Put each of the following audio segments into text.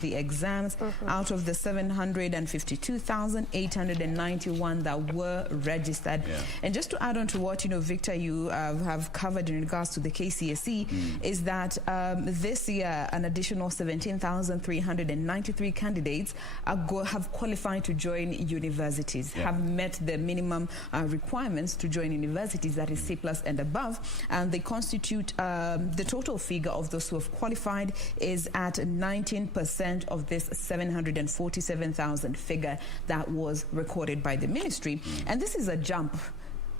the exams out of the 752,891 that were registered. And just to add on to what, Victor, you have covered in regards to the KCSE, is that this year an additional 17,393 candidates have qualified to join universities, have met the minimum requirements to join universities, that is C+ and above, and they constitute the total figure of those who have qualified is at 19% of this 747,000 figure that was recorded by the ministry. And this is a jump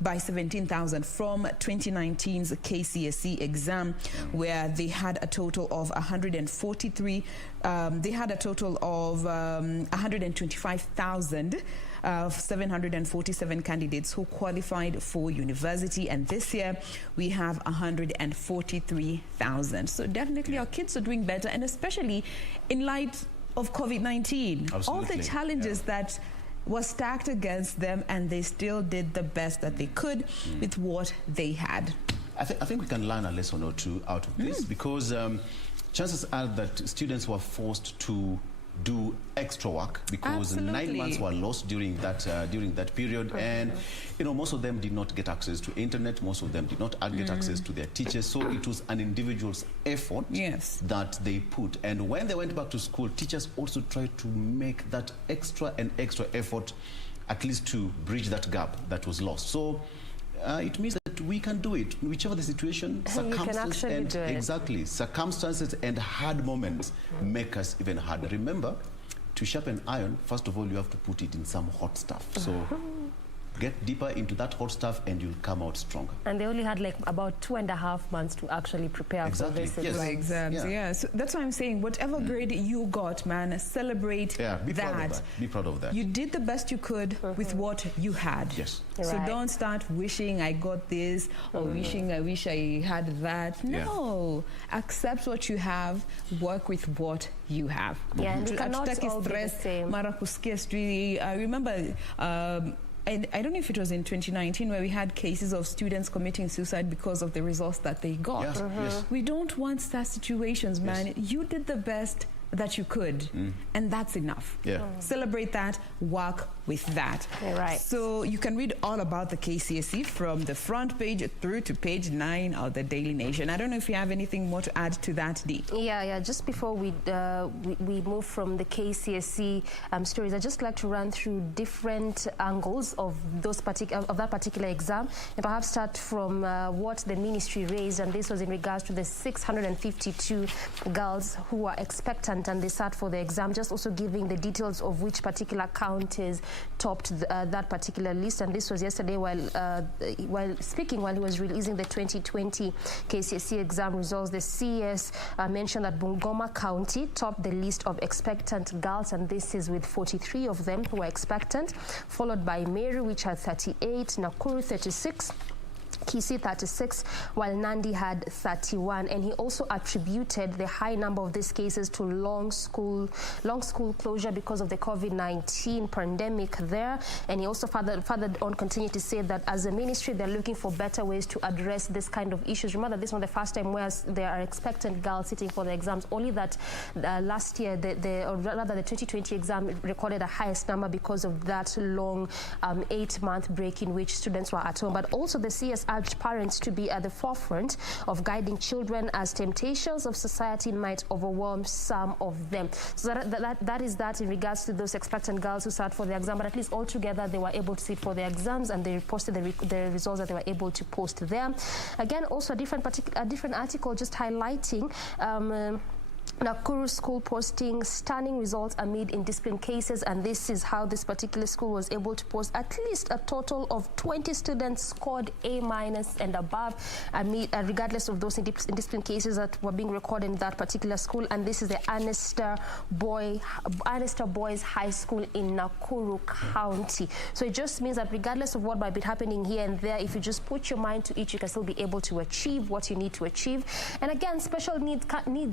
by 17,000 from 2019's KCSE exam, where they had a total of 143, they had a total of 125,747 candidates who qualified for university, and this year we have 143,000. So definitely our kids are doing better, and especially in light of COVID-19, all the challenges that was stacked against them, and they still did the best that they could with what they had. I think we can learn a lesson or two out of this, because chances are that students were forced to do extra work because 9 months were lost during that period, and most of them did not get access to internet, most of them did not get access to their teachers, so it was an individual's effort that they put. And when they went back to school, teachers also tried to make that extra effort, at least to bridge that gap that was lost. So it means that we can do it, whichever the situation, circumstances and hard moments make us even harder. Remember, to sharpen iron, first of all, you have to put it in some hot stuff. So get deeper into that hot stuff and you'll come out stronger. And they only had like about 2.5 months to actually prepare for this exams. So that's why I'm saying, whatever grade you got, man, celebrate that. Be proud of that. You did the best you could with what you had. So don't start wishing I got this or wishing I wish I had that. No, accept what you have, work with what you have. And you cannot all be the same. I remember I don't know if it was in 2019 where we had cases of students committing suicide because of the results that they got. We don't want such situations, man. You did the best that you could, and that's enough. Celebrate that, work with that. So you can read all about the KCSE from the front page through to page 9 of the Daily Nation. I don't know if you have anything more to add to that, Dee. Just before we move from the KCSE stories, I'd just like to run through different angles of that particular exam, and perhaps start from what the ministry raised, and this was in regards to the 652 girls who were expectant and they sat for the exam, just also giving the details of which particular counties topped that particular list. And this was yesterday while he was releasing the 2020 KCSE exam results. The CS mentioned that Bungoma County topped the list of expectant girls, and this is with 43 of them who were expectant, followed by Meru, which had 38, Nakuru 36, Kisii 36, while Nandi had 31, and he also attributed the high number of these cases to long school closure because of the COVID-19 pandemic there. And he also further on continued to say that as a ministry, they're looking for better ways to address this kind of issues. Remember, this was the first time where there are expectant girls sitting for the exams. Only that last year, the 2020 exam recorded the highest number because of that long 8-month break in which students were at home. But also the CS urged parents to be at the forefront of guiding children, as temptations of society might overwhelm some of them. So that is that in regards to those expectant girls who sat for the exam, but at least altogether they were able to sit for the exams, and they posted the results that they were able to post there. Again, also a different article just highlighting Nakuru school posting stunning results amid indiscipline cases, and this is how this particular school was able to post at least a total of 20 students scored A- and above, regardless of those indiscipline cases that were being recorded in that particular school. And this is the Anester Boys High School in Nakuru County. So it just means that regardless of what might be happening here and there, if you just put your mind to it, you can still be able to achieve what you need to achieve. And again, special needs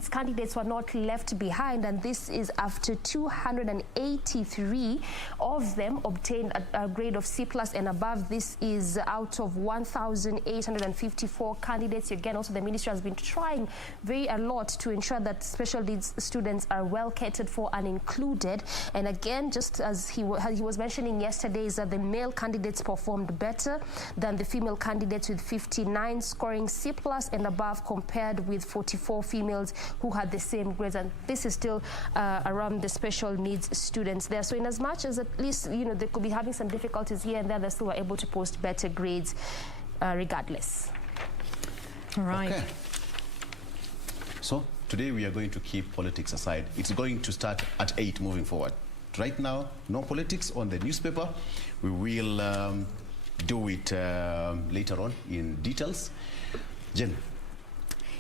candidates were not not left behind, and this is after 283 of them obtained a grade of C+ and above. This is out of 1,854 candidates. Again, also the ministry has been trying a lot to ensure that special needs students are well catered for and included. And again, just as he was mentioning yesterday, is that the male candidates performed better than the female candidates, with 59 scoring C+ and above, compared with 44 females who had the same grades. And this is still around the special needs students there. So in as much as at least, you know, they could be having some difficulties here and there, they still were able to post better grades regardless. All right. Okay. So today we are going to keep politics aside. It's going to start at 8 moving forward. Right now, no politics on the newspaper. We will do it later on in details. Jen.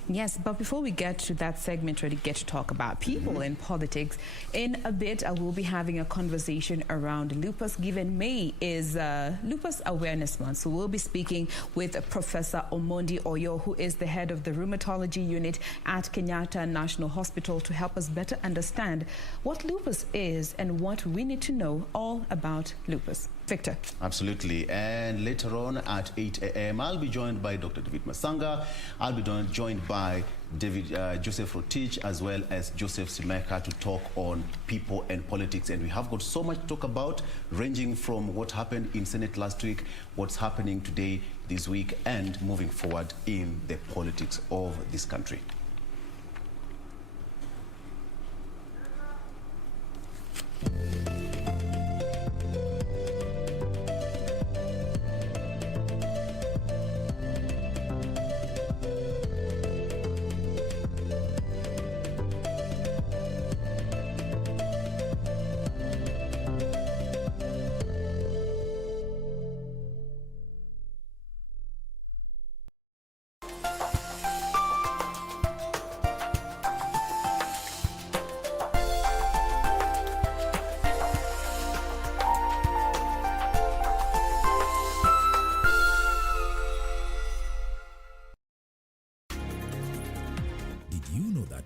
Yes, but before we get to that segment where we get to talk about people and politics, in a bit I will be having a conversation around lupus, given May is Lupus Awareness Month. So we'll be speaking with Professor Omondi Oyo, who is the head of the Rheumatology Unit at Kenyatta National Hospital, to help us better understand what lupus is and what we need to know all about lupus. Victor. Absolutely. And later on at 8 a.m. I'll be joined by Dr. David Masanga. I'll be joined by Joseph Rotich as well as Joseph Simeka to talk on people and politics. And we have got so much to talk about, ranging from what happened in Senate last week, what's happening today, this week, and moving forward in the politics of this country.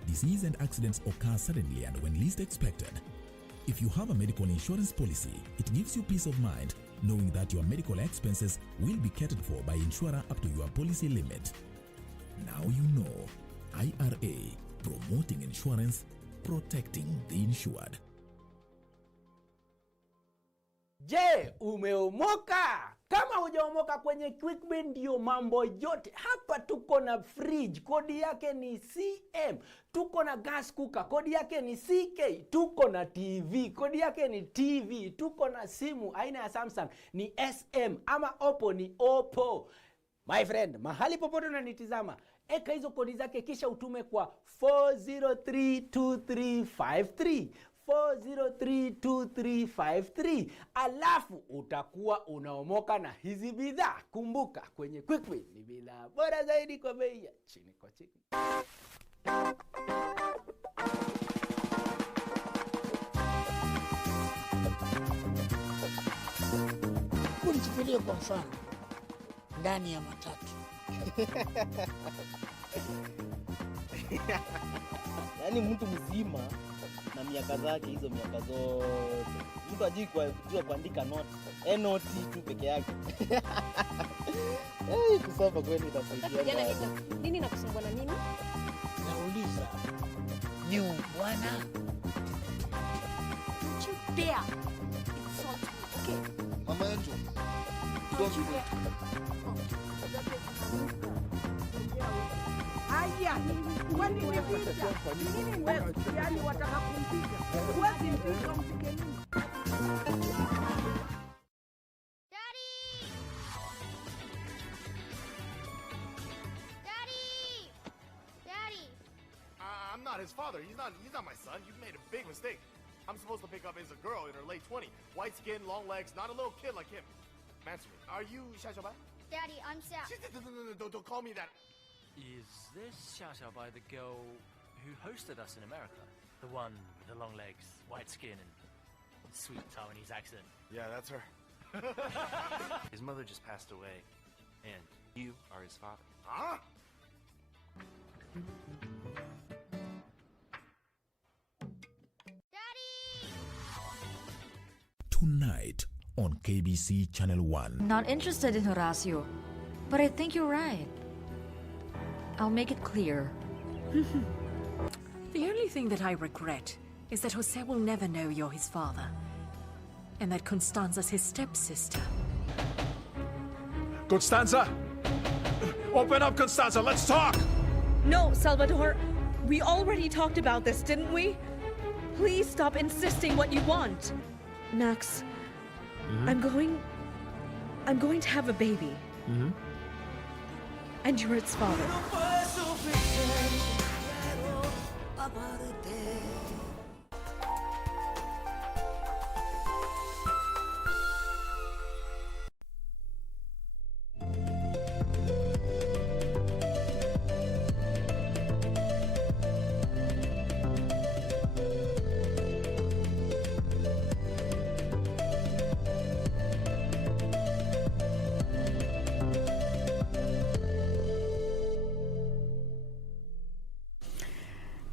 Disease and accidents occur suddenly and when least expected. If you have a medical insurance policy, it gives you peace of mind knowing that your medical expenses will be catered for by insurer up to your policy limit. Now you know. IRA, promoting insurance, protecting the insured. Je, umeomoka? Kama hujaomoka, kwenye QuickBin ndio mambo yote. Hapa tuko na fridge, kodi yake ni CM. Tuko na gas cooker, kodi yake ni CK. Tuko na TV, kodi yake ni TV. Tuko na simu aina ya Samsung ni SM, ama Oppo ni Oppo. My friend, mahali popote unanitizama, eka hizo kodi zake kisha utume kwa 4032353. 4032353, alafu utakuwa unaomoka na hizi bidhaa. Kumbuka, kwenye QuickBin ni bidhaa bora zaidi kwa bei ya chini kwa chini. Unichukulie kwa mfano ndani ya matatu. Yaani mtu mzima na miaka zake, hizo miaka zote mtu ajui kujua kuandika noti tu peke yake. Kusoma kweli itasaidia. Nini nakusumbua na nini? Nauliza, new bwana? Don't you dare insult me, okay? Mama yetu. Haya, kwani ni vita? Nini wewe? Yaani wataka kumpiga. Huwezi mpiga, mpige nini? Daddy! I'm not his father. He's not my son. You've made a big mistake. I'm supposed to pick up as a girl in her late 20s. White skin, long legs, not a little kid like him. Answer me. Are you Xiaobai? Daddy, I'm Xiao. No, don't call me that. Is this Xiaobai the girl who hosted us in America? The one with the long legs, white skin, and sweet Taiwanese accent? Yeah, that's her. His mother just passed away, and you are his father. Huh? tonight on KBC Channel 1. Not interested in Horacio, but I think you're right. I'll make it clear. The only thing that I regret is that Jose will never know you're his father, and that Constanza's his stepsister. Constanza! Open up, Constanza, let's talk! No, Salvador. We already talked about this, didn't we? Please stop insisting what you want. Max, I'm going to have a baby. And you're its father.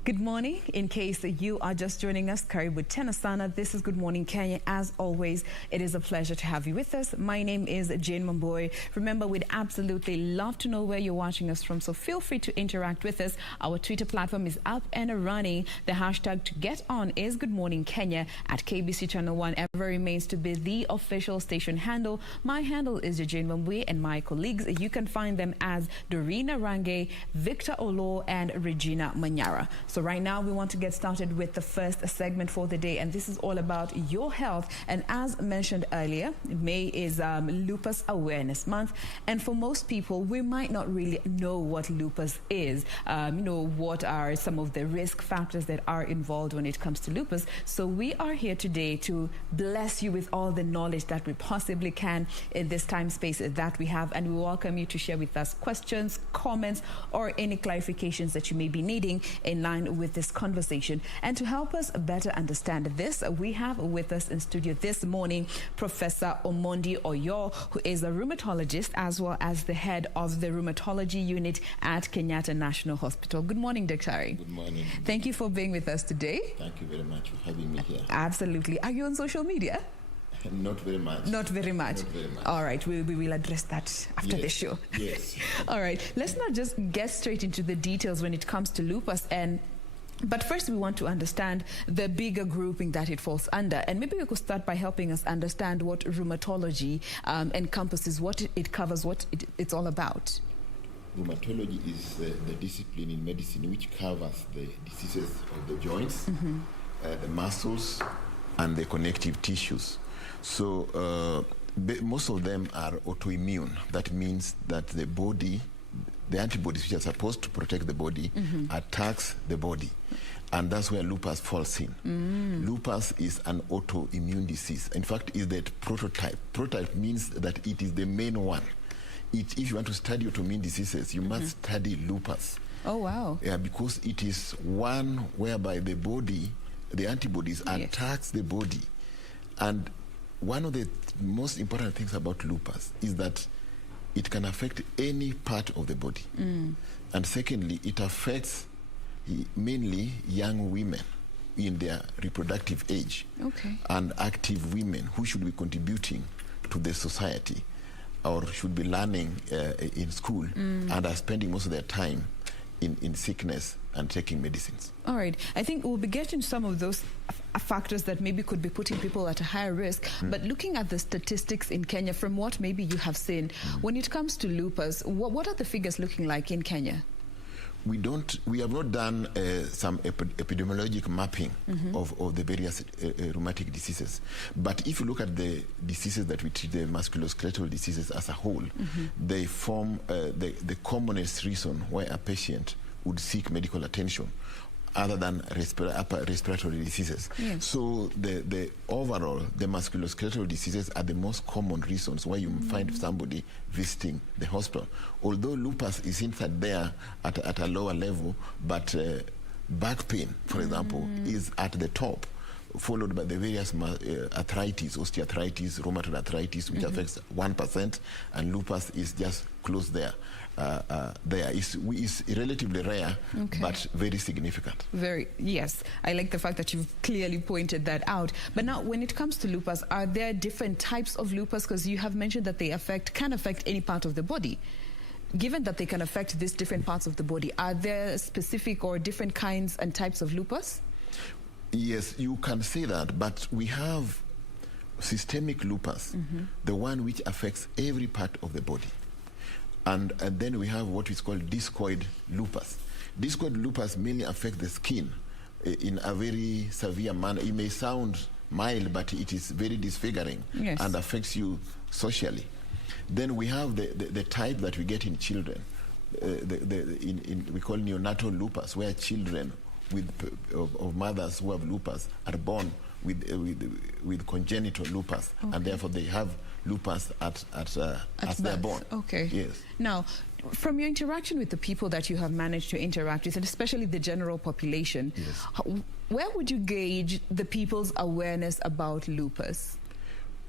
Good morning. In case you are just joining us, Karibu tena sana. This is Good Morning Kenya. As always, it is a pleasure to have you with us. My name is Jane Mamboy. Remember, we'd absolutely love to know where you're watching us from, so feel free to interact with us. Our Twitter platform is up and running. The hashtag to get on is Good Morning Kenya at KBC Channel 1. Ever remains to be the official station handle. My handle is Jane Mamboy, and my colleagues, you can find them as Dorina Range, Victor Olo, and Regina Manyara. So right now we want to get started with the first segment for the day, and this is all about your health. And as mentioned earlier, May is Lupus Awareness Month, and for most people we might not really know what lupus is. What are some of the risk factors that are involved when it comes to lupus. So we are here today to bless you with all the knowledge that we possibly can in this time space that we have, and we welcome you to share with us questions, comments, or any clarifications that you may be needing in line with this conversation. And to help us better understand this, we have with us in studio this morning Professor Omondi Oyo, who is a rheumatologist as well as the head of the rheumatology unit at Kenyatta National Hospital. Good morning, Dr. Good morning. Thank you for being with us today. Thank you very much for having me here. Absolutely. Are you on social media? Not very much. Not very much. Not very much. All right, we will address that after the show. Yes. All right, let's not just get straight into the details when it comes to lupus, but first we want to understand the bigger grouping that it falls under. And maybe we could start by helping us understand what rheumatology encompasses, what it covers, what it's all about. Rheumatology is the discipline in medicine which covers the diseases of the joints, the muscles, and the connective tissues. So most of them are autoimmune. That means that the body, the antibodies which are supposed to protect the body, attacks the body. And that's where lupus falls in. Lupus is an autoimmune disease. In fact, is that prototype. Prototype means that it is the main one. If you want to study autoimmune diseases, you must study lupus. Oh, wow. Yeah, because it is one whereby the body, the antibodies attacks the body. And one of the most important things about lupus is that it can affect any part of the body. And secondly, it affects mainly young women in their reproductive age, and active women who should be contributing to the society or should be learning in school and are spending most of their time in sickness and taking medicines. All right. I think we'll be getting some of those factors that maybe could be putting people at a higher risk. But looking at the statistics in Kenya, from what maybe you have seen, when it comes to lupus, what are the figures looking like in Kenya? We have not done some epidemiologic mapping of the various rheumatic diseases. But if you look at the diseases that we treat, the musculoskeletal diseases as a whole, they form the commonest reason why a patient would seek medical attention other than upper respiratory diseases. So the overall, the musculoskeletal diseases are the most common reasons why you find somebody visiting the hospital. Although lupus is inside there at a lower level, but back pain, for example, is at the top. followed by the various arthritis, osteoarthritis, rheumatoid arthritis, which affects 1%, and lupus is just close there. There is relatively rare, but very significant. Yes. I like the fact that you've clearly pointed that out. But now, when it comes to lupus, are there different types of lupus? Because you have mentioned that they can affect any part of the body. Given that they can affect these different parts of the body, are there specific or different kinds and types of lupus? Yes, you can say that, but we have systemic lupus, the one which affects every part of the body. And then we have what is called discoid lupus. Discoid lupus mainly affects the skin in a very severe manner. It may sound mild, but it is very disfiguring and affects you socially. Then we have the type that we get in children. We call neonatal lupus, where children of mothers who have lupus are born with congenital lupus, and therefore they have lupus as they're born. Okay. Yes. Now, from your interaction with the people that you have managed to interact with, and especially the general population, where would you gauge the people's awareness about lupus?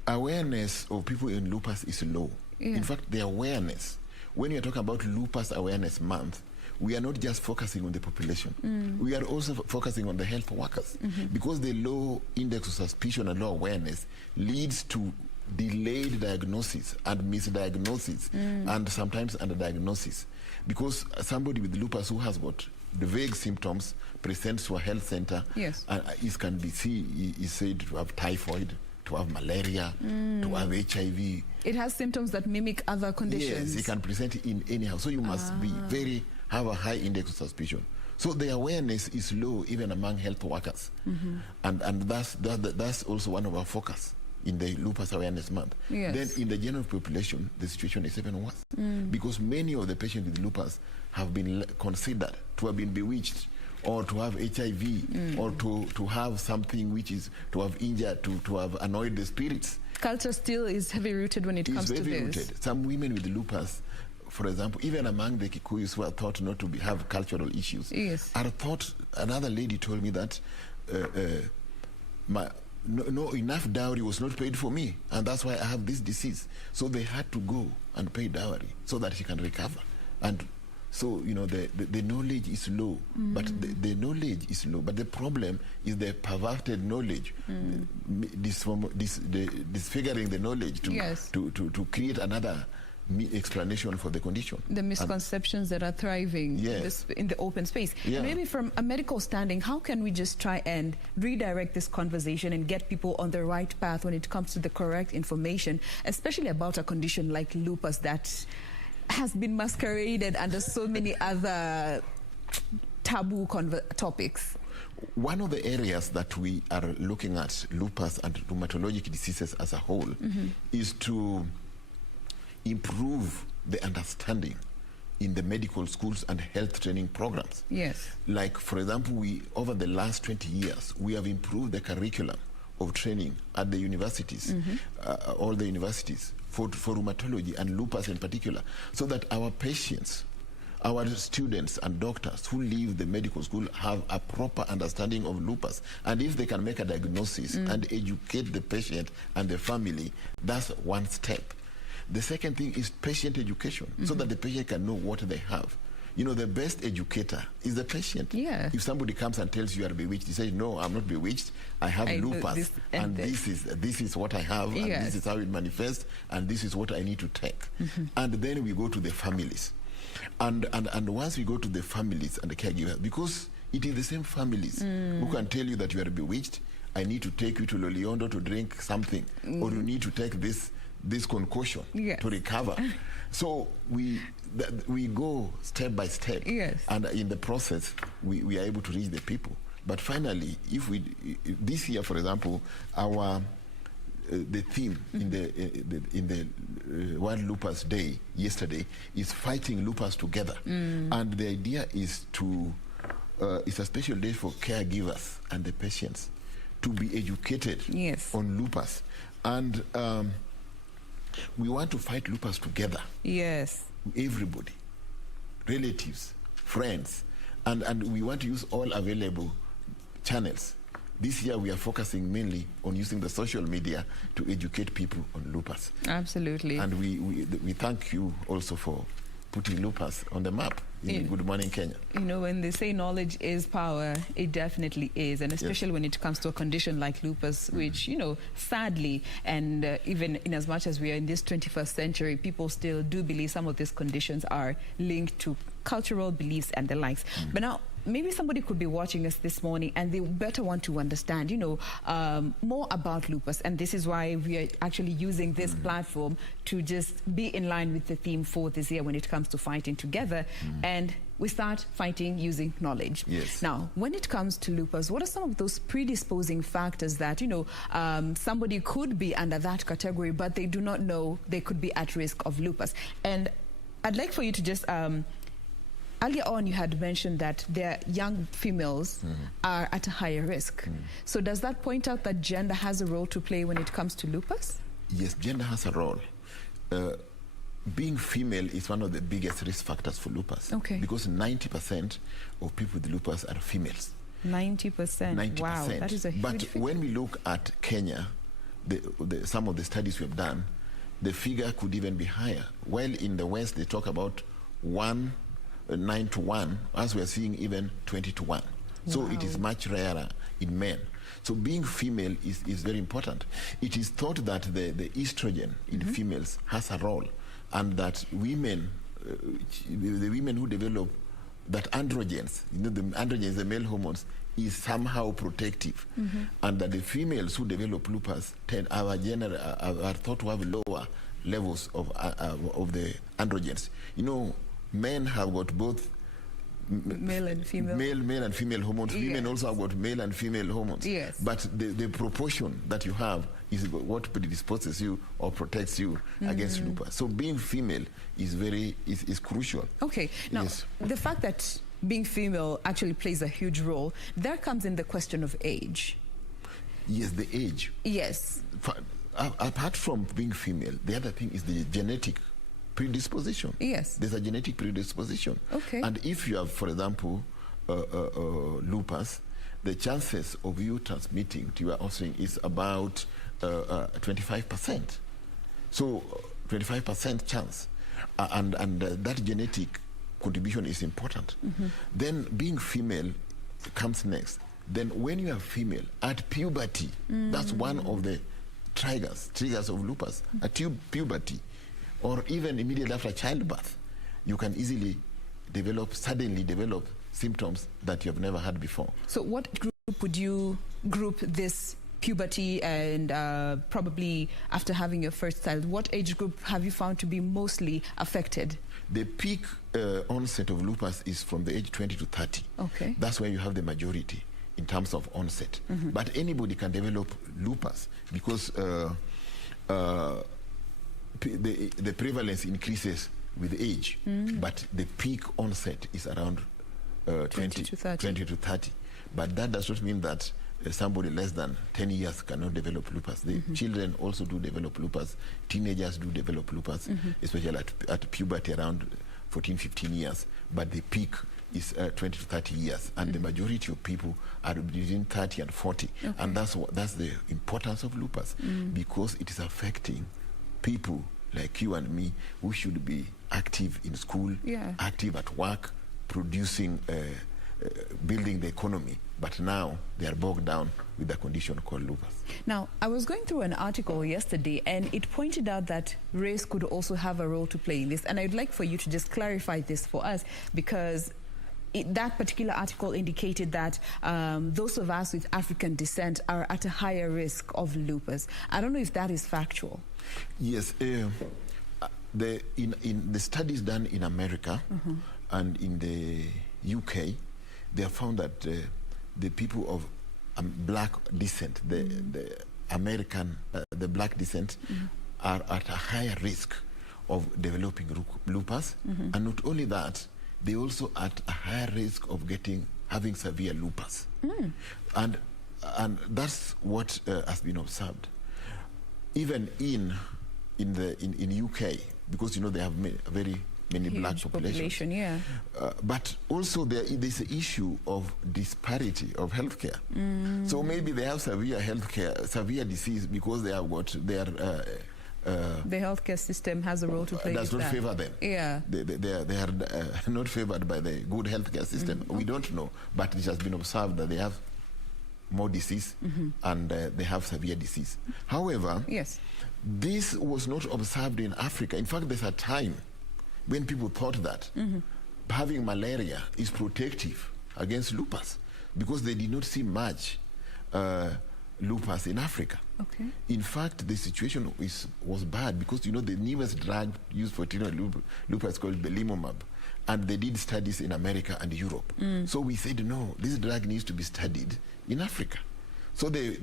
Awareness of people in lupus is low. In fact, the awareness, when you're talking about Lupus Awareness Month, we are not just focusing on the population. We are also focusing on the health workers, because the low index of suspicion and low awareness leads to delayed diagnosis and misdiagnosis and sometimes underdiagnosis. Because somebody with lupus who has got the vague symptoms presents to a health center, and is said to have typhoid, to have malaria, to have HIV. It has symptoms that mimic other conditions. Yes, it can present in anyhow. So you must have a high index of suspicion. So the awareness is low even among health workers. And that's also one of our focus in the Lupus Awareness Month. Then in the general population, the situation is even worse. Because many of the patients with lupus have been considered to have been bewitched, or to have HIV, or to have something which is to have injured, to have annoyed the spirits. Culture still is heavy rooted when it comes to this. It's heavy rooted. Some women with lupus, for example, even among the Kikuyus who are thought not to have cultural issues, are thought. Another lady told me that no enough dowry was not paid for me, and that's why I have this disease. So they had to go and pay dowry so that she can recover. And so, you know, the knowledge is low, but the knowledge is low. But the problem is the perverted knowledge, disfiguring the knowledge to create another explanation for the condition. The misconceptions that are thriving in the open space. Maybe from a medical standing, how can we just try and redirect this conversation and get people on the right path when it comes to the correct information, especially about a condition like lupus that has been masqueraded under so many other taboo topics? One of the areas that we are looking at lupus and rheumatologic diseases as a whole is to improve the understanding in the medical schools and health training programs. Like, for example, over the last 20 years, we have improved the curriculum of training at the universities, all the universities, for rheumatology and lupus in particular, so that our patients, our students and doctors who leave the medical school have a proper understanding of lupus. And if they can make a diagnosis and educate the patient and the family, that's one step. The second thing is patient education, so that the patient can know what they have. You know, the best educator is the patient. If somebody comes and tells you are bewitched, you say, no, I'm not bewitched. I have lupus, and this is what I have, and this is how it manifests, and this is what I need to take. And then we go to the families. And once we go to the families and the caregivers, because it is the same families who can tell you that you are bewitched, I need to take you to Loliondo to drink something, or you need to take this concoction to recover. So we go step by step, and in the process we are able to reach the people. But finally, this year, for example, the theme in the World Lupus Day yesterday is fighting lupus together, and the idea is it's a special day for caregivers and the patients to be educated on lupus, and we want to fight lupus together. Everybody, relatives, friends, and we want to use all available channels, this year we are focusing mainly on using the social media to educate people on lupus. Absolutely. And we thank you also for putting lupus on the map in Good Morning Kenya. You know, when they say knowledge is power, it definitely is, and especially when it comes to a condition like lupus, which, you know, sadly, and even in as much as we are in this 21st century, people still do believe some of these conditions are linked to cultural beliefs and the likes. But now, maybe somebody could be watching us this morning and they better want to understand, you know, more about lupus. And this is why we are actually using this platform to just be in line with the theme for this year when it comes to fighting together. And we start fighting using knowledge. Yes. Now, when it comes to lupus, what are some of those predisposing factors that, you know, somebody could be under that category, but they do not know they could be at risk of lupus? And I'd like for you to just... earlier on, you had mentioned that their young females are at a higher risk. So does that point out that gender has a role to play when it comes to lupus? Yes, gender has a role. Being female is one of the biggest risk factors for lupus. Okay. Because 90% of people with lupus are females. 90%. 90%. Wow, that is a huge But figure. when we look at Kenya, some of the studies we've done, the figure could even be higher. While in the West, they talk about 9 to 1, as we are seeing even 20 to 1. So it is much rarer in men. So being female is very important. It is thought that the estrogen in females has a role, and that women, the women who develop that androgens, you know, the androgens, the male hormones, is somehow protective, and that the females who develop lupus are thought to have lower levels of the androgens. You know, men have got both male and female. Male and female hormones. Yes. Women also have got male and female hormones. Yes. But the proportion that you have is what predisposes you or protects you against lupus. So being female is crucial. Okay. Now, Yes. the fact that being female actually plays a huge role, there comes in the question of age. Yes, the age. Yes. Apart from being female, the other thing is the genetic predisposition. Yes. There's a genetic predisposition. Okay. And if you have, for example, lupus, the chances of you transmitting to your offspring is about 25%. So 25% chance. And that genetic contribution is important. Then being female comes next. Then when you are female, at puberty, that's one of the triggers of lupus. At puberty, or even immediately after childbirth, you can easily suddenly develop symptoms that you have never had before. So what group would you group this puberty and probably after having your first child, what age group have you found to be mostly affected? The peak onset of lupus is from the age 20 to 30. Okay. That's where you have the majority in terms of onset. But anybody can develop lupus because the prevalence increases with age, but the peak onset is around 20 to 30. But that does not mean that somebody less than 10 years cannot develop lupus. The children also do develop lupus. Teenagers do develop lupus, especially at puberty around 14, 15 years. But the peak is 20 to 30 years, and the majority of people are between 30 and 40. Okay. And that's the importance of lupus, because it is affecting people like you and me who should be active in school, active at work, producing, building the economy. But now they are bogged down with a condition called lupus. Now, I was going through an article yesterday, and it pointed out that race could also have a role to play in this. And I'd like for you to just clarify this for us, because that particular article indicated that those of us with African descent are at a higher risk of lupus. I don't know if that is factual. Yes. In the studies done in America and in the UK, they have found that the people of black descent, the American, the black descent, are at a higher risk of developing lupus. And not only that, they also at a higher risk of having severe lupus. And that's what has been observed. Even in UK, because you know they have a very many Huge black population. Yeah. But also there's the issue of disparity of healthcare. So maybe they have severe disease because they have got their the healthcare system has a role to play. Does not favor them. Yeah. They are not favored by the good healthcare system. We don't know, but it has been observed that they have more disease and they have severe disease. However, yes, this was not observed in Africa. In fact, there's a time when people thought that having malaria is protective against lupus because they did not see much lupus in Africa. Okay. In fact, the situation was bad because, you know, the newest drug used for treatment lupus is called belimumab. And they did studies in America and Europe. So we said, no, this drug needs to be studied in Africa. So they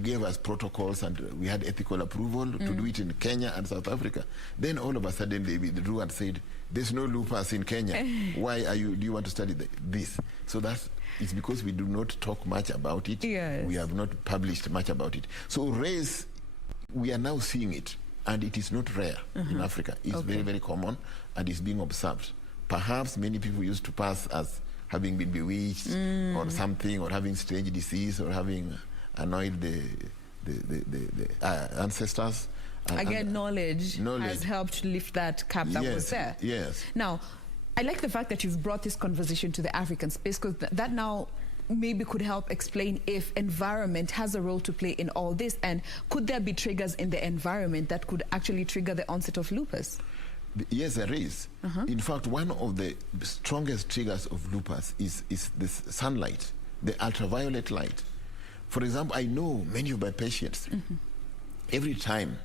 gave us protocols and we had ethical approval to do it in Kenya and South Africa. Then all of a sudden they withdrew and said, there's no lupus in Kenya. Why do you want to study this? So it's because we do not talk much about it. Yes. We have not published much about it. So race, we are now seeing it, and it is not rare in Africa. It's very, very common and it's being observed. Perhaps many people used to pass as having been bewitched or something, or having strange disease, or having annoyed the ancestors. Again, knowledge has helped lift that cap that was there. Yes. Now, I like the fact that you've brought this conversation to the African space, because that now maybe could help explain if environment has a role to play in all this, and could there be triggers in the environment that could actually trigger the onset of lupus? Yes, there is. In fact, one of the strongest triggers of lupus is this sunlight, the ultraviolet light. For example, I know many of my patients, every time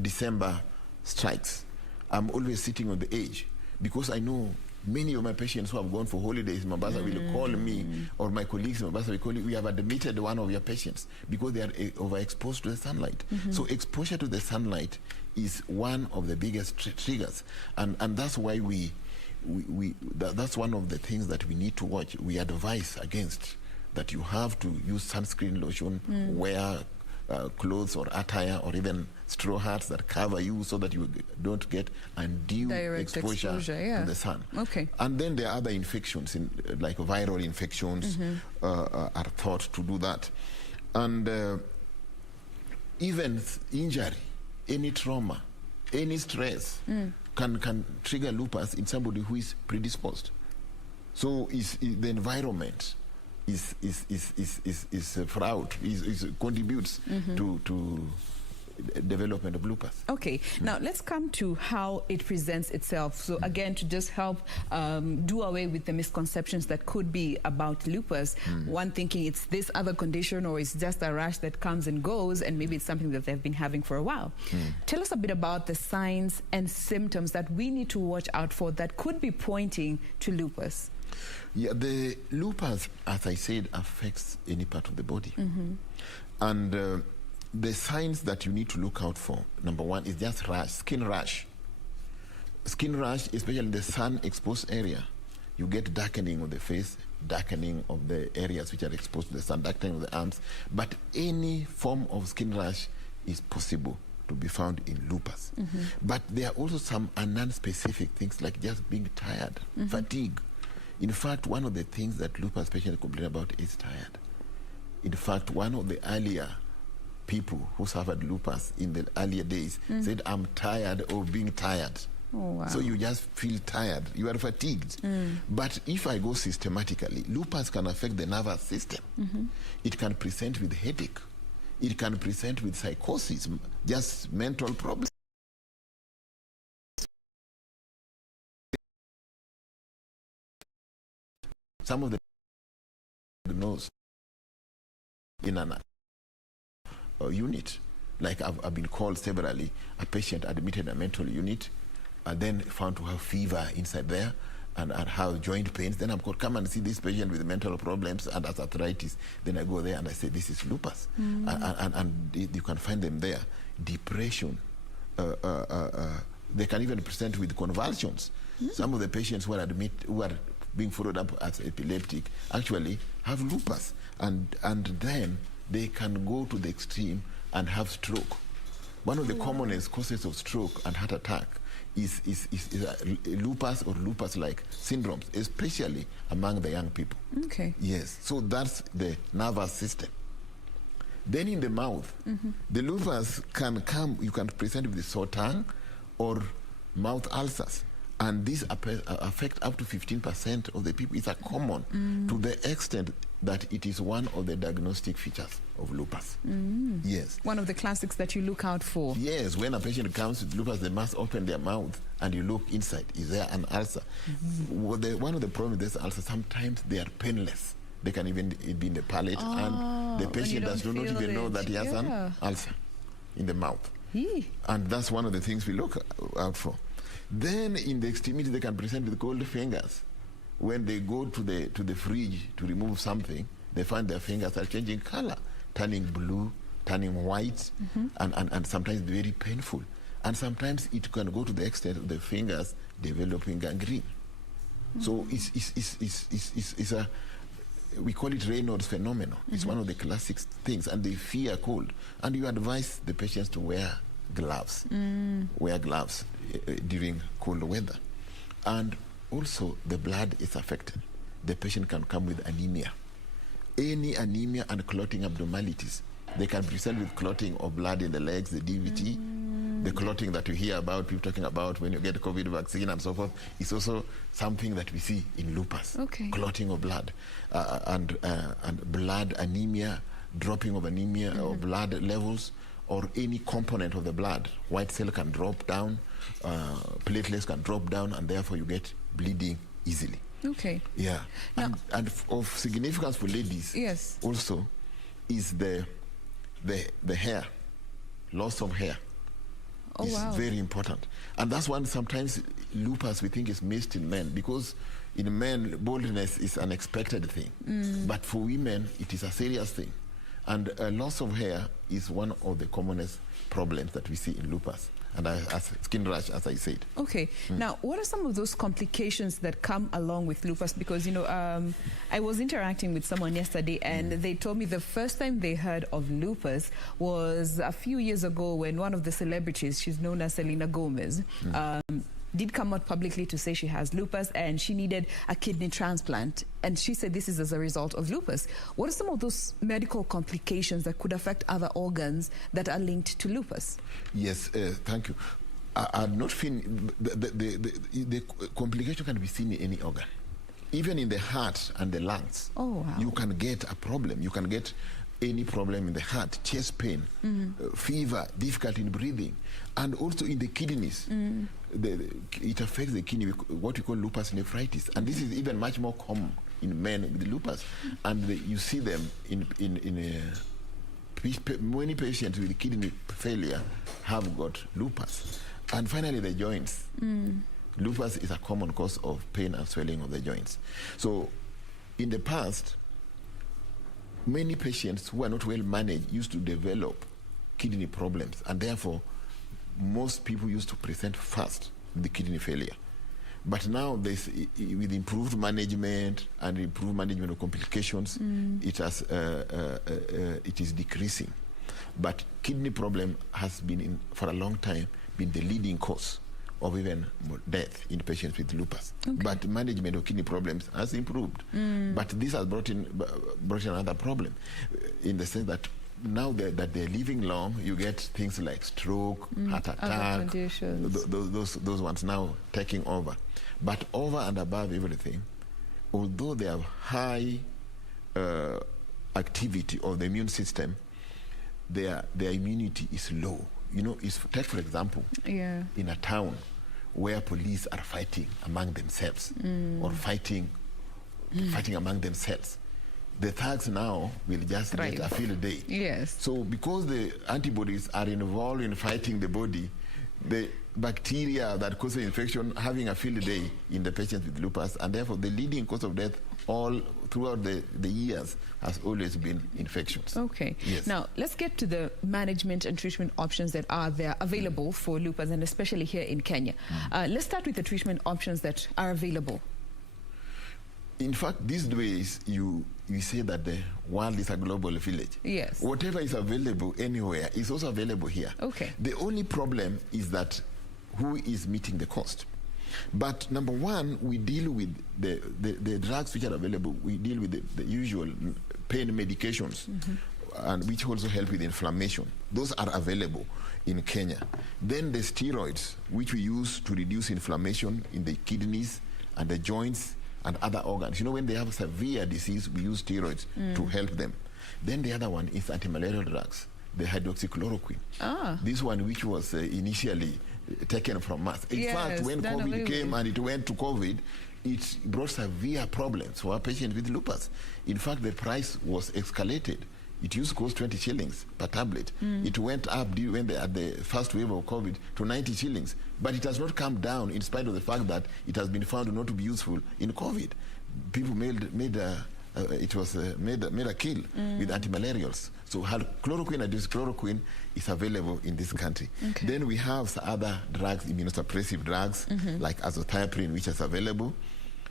December strikes, I'm always sitting on the edge because I know many of my patients who have gone for holidays in Mombasa will call me, or my colleagues in Mombasa will call me, we have admitted one of your patients because they are overexposed to the sunlight. So exposure to the sunlight is one of the biggest triggers, and that's why that's one of the things that we need to watch. We advise against that. You have to use sunscreen lotion, wear clothes or attire or even straw hats that cover you so that you don't get undue exposure to the sun. Okay. And then there are other infections, like viral infections are thought to do that. And even injury, any trauma, any stress can trigger lupus in somebody who is predisposed. So the environment is fraud, contributes to development of lupus. Okay, now let's come to how it presents itself. So again, to just help do away with the misconceptions that could be about lupus, one thinking it's this other condition or it's just a rash that comes and goes, and maybe it's something that they've been having for a while. Tell us a bit about the signs and symptoms that we need to watch out for that could be pointing to lupus. Yeah, the lupus, as I said, affects any part of the body. And the signs that you need to look out for, number one, is just rash, skin rash. Skin rash, especially in the sun-exposed area. You get darkening of the face, darkening of the areas which are exposed to the sun, darkening of the arms. But any form of skin rash is possible to be found in lupus. But there are also some non-specific things like just being tired, fatigue. In fact, one of the things that lupus patients complain about is tired. In fact, one of the earlier people who suffered lupus in the earlier days said, I'm tired of being tired. Oh, wow. So you just feel tired, you are fatigued. But if I go systematically, lupus can affect the nervous system. It can present with headache. It can present with psychosis, just mental problems. Some of the nose in an unit, like I've been called severally, a patient admitted in a mental unit, then found to have fever inside there and have joint pains. Then I'm called, come and see this patient with mental problems and arthritis. Then I go there and I say, this is lupus. And you can find them there. Depression. They can even present with convulsions. Some of the patients who are being followed up as epileptic actually have lupus, and then they can go to the extreme and have stroke. One of the commonest causes of stroke and heart attack is lupus or lupus-like syndromes, especially among the young people. Okay. Yes, so that's the nervous system. Then in the mouth, the lupus can come, you can present with sore tongue or mouth ulcers. And these affect up to 15% of the people. It's a common to the extent that it is one of the diagnostic features of lupus. Yes. One of the classics that you look out for. Yes, when a patient comes with lupus, they must open their mouth and you look inside. Is there an ulcer? One of the problems with this ulcer, sometimes they are painless. They can even be in the palate, and the patient does not even know that he has an ulcer in the mouth. And that's one of the things we look out for. Then in the extremity, they can present with cold fingers. When they go to the fridge to remove something, they find their fingers are changing color, turning blue, turning white, and sometimes very painful. And sometimes it can go to the extent of the fingers developing gangrene. So it's a, we call it Raynaud's phenomenon. It's one of the classic things, and they fear cold. And you advise the patients to wear gloves, during cold weather. And also the blood is affected. The patient can come with anemia. Any anemia and clotting abnormalities. They can present with clotting of blood in the legs, the DVT, the clotting that you hear about, people talking about when you get COVID vaccine and so forth. It's also something that we see in lupus. Clotting of blood and blood anemia, dropping of anemia or blood levels, or any component of the blood. White cell can drop down, platelets can drop down, and therefore you get bleeding easily. Okay. Yeah. And of significance for ladies also is the hair, loss of hair. Is very important. And that's one sometimes lupus we think is missed in men, because in men baldness is an expected thing. But for women it is a serious thing. And loss of hair is one of the commonest problems that we see in lupus. And as skin rash, as I said. Okay. Now, what are some of those complications that come along with lupus? Because, you know, I was interacting with someone yesterday, and they told me the first time they heard of lupus was a few years ago when one of the celebrities, she's known as Selena Gomez, did come out publicly to say she has lupus and she needed a kidney transplant. And she said this is as a result of lupus. What are some of those medical complications that could affect other organs that are linked to lupus? Yes, thank you. I'm not feeling the complication can be seen in any organ. Even in the heart and the lungs. You can get a problem. You can get any problem in the heart, chest pain, fever, difficulty in breathing, and also in the kidneys. It affects the kidney, what we call lupus nephritis, and this is even much more common in men with lupus, and you see them in many patients with kidney failure have got lupus. And finally, the joints. Lupus is a common cause of pain and swelling of the joints. So in the past, many patients who are not well managed used to develop kidney problems, and therefore most people used to present first with the kidney failure. But now, with improved management and improved management of complications, it is decreasing. But kidney problem has been, for a long time, been the leading cause of even death in patients with lupus. But management of kidney problems has improved. But this has brought in another problem, in the sense that now that they're living long, you get things like stroke, heart attack, those ones now taking over. But over and above everything, although they have high activity of the immune system, their immunity is low. You know, take for example, in a town where police are fighting among themselves or fighting among themselves, the thugs now will just get a field day. So because the antibodies are involved in fighting the body, the bacteria that causes infection having a field day in the patients with lupus, and therefore the leading cause of death all throughout the years has always been infections. Now let's get to the management and treatment options that are there available for lupus, and especially here in Kenya. Let's start with the treatment options that are available. In fact, these days we say that the world is a global village. Yes. Whatever is available anywhere is also available here. Okay. The only problem is that who is meeting the cost. But number one, we deal with the drugs which are available. We deal with the usual pain medications, and which also help with inflammation. Those are available in Kenya. Then the steroids, which we use to reduce inflammation in the kidneys and the joints and other organs. You know, when they have severe disease, we use steroids to help them. Then the other one is anti-malarial drugs, the hydroxychloroquine. This one, which was initially taken from us. In fact, when COVID came and it went to COVID, it brought severe problems for our patients with lupus. In fact, the price was escalated. It used to cost 20 shillings per tablet. It went up when at the first wave of COVID to 90 shillings. But it has not come down in spite of the fact that it has been found not to be useful in COVID. People made a kill with antimalarials. So chloroquine and hydroxychloroquine is available in this country. Okay. Then we have some other drugs, immunosuppressive drugs, like azathioprine, which is available.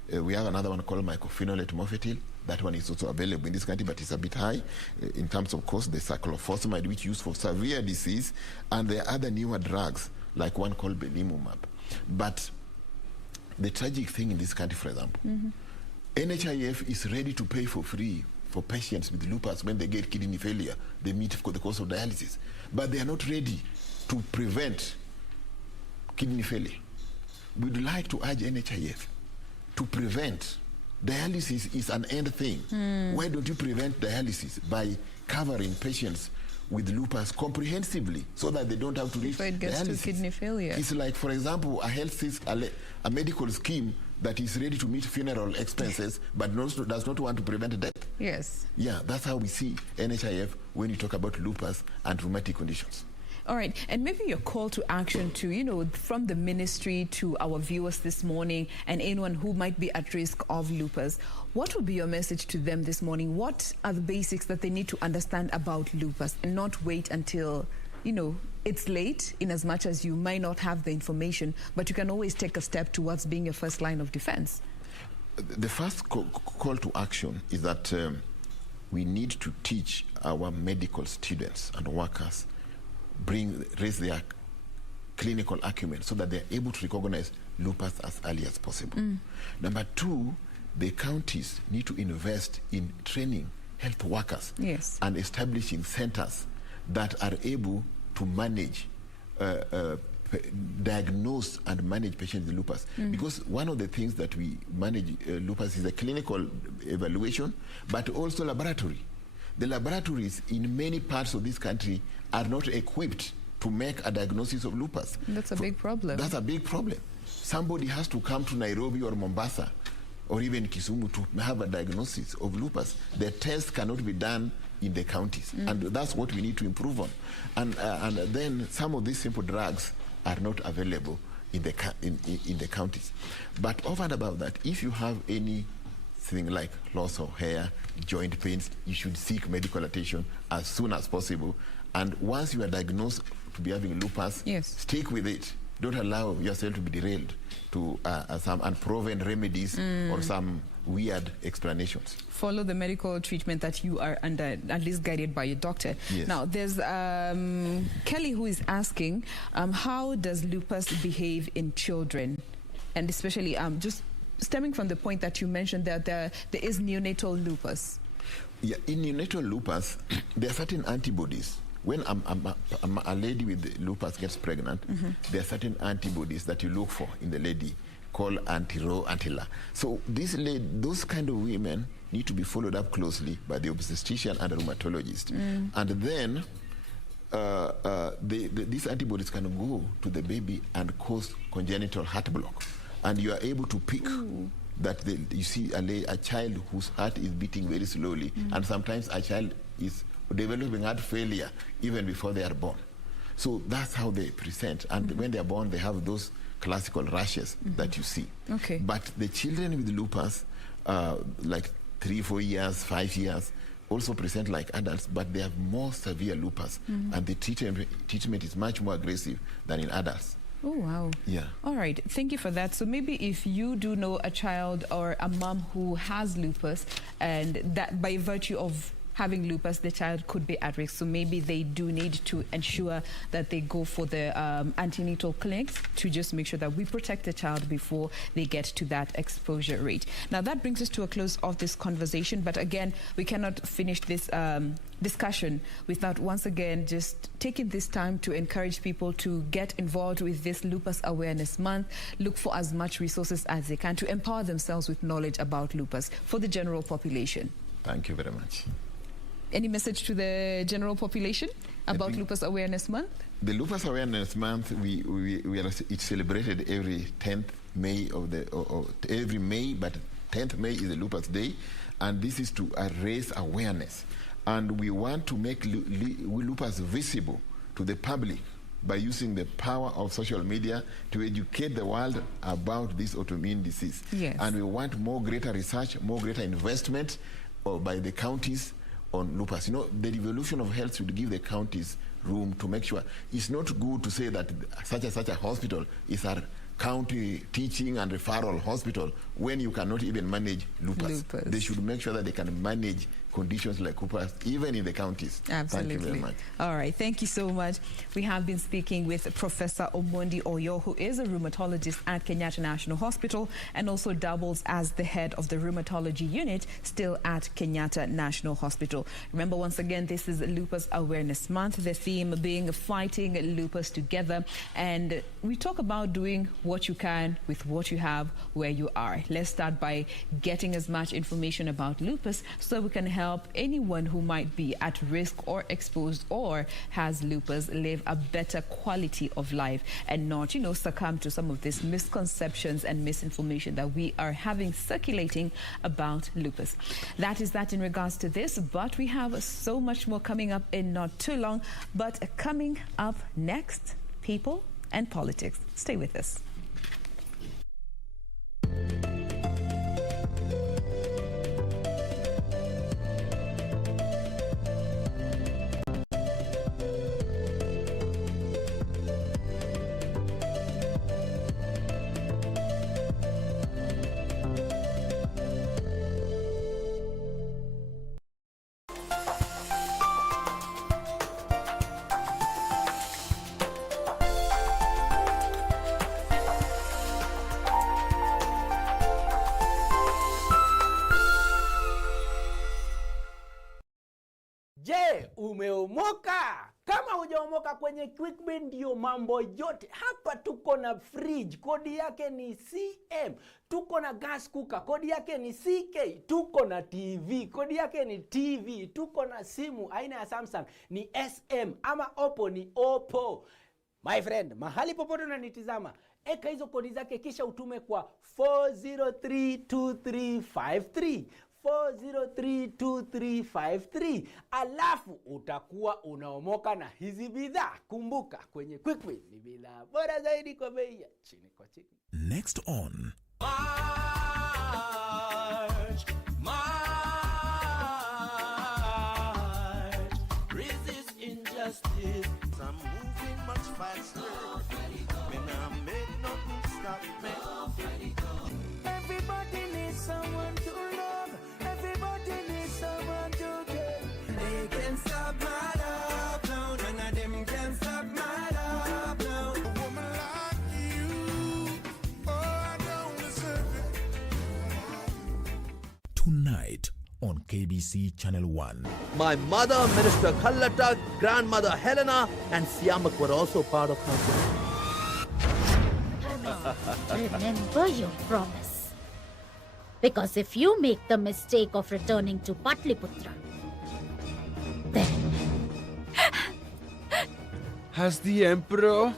We have another one called mycophenolate mofetil. That one is also available in this country, but it's a bit high in terms of cost. The cyclophosphamide, which is used for severe disease, and there are other newer drugs, like one called belimumab. But the tragic thing in this country, for example, NHIF is ready to pay for free for patients with lupus when they get kidney failure. They meet for the cost of dialysis. But they are not ready to prevent kidney failure. We'd like to urge NHIF to prevent. Dialysis is an end thing. Why don't you prevent dialysis by covering patients with lupus comprehensively so that they don't have to reach before it gets dialysis? To kidney failure. It's like, for example, a medical scheme that is ready to meet funeral expenses but does not want to prevent death. Yes. Yeah, that's how we see NHIF when you talk about lupus and rheumatic conditions. All right, and maybe your call to action to, you know, from the ministry to our viewers this morning and anyone who might be at risk of lupus, what would be your message to them this morning? What are the basics that they need to understand about lupus and not wait until, you know, it's late, in as much as you might not have the information, but you can always take a step towards being your first line of defense? The first call to action is that we need to teach our medical students and workers raise their clinical acumen so that they're able to recognize lupus as early as possible. Number two, the counties need to invest in training health workers and establishing centers that are able to manage, diagnose and manage patients with lupus. Because one of the things that we manage lupus is a clinical evaluation, but also laboratory. The laboratories in many parts of this country are not equipped to make a diagnosis of lupus. That's a big problem. That's a big problem. Somebody has to come to Nairobi or Mombasa or even Kisumu to have a diagnosis of lupus. The test cannot be done in the counties, and that's what we need to improve on. And then some of these simple drugs are not available in the counties. But over and above that, if you have anything like loss of hair, joint pains, you should seek medical attention as soon as possible. And once you are diagnosed to be having lupus, stick with it. Don't allow yourself to be derailed to some unproven remedies or some weird explanations. Follow the medical treatment that you are under, at least guided by your doctor. Yes. Now, there's Kelly who is asking, how does lupus behave in children? And especially just stemming from the point that you mentioned that there is neonatal lupus. Yeah, in neonatal lupus, there are certain antibodies. When a lady with lupus gets pregnant, there are certain antibodies that you look for in the lady called anti-Ro, anti-La. So those kind of women need to be followed up closely by the obstetrician and the rheumatologist. And then these antibodies can go to the baby and cause congenital heart block. And you are able to pick that you see a child whose heart is beating very slowly, and sometimes a child is developing heart failure even before they are born. So that's how they present. And when they are born, they have those classical rashes that you see. Okay. But the children with lupus, like 3, 4 years, 5 years, also present like adults, but they have more severe lupus, and the treatment is much more aggressive than in adults. Oh, wow. Yeah. All right. Thank you for that. So maybe if you do know a child or a mom who has lupus, and that by virtue of having lupus, the child could be at risk. So maybe they do need to ensure that they go for the antenatal clinics to just make sure that we protect the child before they get to that exposure rate. Now, that brings us to a close of this conversation. But again, we cannot finish this discussion without once again just taking this time to encourage people to get involved with this Lupus Awareness Month, look for as much resources as they can to empower themselves with knowledge about lupus for the general population. Thank you very much. Any message to the general population about Lupus Awareness Month? The Lupus Awareness Month, it's celebrated every 10th May every May, but 10th May is the Lupus Day, and this is to raise awareness. And we want to make lupus visible to the public by using the power of social media to educate the world about this autoimmune disease. Yes. And we want more greater research, more greater investment by the counties on lupus. You know, the revolution of health should give the counties room to make sure. It's not good to say that such a hospital is our county teaching and referral hospital when you cannot even manage lupus. They should make sure that they can manage conditions like lupus even in the counties. Absolutely. Thank you very much. All right, thank you so much. We have been speaking with Professor Omondi Oyo, who is a rheumatologist at Kenyatta National Hospital and also doubles as the head of the rheumatology unit still at Kenyatta National Hospital. Remember, once again, this is Lupus Awareness Month, the theme being fighting lupus together, and we talk about doing what you can with what you have where you are. Let's start by getting as much information about lupus so we can help anyone who might be at risk or exposed or has lupus live a better quality of life and not, you know, succumb to some of these misconceptions and misinformation that we are having circulating about lupus. That is that in regards to this, but we have so much more coming up in not too long. But coming up next, people and politics. Stay with us. Je, umeomoka? Kama hujaomoka kwenye QuickBin ndio mambo yote. Hapa tuko na fridge, kodi yake ni CM. Tuko na gas cooker, kodi yake ni CK. Tuko na TV, kodi yake ni TV. Tuko na simu aina ya Samsung ni SM, ama Oppo ni Oppo. My friend, mahali popote unanitizama, eka hizo kodi zake kisha utume kwa 4032353. 4032353, alafu utakuwa unaomoka na hizi bidhaa. Kumbuka, kwenye QuickBin ni bidhaa bora zaidi kwa bei ya chini kwa chini. Next on resist injustice. I'm moving much faster. When I make nothing stop me. Everybody needs someone to love. Everybody needs someone to care. They can stop my love now. None of them can stop my love now. A woman like you, oh, I don't deserve it. tonight on KBC Channel 1. My mother, Minister Kallata, grandmother Helena, and Siamak were also part of my family. Remember your promise. Because if you make the mistake of returning to Patliputra, then... Has the Emperor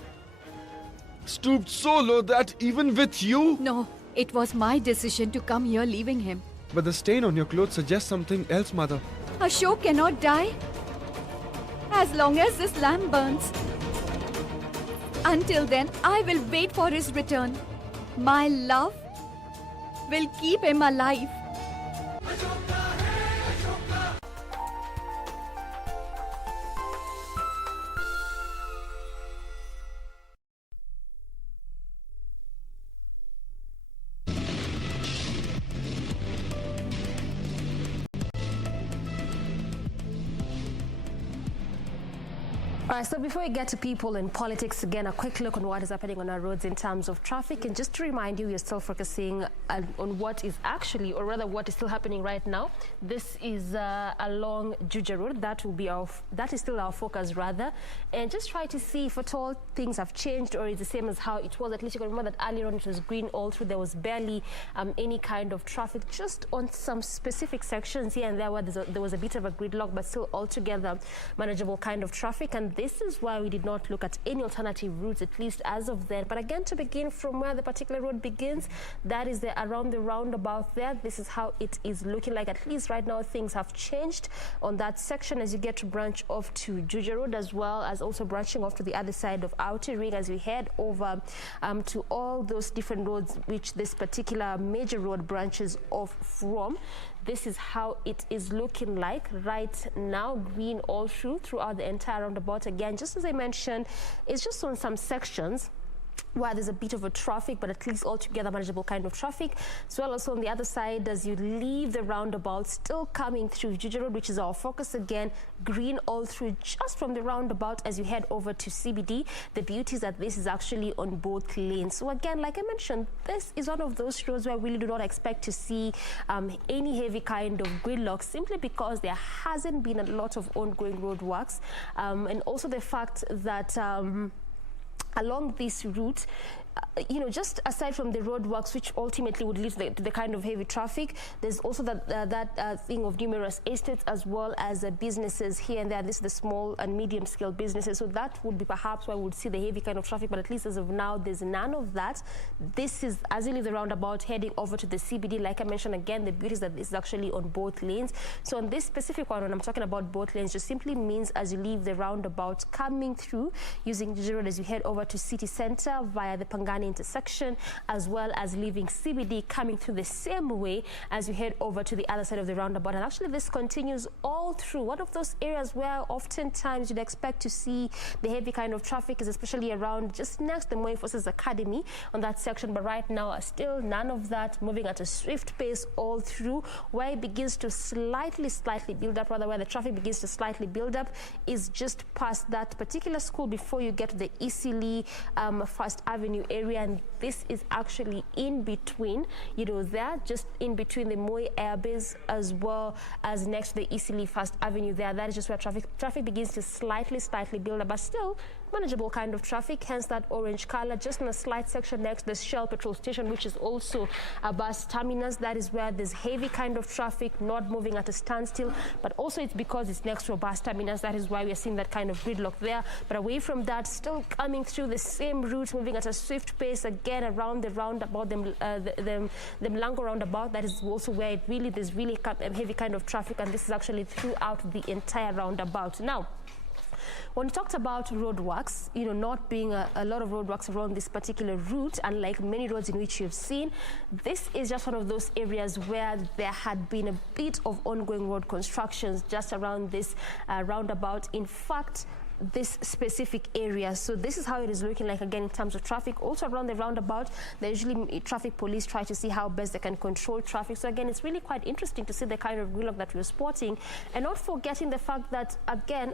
stooped so low that even with you? No, it was my decision to come here leaving him. But the stain on your clothes suggests something else, Mother. Ashok cannot die as long as this lamp burns. Until then, I will wait for his return. My love will keep him alive. All right, so before we get to people in politics, again, a quick look on what is happening on our roads in terms of traffic. And just to remind you, we're still focusing on what is actually, or rather what is still happening right now. This is along Juja Road. That is still our focus, rather. And just try to see if at all things have changed or is the same as how it was. At least you can remember that earlier on it was green all through. There was barely any kind of traffic, just on some specific sections here and there where there was a bit of a gridlock, but still altogether manageable kind of traffic. And this is why we did not look at any alternative routes, at least as of then. But again, to begin from where the particular road begins, that is around the roundabout there. This is how it is looking like. At least right now, things have changed on that section as you get to branch off to Juja Road, as well as also branching off to the other side of Outer Ring as we head over to all those different roads which this particular major road branches off from. This is how it is looking like right now, green all throughout the entire roundabout. Again, just as I mentioned, it's just on some sections where there's a bit of a traffic, but at least altogether manageable kind of traffic. As well as on the other side, as you leave the roundabout, still coming through Juja Road, which is our focus again, green all through just from the roundabout as you head over to CBD. The beauty is that this is actually on both lanes. So again, like I mentioned, this is one of those roads where we really do not expect to see any heavy kind of gridlock, simply because there hasn't been a lot of ongoing road works. And also the fact that along this route, just aside from the roadworks, which ultimately would lead to the kind of heavy traffic, there's also that thing of numerous estates as well as businesses here and there. This is the small and medium scale businesses. So that would be perhaps where we would see the heavy kind of traffic, but at least as of now, there's none of that. This is, as you leave the roundabout, heading over to the CBD. Like I mentioned again, the beauty is that this is actually on both lanes. So on this specific one, when I'm talking about both lanes, just simply means as you leave the roundabout, coming through using Juja Road as you head over to City Center via the Pangani intersection, as well as leaving CBD, coming through the same way as you head over to the other side of the roundabout. And actually this continues all through. One of those areas where oftentimes you'd expect to see the heavy kind of traffic is especially around just next to the Moi Forces Academy on that section, but right now still none of that, moving at a swift pace all through. Where it begins to slightly build up, rather where the traffic begins to slightly build up, is just past that particular school before you get to the Easily First Avenue area. And this is actually in between, there, just in between the Moi Air Base as well as next to the Easily First Avenue there. That is just where traffic begins to slightly build up, but still manageable kind of traffic, hence that orange color, just in a slight section next to the Shell petrol station, which is also a bus terminus. That is where there's heavy kind of traffic, not moving at a standstill, but also it's because it's next to a bus terminus. That is why we are seeing that kind of gridlock there. But away from that, still coming through the same route, moving at a swift pace again around the roundabout, the Mlango roundabout. That is also where there's really heavy kind of traffic, and this is actually throughout the entire roundabout. Now, when we talked about roadworks, not being a lot of roadworks around this particular route, unlike many roads in which you've seen, this is just one of those areas where there had been a bit of ongoing road constructions just around this roundabout. In fact, this specific area. So this is how it is looking like again in terms of traffic. Also around the roundabout, they usually traffic police try to see how best they can control traffic. So again, it's really quite interesting to see the kind of gridlock that we're spotting, and not forgetting the fact that again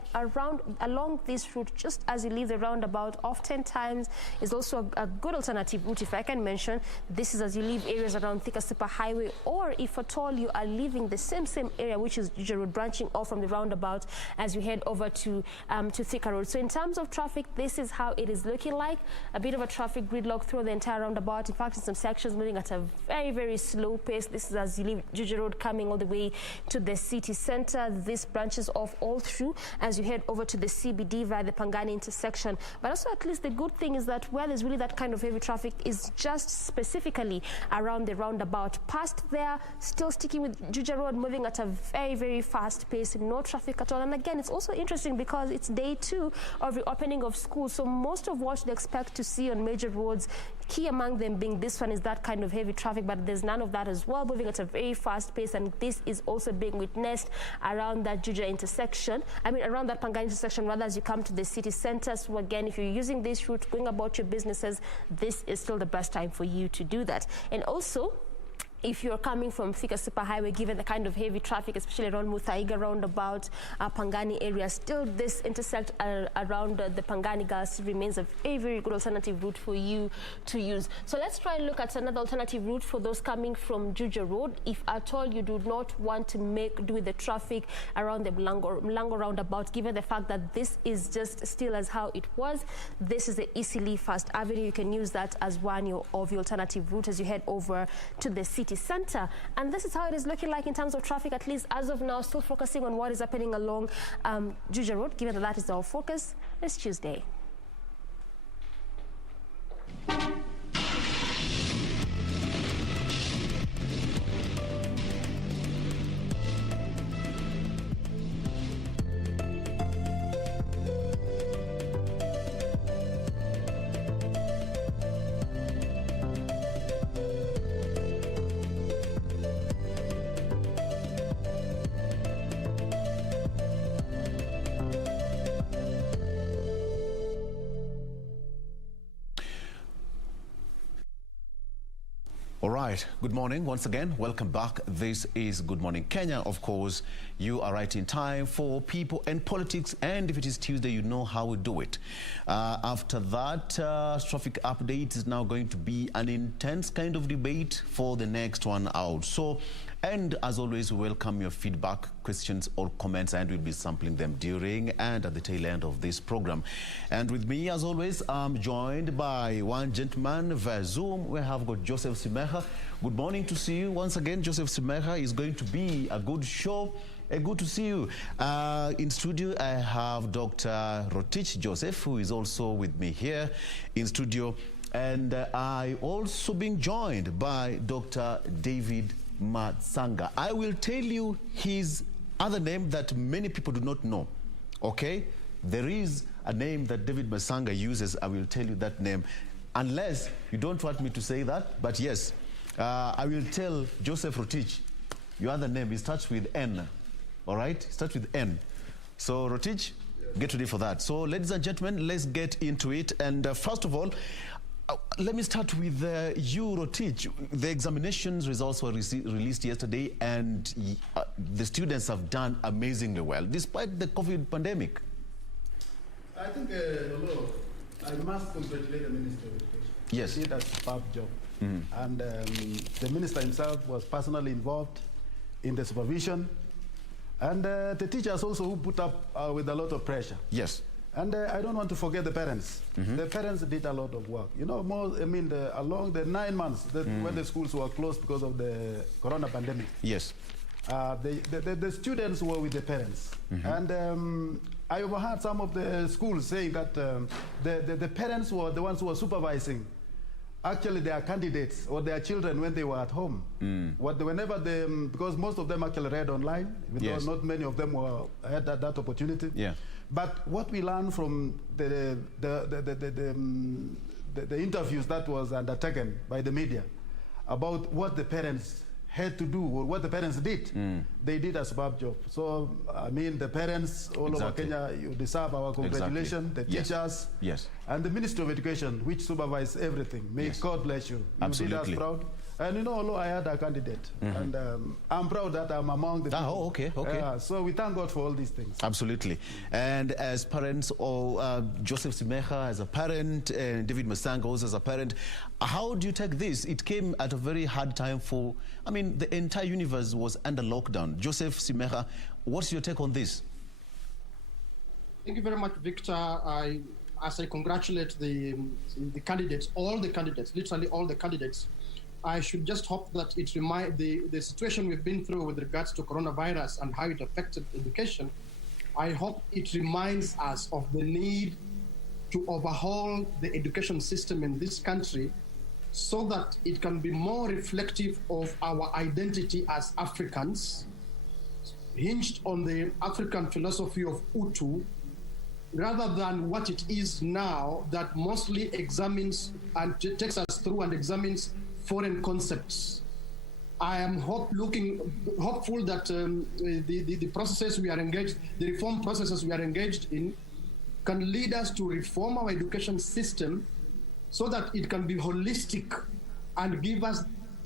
along this route, just as you leave the roundabout, oftentimes is also a good alternative route, if I can mention. This is as you leave areas around Thika Super Highway, or if at all you are leaving the same area, which is Juja Road, branching off from the roundabout as you head over to Thika Road. So in terms of traffic, this is how it is looking like. A bit of a traffic gridlock through the entire roundabout. In fact, in some sections moving at a very slow pace. This is as you leave Juja Road, coming all the way to the city center. This branches off all through as you head over to the CBD via the Pangani intersection. But also, at least the good thing is that where there's really that kind of heavy traffic is just specifically around the roundabout. Past there, still sticking with Juja Road, moving at a very fast pace, no traffic at all. And again, it's also interesting because it's day 2 of the opening of school. So most of what you'd expect to see on major roads, key among them being this one, is that kind of heavy traffic, but there's none of that as well, moving at a very fast pace. And this is also being witnessed around that Juja intersection. Around that Pangani intersection, rather, as you come to the city center. So again, if you're using this route, going about your businesses, this is still the best time for you to do that. And also, if you're coming from Thika Superhighway, given the kind of heavy traffic, especially around Muthaiga roundabout, Pangani area, still this intersect around the Pangani Gas remains a very good alternative route for you to use. So let's try and look at another alternative route for those coming from Juja Road. If at all you do not want to do with the traffic around the Mlango roundabout, given the fact that this is just still as how it was, this is the Eastleigh First Avenue. You can use that as one of your alternative route as you head over to the city center. And this is how it is looking like in terms of traffic, at least as of now, still focusing on what is happening along Juja Road, given that is our focus. It's Tuesday. All right, good morning once again. Welcome back. This is Good Morning Kenya. Of course, you are right in time for people and politics, and if it is Tuesday, you know how we do it. After that, traffic update is now going to be an intense kind of debate for the next one out. So, and as always, we welcome your feedback, questions or comments, and we'll be sampling them during and at the tail end of this program. And with me, as always, I'm joined by one gentleman via Zoom. We have got Joseph Simeha. Good morning to see you once again. Joseph Simeha is going to be a good show. Good to see you. In studio, I have Dr. Rotich Joseph, who is also with me here in studio. And I also being joined by Dr. David Matsanga. I will tell you his other name that many people do not know, okay? There is a name that David Matsanga uses. I will tell you that name, unless you don't want me to say that, but yes, I will tell Joseph Rotich, your other name, it starts with N, all right? It starts with N. So Rotich, get ready for that. So ladies and gentlemen, let's get into it. And first of all, let me start with you, Rotich. The examinations results were released yesterday, and the students have done amazingly well, despite the COVID pandemic. I think, I must congratulate the Minister of Education. Yes. He did a superb job. And the Minister himself was personally involved in the supervision. And the teachers also who put up with a lot of pressure. Yes. And I don't want to forget the parents. The parents did a lot of work. You know, along the 9 months when the schools were closed because of the corona pandemic. Yes. The students were with the parents. And I overheard some of the schools saying that the parents were the ones who were supervising actually their candidates or their children when they were at home. Because most of them actually read online, because not many of them had that opportunity. Yeah. But what we learned from the interviews that was undertaken by the media about what the parents had to do or what the parents did, they did a superb job. So, I mean, the parents all over Kenya, you deserve our congratulations, the teachers, and the Ministry of Education, which supervise everything. May God bless you. Absolutely. You did us proud. And you know, although I had a candidate, and I'm proud that I'm among the people. Oh, okay, okay. So we thank God for all these things. Absolutely. And as parents, or Joseph Simeha as a parent, and David Matsanga also as a parent, how do you take this? It came at a very hard time for, I mean, the entire universe was under lockdown. Joseph Simeha, what's your take on this? Thank you very much, Victor. As I congratulate the candidates, all the candidates, literally all the candidates, I should just hope that it reminds the situation we've been through with regards to coronavirus and how it affected education. I hope it reminds us of the need to overhaul the education system in this country so that it can be more reflective of our identity as Africans, hinged on the African philosophy of Utu, rather than what it is now that mostly examines and takes us through and examines foreign concepts. I am hopeful that the processes we are engaged, the reform processes we are engaged in, can lead us to reform our education system so that it can be holistic and give us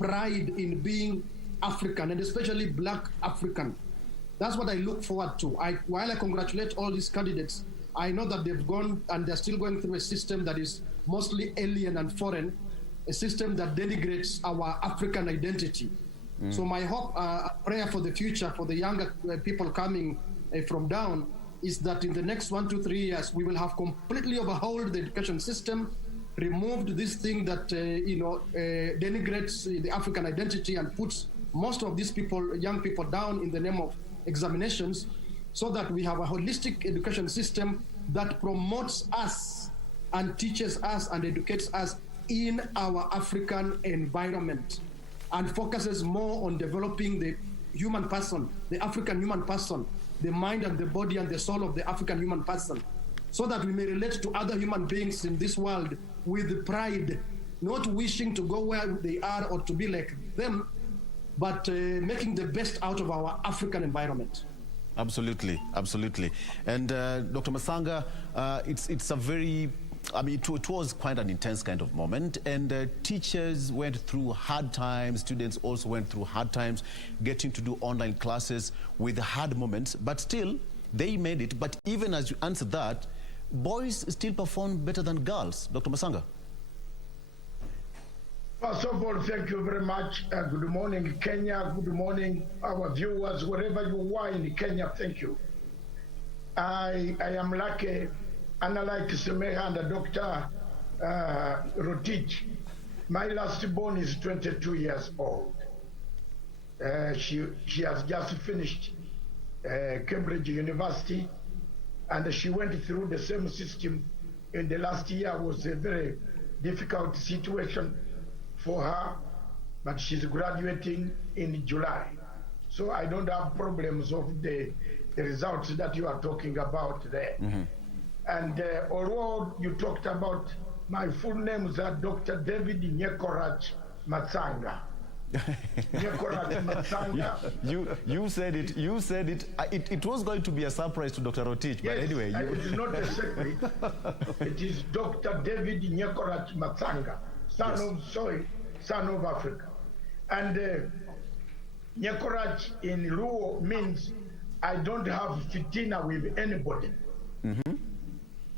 pride in being African, and especially Black African. That's what I look forward to. While I congratulate all these candidates, I know that they've gone and they're still going through a system that is mostly alien and foreign, a system that denigrates our African identity. So my hope, prayer for the future, for the younger people coming from down, is that in the next 1 to 3 years, we will have completely overhauled the education system, removed this thing that denigrates the African identity and puts most of these people, young people, down in the name of examinations, so that we have a holistic education system that promotes us and teaches us and educates us in our African environment, and focuses more on developing the human person, the African human person, the mind and the body and the soul of the African human person, so that we may relate to other human beings in this world with pride, not wishing to go where they are or to be like them, but making the best out of our African environment. Absolutely, absolutely. And Dr. Masanga, it's a very, I mean, it was quite an intense kind of moment, and teachers went through hard times, students also went through hard times, getting to do online classes with hard moments, but still, they made it. But even as you answer that, boys still perform better than girls. Dr. Masanga? First of all, thank you very much. Good morning, Kenya. Good morning, our viewers, wherever you are in Kenya. Thank you. I am lucky, unlike Semeha and Dr. Rotich. My last born is 22 years old. She has just finished Cambridge University, and she went through the same system in the last year. It was a very difficult situation for her, but she's graduating in July. So I don't have problems of the results that you are talking about there. And although you talked about my full names are Dr. David Nyekorach Matsanga. Nyekorach Matsanga. You said it. You said it. It was going to be a surprise to Dr. Rotich, but anyway. It is not a secret. It is Dr. David Nyekorach Matsanga, son of soil, son of Africa. And Nyekorach in Luo means I don't have fitina with anybody.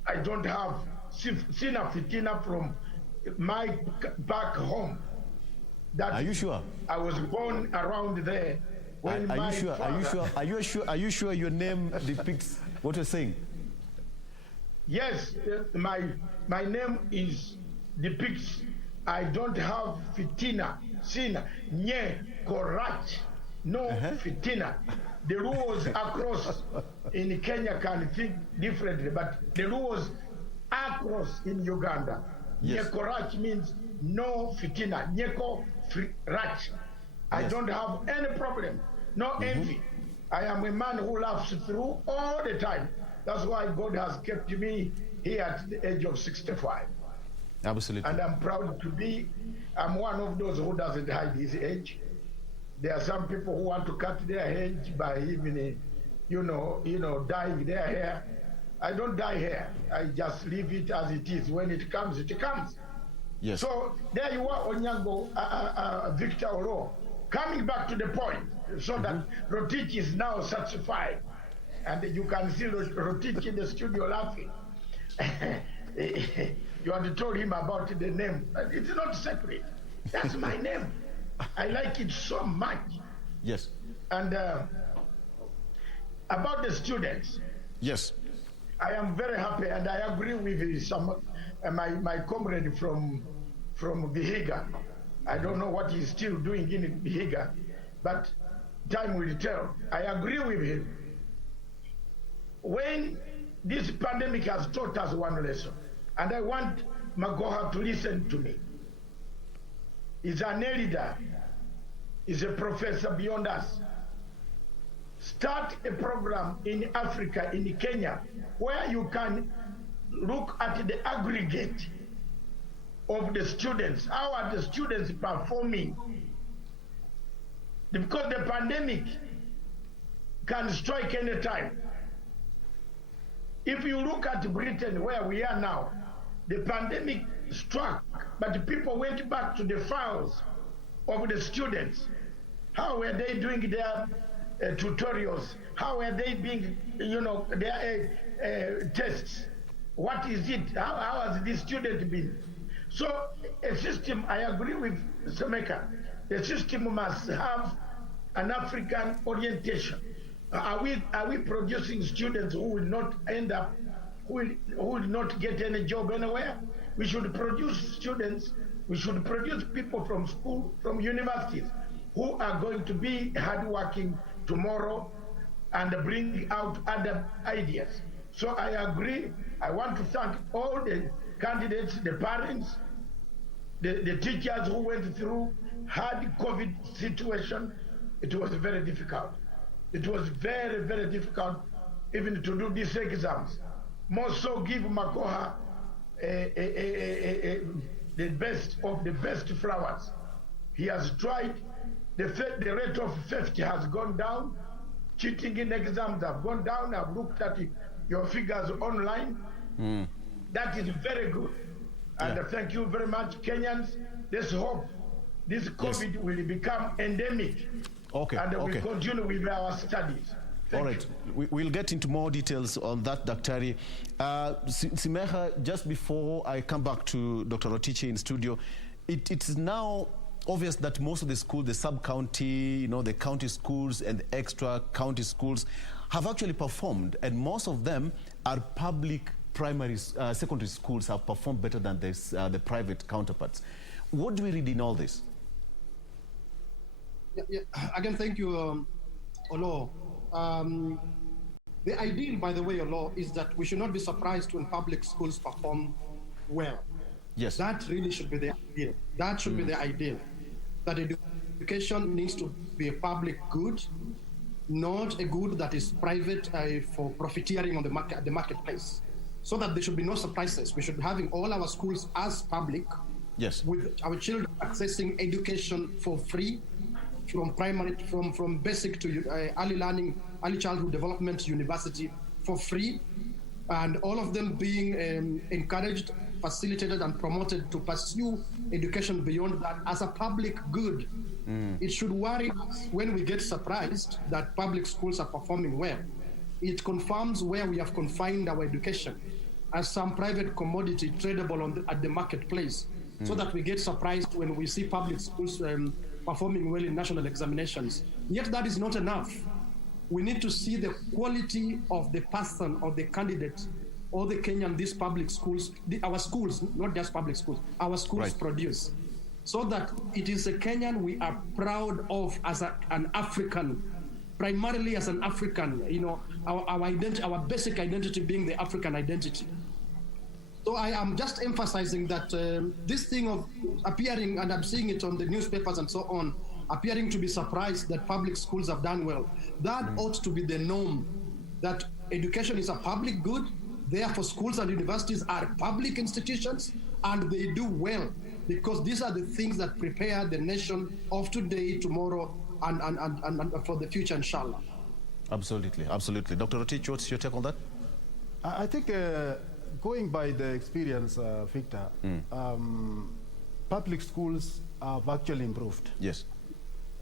I don't have sina fitina from my back home. That are you sure? I was born around there. When Are you sure your name depicts what you're saying? Yes, my name depicts I don't have fitina, sina, nye, korach, no fitina. The rules across in Kenya can think differently, but the rules across in Uganda, Nyekorach means no fitina, Nyeko rach. I don't have any problem, no envy. I am a man who laughs through all the time. That's why God has kept me here at the age of 65. Absolutely. And I'm proud to be, I'm one of those who doesn't hide his age. There are some people who want to cut their age by even, dyeing their hair. I don't dye hair. I just leave it as it is. When it comes, it comes. Yes. So there you are, Onyango, Victor Oro. Coming back to the point, so that Rotich is now certified. And you can see Rotich in the studio laughing. You had told him about the name. It's not separate. That's my name. I like it so much. Yes. And about the students. Yes. I am very happy, and I agree with some my comrade from Vihiga. I don't know what he's still doing in Vihiga, but time will tell. I agree with him. When this pandemic has taught us one lesson, and I want Magoha to listen to me. He's an elder. He's a professor beyond us. Start a program in Africa, in Kenya, where you can look at the aggregate of the students. How are the students performing? Because the pandemic can strike any time. If you look at Britain, where we are now, the pandemic struck, but people went back to the files of the students? How were they doing their tutorials? How were they being, their tests? What is it? How has the student been? So a system, I agree with Semeka, the system must have an African orientation. Are we producing students who will not end up, who will not get any job anywhere? We should produce students, we should produce people from school, from universities, who are going to be hardworking tomorrow and bring out other ideas. So I agree. I want to thank all the candidates, the parents, the teachers who went through hard COVID situation. It was very difficult. It was very, very difficult even to do these exams. More so give Makoha the best of the best flowers. He has tried. The rate of theft has gone down. Cheating in exams have gone down. I've looked at your figures online. That is very good. And thank you very much, Kenyans. Let's hope this COVID will become endemic. Okay. And we continue with our studies. All right. We'll get into more details on that, Daktari. Simeha, just before I come back to Dr. Rotiche in studio, it's now obvious that most of the schools, the sub-county, the county schools and the extra county schools have actually performed, and most of them are public primary, secondary schools have performed better than the private counterparts. What do we read in all this? Again, thank you, Olo. The ideal, by the way, Olo, is that we should not be surprised when public schools perform well. Yes. That really should be the ideal. That should be the ideal. That education needs to be a public good, not a good that is private for profiteering on the marketplace. So that there should be no surprises. We should be having all our schools as public, yes, with our children accessing education for free, from primary, from basic to early learning, early childhood development, university for free, and all of them being encouraged, facilitated, and promoted to pursue education beyond that as a public good. It should worry us when we get surprised that public schools are performing well. It confirms where we have confined our education as some private commodity tradable at the marketplace, so that we get surprised when we see public schools performing well in national examinations. Yet that is not enough. We need to see the quality of the person or the candidate or the Kenyan, these public schools, our schools, not just public schools, our schools produce, so that it is a Kenyan we are proud of as an African, primarily as an African, our identity, our basic identity being the African identity. So I am just emphasizing that this thing of appearing, and I'm seeing it on the newspapers and so on, appearing to be surprised that public schools have done well. That ought to be the norm, that education is a public good, therefore schools and universities are public institutions, and they do well, because these are the things that prepare the nation of today, tomorrow, and for the future, inshallah. Absolutely, absolutely. Dr. Rotich, what's your take on that? I think going by the experience, Victor, public schools have actually improved. Yes.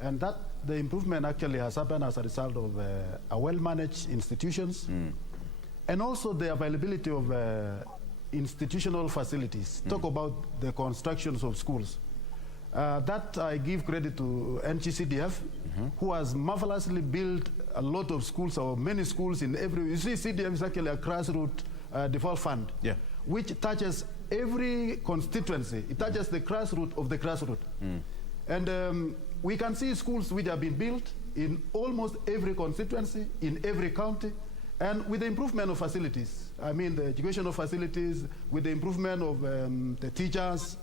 And that the improvement actually has happened as a result of well-managed institutions, and also the availability of institutional facilities. Talk about the constructions of schools. That I give credit to NGCDF, who has marvelously built a lot of schools, or many schools in every. You see, CDF is actually a grassroots default fund, which touches every constituency. It touches the grassroots of the grassroots. And we can see schools which have been built in almost every constituency, in every county, and with the improvement of facilities. I mean, the educational facilities, with the improvement of the teachers'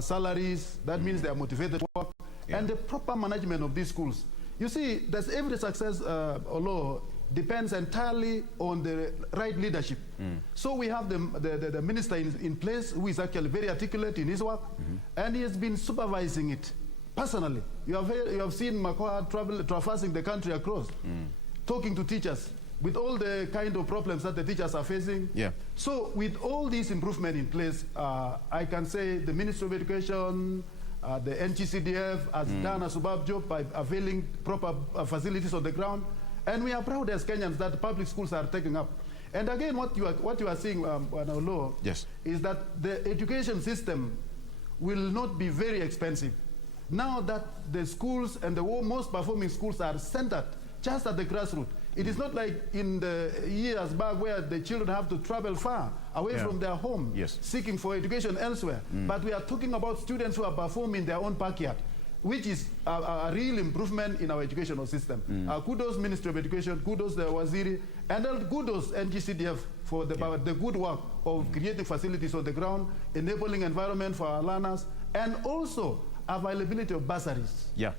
salaries, that means they are motivated to work, and the proper management of these schools. You see, there's every success, although depends entirely on the right leadership. So we have the minister in place who is actually very articulate in his work, and he has been supervising it personally. You have seen Makoha traversing the country across, talking to teachers with all the kind of problems that the teachers are facing. So with all these improvements in place, I can say the Ministry of Education, The NGCDF has done a superb job by availing proper facilities on the ground. And we are proud as Kenyans that public schools are taking up. And again, what you are seeing, Law, yes, is that the education system will not be very expensive. Now that the schools and the most performing schools are centered just at the grassroots. It is not like in the years back where the children have to travel far away from their home, seeking for education elsewhere. But we are talking about students who are performing in their own backyard, which is a real improvement in our educational system. Kudos Ministry of Education, kudos the Waziri, and kudos NGCDF for the good work of creating facilities on the ground, enabling environment for our learners, and also availability of bursaries. Yeah.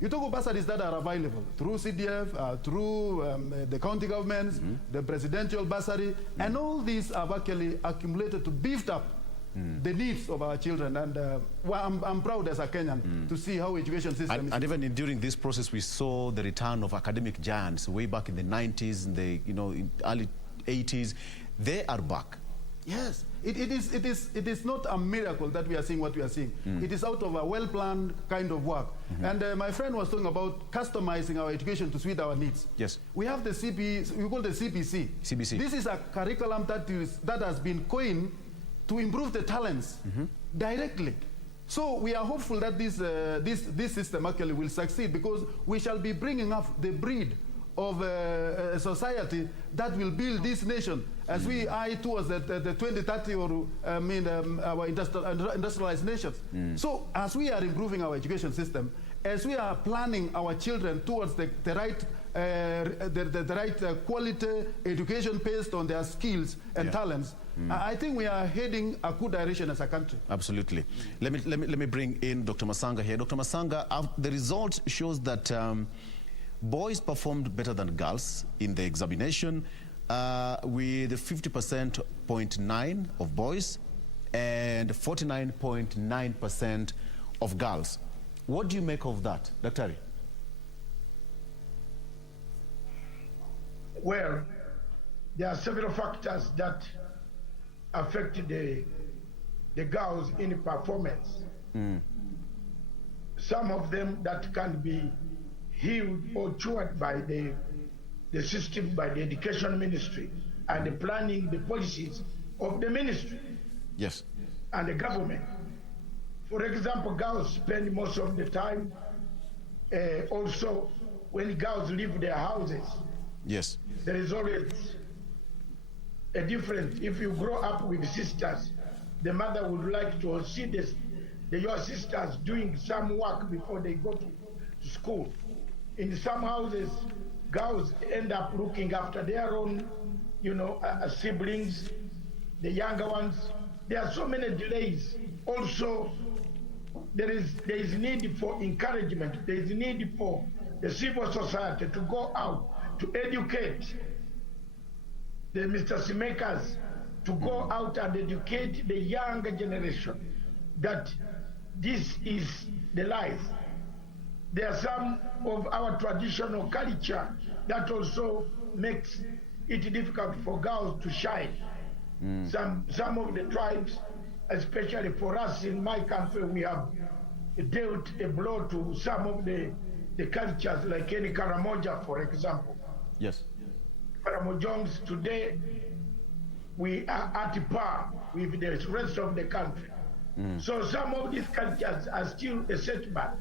You talk about bursaries that are available through CDF, through the county governments, the presidential bursary, and all these have actually accumulated to beef up the needs of our children. And I'm proud as a Kenyan to see how education system and even during this process, we saw the return of academic giants way back in the 90s and the in early 80s. They are back. Yes, it is not a miracle that we are seeing what we are seeing. It is out of a well-planned kind of work. And my friend was talking about customizing our education to suit our needs. Yes. We have the we call the CBC. CBC. This is a curriculum that has been coined to improve the talents directly. So we are hopeful that this system actually will succeed, because we shall be bringing up the breed of a society that will build this nation as we eye towards the 2030 or our industrialized nations. So as we are improving our education system, as we are planning our children towards the right quality education based on their skills and talents, I think we are heading a good direction as a country. Absolutely. Let me bring in Dr. Masanga here. Dr. Masanga, the result shows that boys performed better than girls in the examination, with 50.9% of boys and 49.9% of girls. What do you make of that, Dr. Well, there are several factors that affect the girls in performance. Some of them that can be healed or cured by the system, by the education ministry, and the planning, the policies of the ministry. Yes. And the government. For example, girls spend most of the time also when girls leave their houses. Yes. There is always a difference. If you grow up with sisters, the mother would like to see your sisters doing some work before they go to school. In some houses, girls end up looking after their own, siblings, the younger ones. There are so many delays. Also, there is need for encouragement. There is need for the civil society to go out to educate the Mr. Simekas, to go out and educate the younger generation that this is the life. There are some of our traditional culture that also makes it difficult for girls to shine. Some of the tribes, especially for us in my country, we have dealt a blow to some of the cultures, like any Karamoja, for example. Yes. Karamojongs today, we are at par with the rest of the country. So some of these cultures are still a setback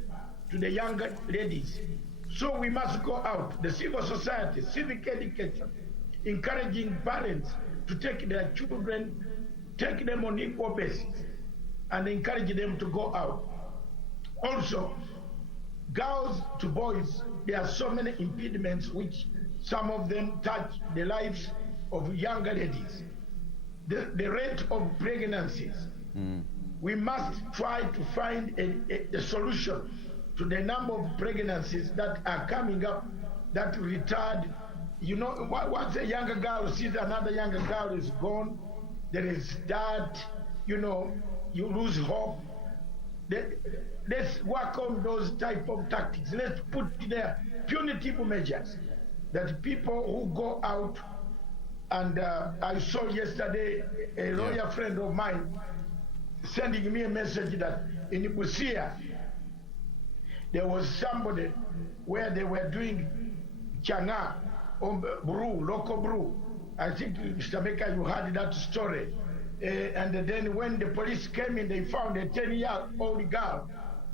to the younger ladies. So we must go out, the civil society, civic education, encouraging parents to take their children, take them on equal basis, and encourage them to go out. Also, girls to boys, there are so many impediments which some of them touch the lives of younger ladies. The rate of pregnancies, we must try to find a solution to the number of pregnancies that are coming up that retard. Once a younger girl sees another younger girl is gone, there is that, you lose hope. Let's work on those type of tactics. Let's put there punitive measures that people who go out, and I saw yesterday a lawyer friend of mine sending me a message that in Busia, there was somebody where they were doing changa, brew, local brew. I think, Mr. Baker, you heard that story. And then when the police came in, they found a 10-year-old girl.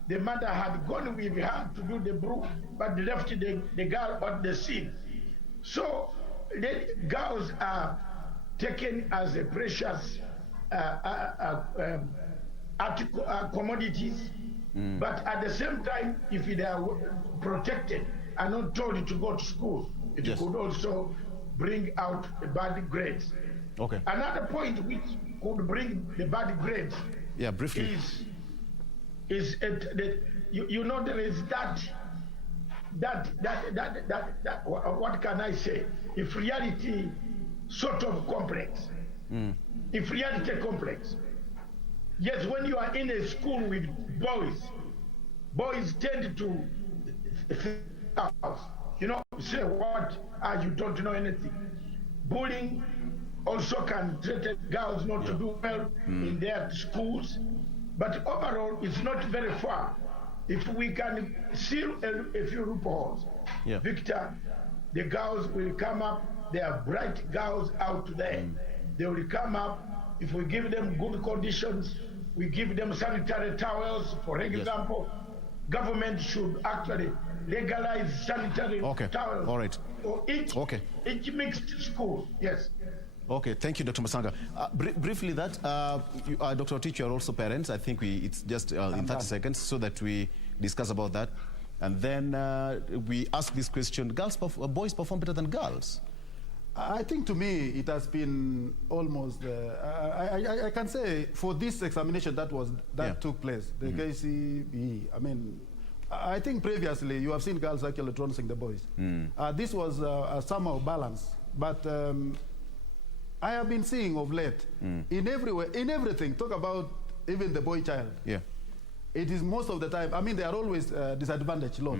The mother had gone with her to do the brew, but left the girl on the scene. So the girls are taken as a precious commodities, but at the same time, if they are protected and not told to go to school, it could also bring out the bad grades. Okay. Another point which could bring the bad grades, briefly, is you know, there is that what can I say? Inferiority sort of complex. Inferiority complex. Yes, when you are in a school with boys tend to, you know, say what, you don't know anything. Bullying also can threaten girls not to do well in their schools, but overall it's not very far. If we can seal a few loopholes, Victor, the girls will come up. There are bright girls out there. They will come up if we give them good conditions. We give them sanitary towels, for example. Government should actually legalize sanitary towels. All right. For each mixed school. Yes. Okay, thank you, Dr. Masanga. Briefly, that Dr. Otich, you are also parents. I think it's just in 30 seconds so that we discuss about that, and then we ask this question: boys perform better than girls? I think to me it has been almost. I can say for this examination that took place, the KCBE. I mean, I think previously you have seen girls actually trouncing the boys. This was somehow balanced, but. I have been seeing of late, in everything, talk about even the boy child. It is most of the time, I mean, they are always disadvantaged lot.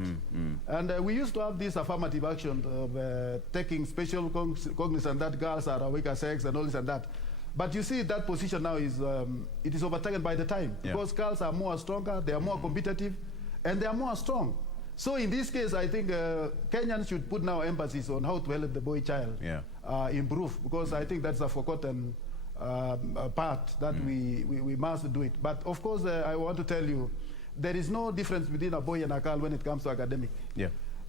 And we used to have this affirmative action of taking special cognizance that girls are a weaker sex and all this and that. But you see that position now is, it is overtaken by the time. Because girls are more stronger, they are more competitive, and they are more strong. So in this case, I think Kenyans should put now emphasis on how to help the boy child improve, because I think that's a forgotten part that we must do it. But of course, I want to tell you, there is no difference between a boy and a girl when it comes to academic.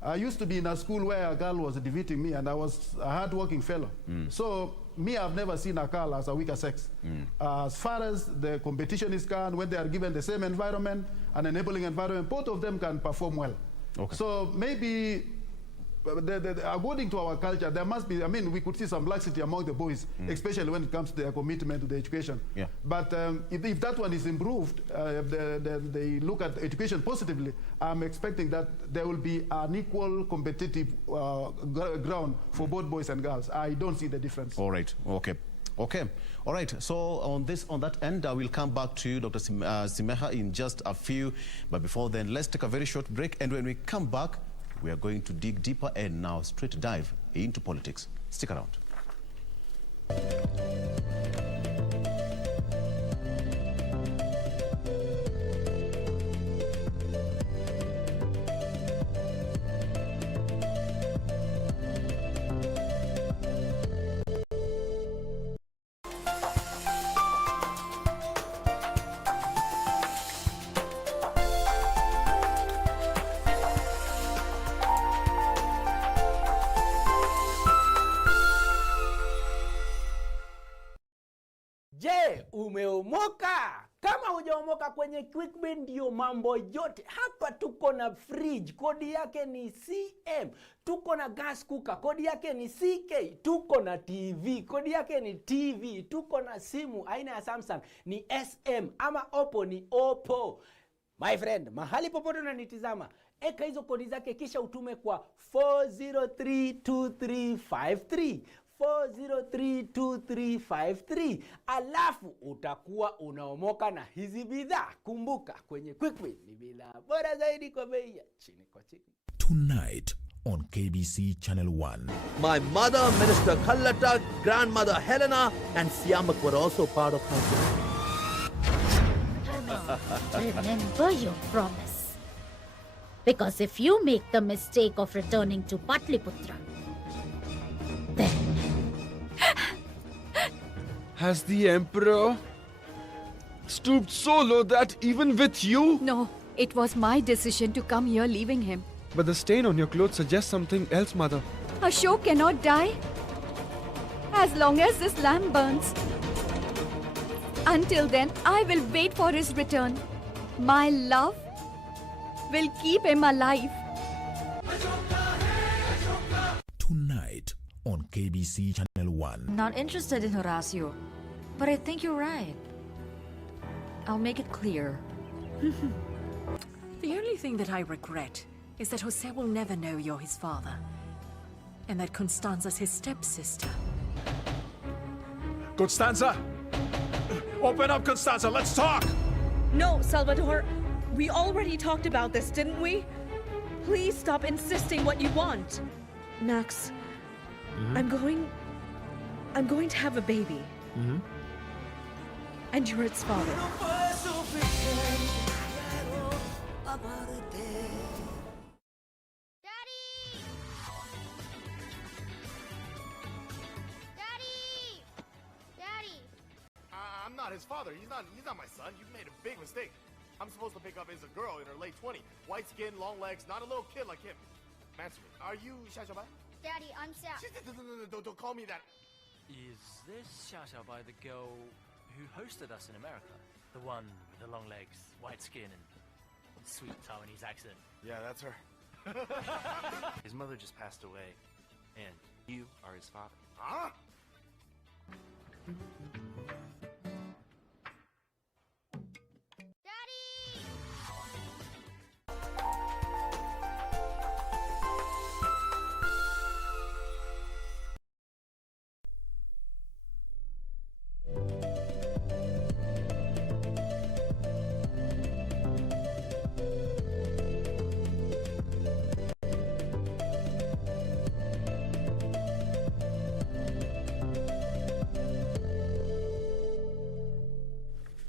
I used to be in a school where a girl was defeating me, and I was a hard-working fellow. So me, I've never seen a girl as a weaker sex. As far as the competition is concerned, when they are given the same environment, an enabling environment, both of them can perform well. So maybe, according to our culture, there must be, I mean, we could see some laxity among the boys, especially when it comes to their commitment to the education. But if that one is improved, they look at education positively, I'm expecting that there will be an equal competitive ground for both boys and girls. I don't see the difference. All right. Okay. All right. So on that end, I will come back to you, Dr. Simeha, in just a few. But before then, let's take a very short break. And when we come back, we are going to dig deeper and now straight dive into politics. Stick around. Je, umeomoka? Kama hujaomoka kwenye QuickBin ndio mambo yote. Hapa tuko na fridge, kodi yake ni CM. Tuko na gas cooker, kodi yake ni CK. Tuko na TV, kodi yake ni TV. Tuko na simu aina ya Samsung ni SM, ama Oppo ni Oppo. My friend, mahali popote unanitizama, eka hizo kodi zake kisha utume kwa 4032353. 4032353, alafu utakuwa unaomoka na hizi bidhaa. Kumbuka, kwenye QuickBin ni bidhaa bora zaidi kwa bei ya chini kwa chini. Tonight on KBC Channel 1. My mother, Minister Kallata, grandmother Helena, and Siamak were also part of her. Remember your promise. Because if you make the mistake of returning to Patliputra, then... Has the Emperor stooped so low that even with you? No, it was my decision to come here leaving him. But the stain on your clothes suggests something else, Mother. Ashok cannot die as long as this lamp burns. Until then, I will wait for his return. My love will keep him alive. Tonight on KBC Channel 1. Not interested in Horacio, but I think you're right. I'll make it clear. The only thing that I regret is that Jose will never know you're his father, and that Constanza's his stepsister. Constanza! Open up, Constanza, let's talk! No, Salvador. We already talked about this, didn't we? Please stop insisting what you want. Max, I'm going to have a baby. And you're its father. I'm not his father. He's not my son. You've made a big mistake. I'm supposed to pick up as a girl in her late 20s. White skin, long legs, not a little kid like him. Answer me. Are you Xia Xiaobai? Daddy, I'm Xia. Don't call me that. Is this Xia Xiaobai the girl who hosted us in America? The one with the long legs, white skin, and sweet Taiwanese accent? Yeah, that's her. His mother just passed away, and you are his father. Huh?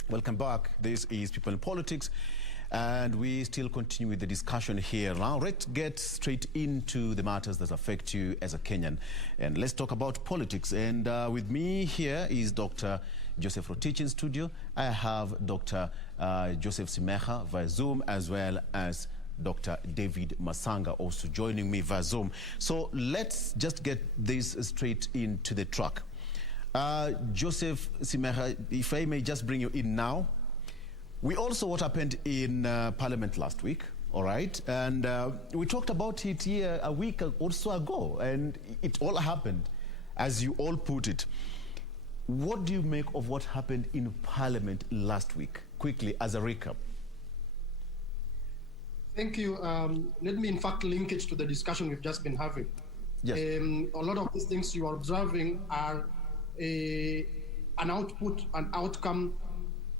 Welcome back. This is People in Politics, and we still continue with the discussion here. Now, let's get straight into the matters that affect you as a Kenyan, and let's talk about politics. And with me here is Dr. Joseph Rotich in studio. I have Dr. Joseph Simeha via Zoom, as well as Dr. David Masanga also joining me via Zoom. So let's just get this straight into the track. Joseph Simeha, if I may just bring you in now. We all saw what happened in Parliament last week, all right? And we talked about it here a week or so ago, and it all happened, as you all put it. What do you make of what happened in Parliament last week? Quickly, as a recap. Thank you. Let me, in fact, link it to the discussion we've just been having. Yes. A lot of these things you are observing are an output, an outcome,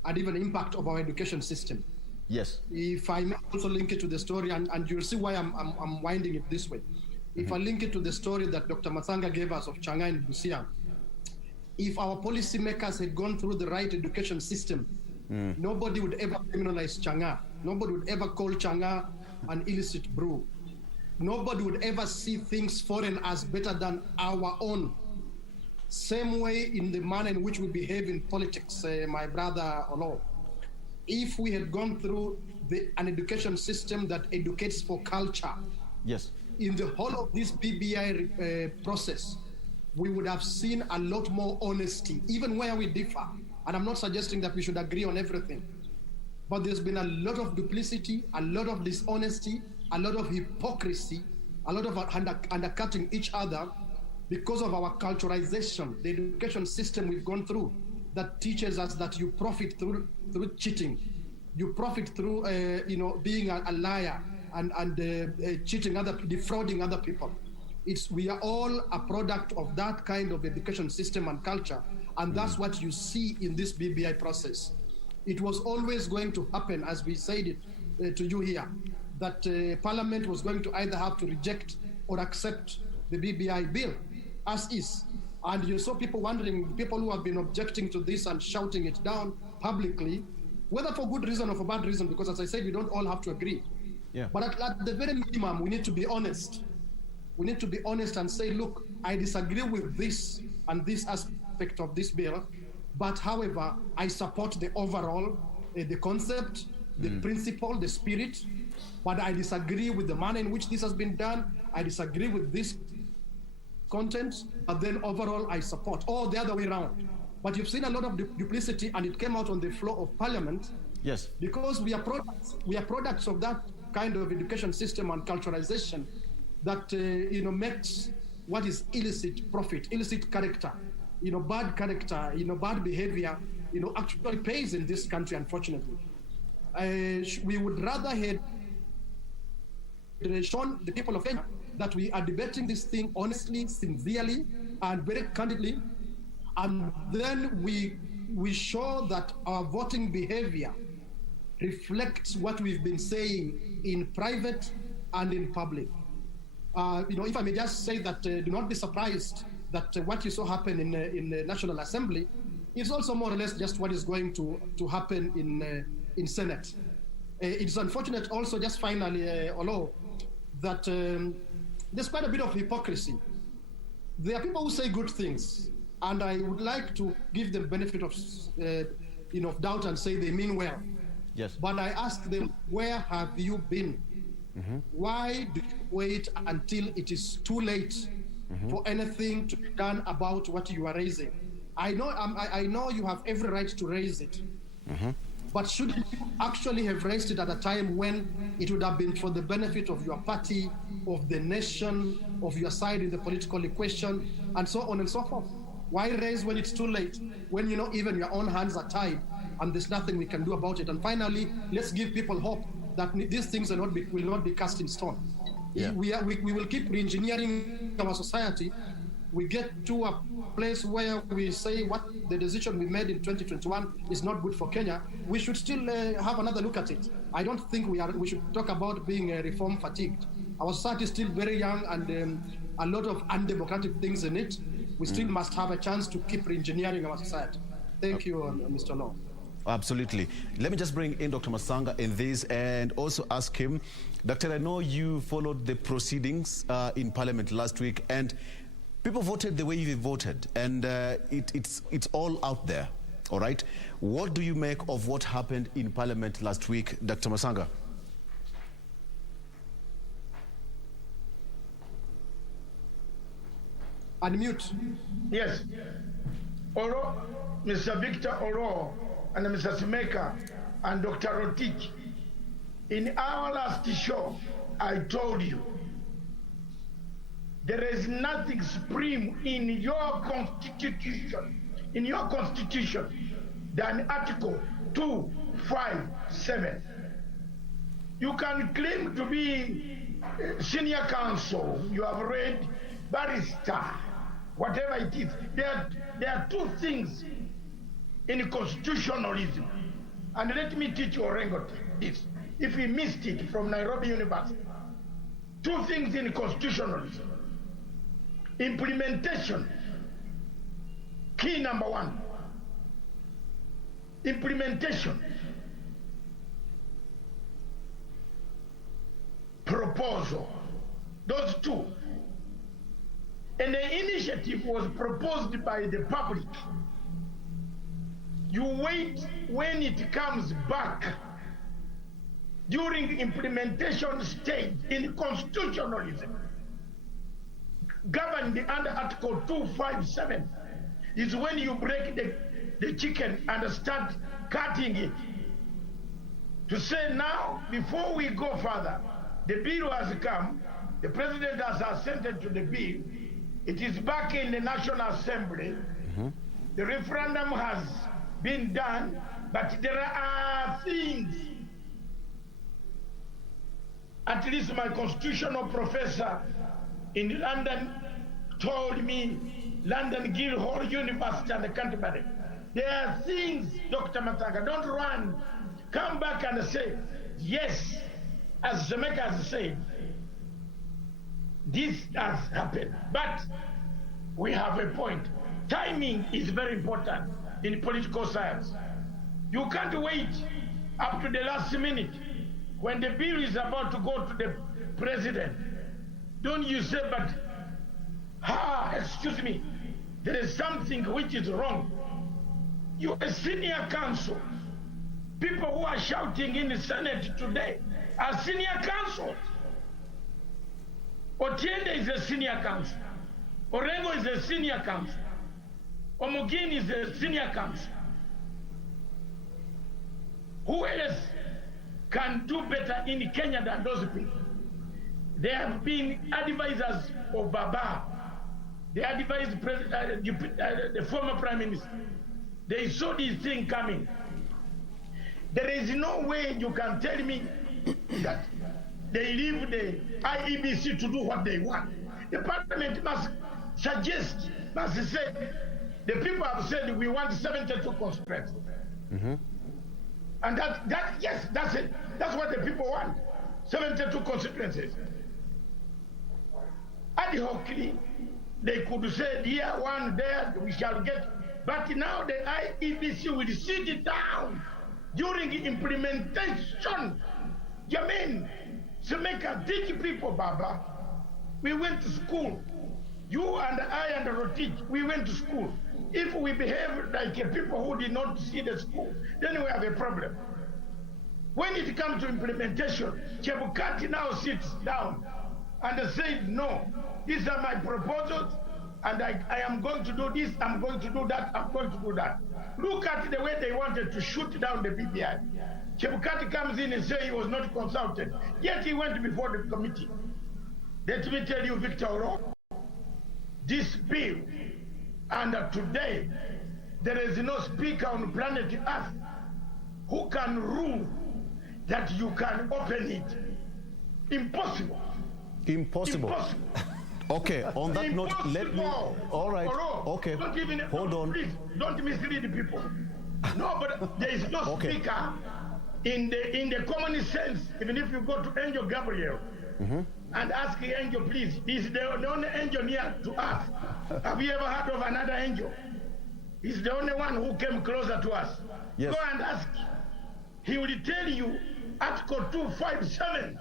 and even impact of our education system. Yes. If I may also link it to the story, and you'll see why I'm winding it this way. If I link it to the story that Dr. Masanga gave us of Chang'an and Busia, if our policymakers had gone through the right education system, nobody would ever criminalize Chang'an. Nobody would ever call Chang'an an illicit brew. Nobody would ever see things foreign as better than our own. Same way in the manner in which we behave in politics, my brother Olo. If we had gone through an education system that educates for culture, yes, in the whole of this BBI process, we would have seen a lot more honesty, even where we differ. And I'm not suggesting that we should agree on everything, but there's been a lot of duplicity, a lot of dishonesty, a lot of hypocrisy, a lot of undercutting each other, because of our culturalization, the education system we've gone through that teaches us that you profit through cheating, you profit through being a liar and cheating defrauding other people. We are all a product of that kind of education system and culture, and that's what you see in this BBI process. It was always going to happen, as we said it to you here, that Parliament was going to either have to reject or accept the BBI bill as is. And you saw people wondering, people who have been objecting to this and shouting it down publicly, whether for good reason or for bad reason, because as I said, we don't all have to agree. Yeah. But at the very minimum, we need to be honest. We need to be honest and say, look, I disagree with this and this aspect of this bill, but however, I support the overall, the concept, the principle, the spirit, but I disagree with the manner in which this has been done. I disagree with this content, but then overall I support, or the other way around. But you've seen a lot of duplicity, and it came out on the floor of Parliament. Yes. Because we are products of that kind of education system and culturalization that makes what is illicit profit, illicit character, bad character, bad behavior, actually pays in this country, unfortunately. We would rather have shown the people of Kenya that we are debating this thing honestly, sincerely, and very candidly, and then we show that our voting behavior reflects what we've been saying in private and in public. If I may just say that, do not be surprised that what you saw happen in the National Assembly is also more or less just what is going to happen in Senate. It's unfortunate also, just finally, Olo, that there's quite a bit of hypocrisy. There are people who say good things, and I would like to give them benefit of doubt and say they mean well. Yes. But I ask them, where have you been? Why do you wait until it is too late for anything to be done about what you are raising? I know you have every right to raise it, but should you actually have raised it at a time when it would have been for the benefit of your party, of the nation, of your side in the political equation, and so on and so forth? Why raise when it's too late, when even your own hands are tied and there's nothing we can do about it? And finally, let's give people hope that these things will not be cast in stone. Yeah. We will keep re-engineering our society. We get to a place where we say what the decision we made in 2021 is not good for Kenya. We should still have another look at it. I don't think we should talk about being reform fatigued. Our society is still very young, and a lot of undemocratic things in it. We still must have a chance to keep re-engineering our society. Thank you, Mr. Law. Absolutely. Let me just bring in Dr. Masanga in this and also ask him, Doctor, I know you followed the proceedings in Parliament last week, and people voted the way you voted, and it's all out there, all right? What do you make of what happened in Parliament last week, Dr. Masanga? Unmute. Yes. Oro, Mr. Victor Oro, and Mr. Smeka, and Dr. Rotich, in our last show, I told you, there is nothing supreme in your constitution, than Article 257. You can claim to be senior counsel, you have read barrister, whatever it is. There are two things in constitutionalism. And let me teach Orengo this, if he missed it from Nairobi University. Two things in constitutionalism. Implementation, key number one. Implementation. Proposal. Those two. And the initiative was proposed by the public. You wait when it comes back during the implementation stage in constitutionalism, governed under Article 257, is when you break the chicken and start cutting it. To say now, before we go further, the bill has come, the president has assented to the bill, it is back in the National Assembly, the referendum has been done, but there are things, at least my constitutional professor in London told me, London Guildhall University and Canterbury, there are things, Dr. Matanga, don't run, come back and say, yes, as Zemeka has said, this has happened, but we have a point. Timing is very important in political science. You can't wait up to the last minute. When the bill is about to go to the president, don't you say, but, excuse me, there is something which is wrong. You're a senior counsel. People who are shouting in the Senate today are senior counsels. Otiende is a senior counsel. Orengo is a senior counsel. Omogin is a senior counsel. Who else can do better in Kenya than those people? They have been advisors of Baba. They advised the former prime minister. They saw this thing coming. There is no way you can tell me that they leave the IEBC to do what they want. The parliament must suggest, must say, the people have said we want 72 constituencies. And yes, that's it. That's what the people want. 72 constituencies. Ad hocly, they could say here, one there, we shall get. But now the IEBC will sit down during the implementation. Yamin, Semeka, teach people, Baba. We went to school. You and I and Rotich, we went to school. If we behave like people who did not see the school, then we have a problem. When it comes to implementation, Chebukati now sits down and says, no, these are my proposals, and I am going to do this, I'm going to do that, I'm going to do that. Look at the way they wanted to shoot down the BBI. Chebukati comes in and says he was not consulted, yet he went before the committee. Let me tell you, Victor Oro, this bill, and today, there is no speaker on planet Earth who can rule that you can open it. Impossible. Impossible. Impossible. Okay, on that note, let me... All right, okay, hold on. Please, don't mislead the people. No, but there is no speaker in the common sense. Even if you go to Angel Gabriel and ask the angel, please, he's the only angel near to us. Have you ever heard of another angel? He's the only one who came closer to us. Yes. Go and ask. He will tell you Article 257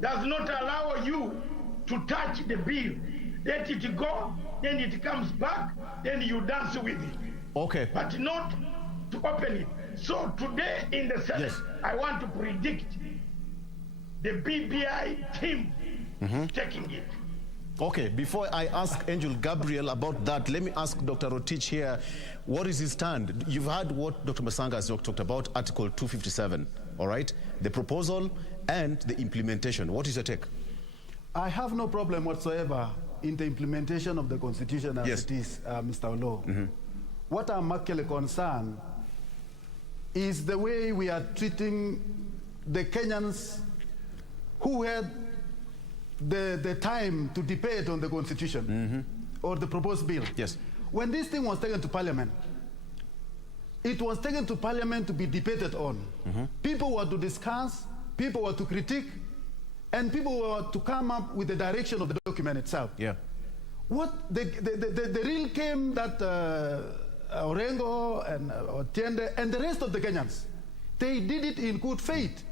does not allow you to touch the bill. Let it go, then it comes back, then you dance with it. Okay. But not to open it. So today in the Senate, I want to predict the BBI team taking it. Okay, before I ask Angel Gabriel about that, let me ask Dr. Rotich here, what is his stand? You've heard what Dr. Masanga has talked about, Article 257, all right? The proposal and the implementation. What is your take? I have no problem whatsoever in the implementation of the Constitution as it is, Mr. Olo. What I'm actually concerned is the way we are treating the Kenyans who had the time to debate on the Constitution or the proposed bill. Yes. When this thing was taken to Parliament, it was taken to Parliament to be debated on. People were to discuss, people were to critique, and people were to come up with the direction of the document itself. Yeah. What the real came that Orengo and Otiende and the rest of the Kenyans, they did it in good faith.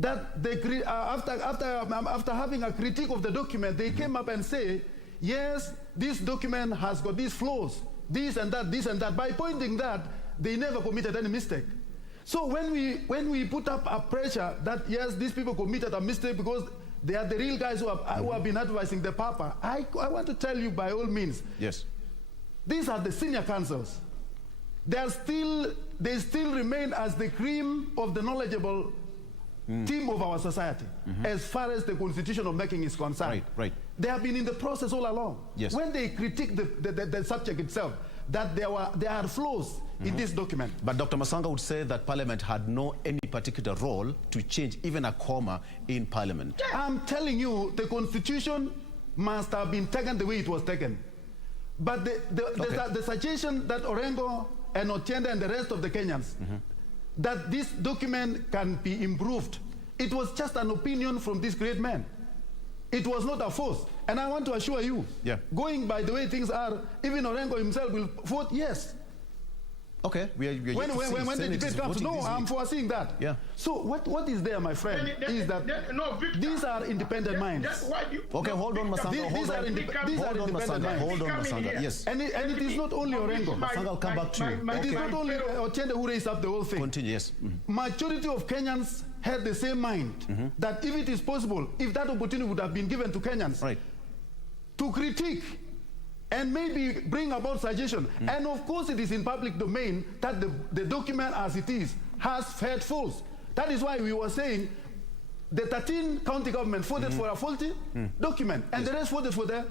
That they, after having a critique of the document, they came up and say, yes, this document has got these flaws, this and that, this and that. By pointing that, they never committed any mistake. So when we put up a pressure that, yes, these people committed a mistake because they are the real guys who have been advising the Papa, I want to tell you by all means, yes, these are the senior councils. They still remain as the cream of the knowledgeable team of our society, as far as the constitutional making is concerned. Right. They have been in the process all along. Yes. When they critique the subject itself, that there are flaws in this document. But Dr. Masanga would say that Parliament had no any particular role to change even a comma in Parliament. I'm telling you, the Constitution must have been taken the way it was taken. But the suggestion that Orengo and Otiende and the rest of the Kenyans, that this document can be improved, it was just an opinion from this great man. It was not a force. And I want to assure you, going by the way things are, even Orengo himself will vote yes. Okay, we are when the debate comes, no, I'm foreseeing that. Yeah. So what is there, my friend, is that these are independent minds. Okay, hold on, Masanga. These are independent minds. Hold on, Masanga. Yes. And it is not only Orengo. Masanga, I'll come back to you. It is not only Otiende who raised up the whole thing. Continue, yes. Majority of Kenyans had the same mind, that if it is possible, if that opportunity would have been given to Kenyans, right, to critique and maybe bring about suggestion. And of course it is in public domain that the document as it is has failed false. That is why we were saying the 13 county government voted for a faulty document, and the rest voted for the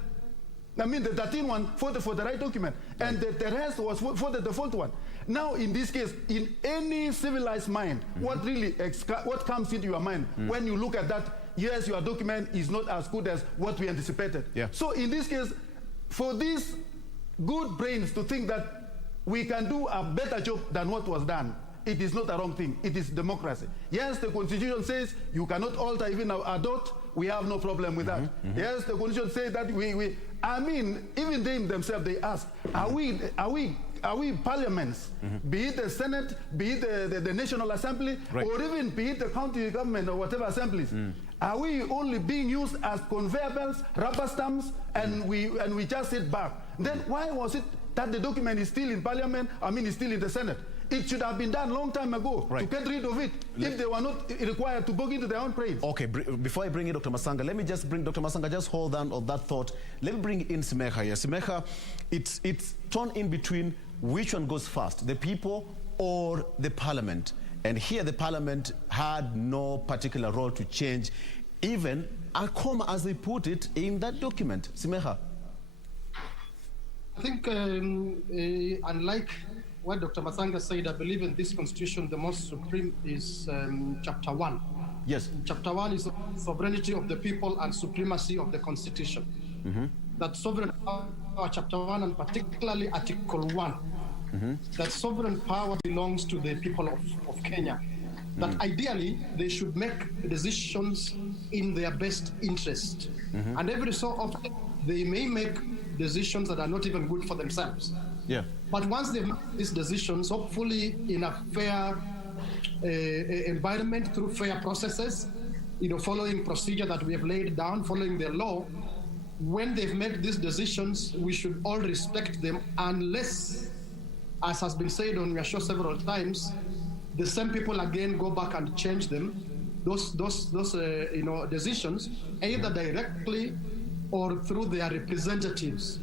13 one voted for the right document, and the rest was voted the faulty one. Now in this case, in any civilized mind, what comes into your mind when you look at that, yes, your document is not as good as what we anticipated. Yeah. So in this case, for these good brains to think that we can do a better job than what was done, it is not a wrong thing. It is democracy. Yes, the Constitution says you cannot alter even a dot. We have no problem with that. Yes, the Constitution says that even they themselves, they ask, are we parliaments, be it the Senate, be it the National Assembly, or even be it the county government or whatever assemblies, are we only being used as conveyor belts, rubber stamps, and we just sit back? Then why was it that the document is still in parliament, is still in the Senate? It should have been done long time ago to get rid of it if they were not required to bog into their own brains. Okay, before I bring in Dr. Masanga, let me just bring Dr. Masanga, just hold on that thought. Let me bring in Simeha here. Simeha, it's torn in between which one goes first, the people or the parliament. And here the parliament had no particular role to change, even a comma, as they put it in that document. Simeha. I think unlike what Dr. Masanga said, I believe in this constitution, the most supreme is chapter 1. Yes. Chapter 1 is sovereignty of the people and supremacy of the constitution. That sovereign power, chapter 1, and particularly article 1, that sovereign power belongs to the people of Kenya. That ideally, they should make decisions in their best interest. And every so often, they may make decisions that are not even good for themselves. Yeah. But once they make these decisions, hopefully in a fair environment, through fair processes, following procedure that we have laid down, following the law, when they've made these decisions, we should all respect them, unless, as has been said on your show several times, the same people again go back and change them, those decisions, either directly or through their representatives.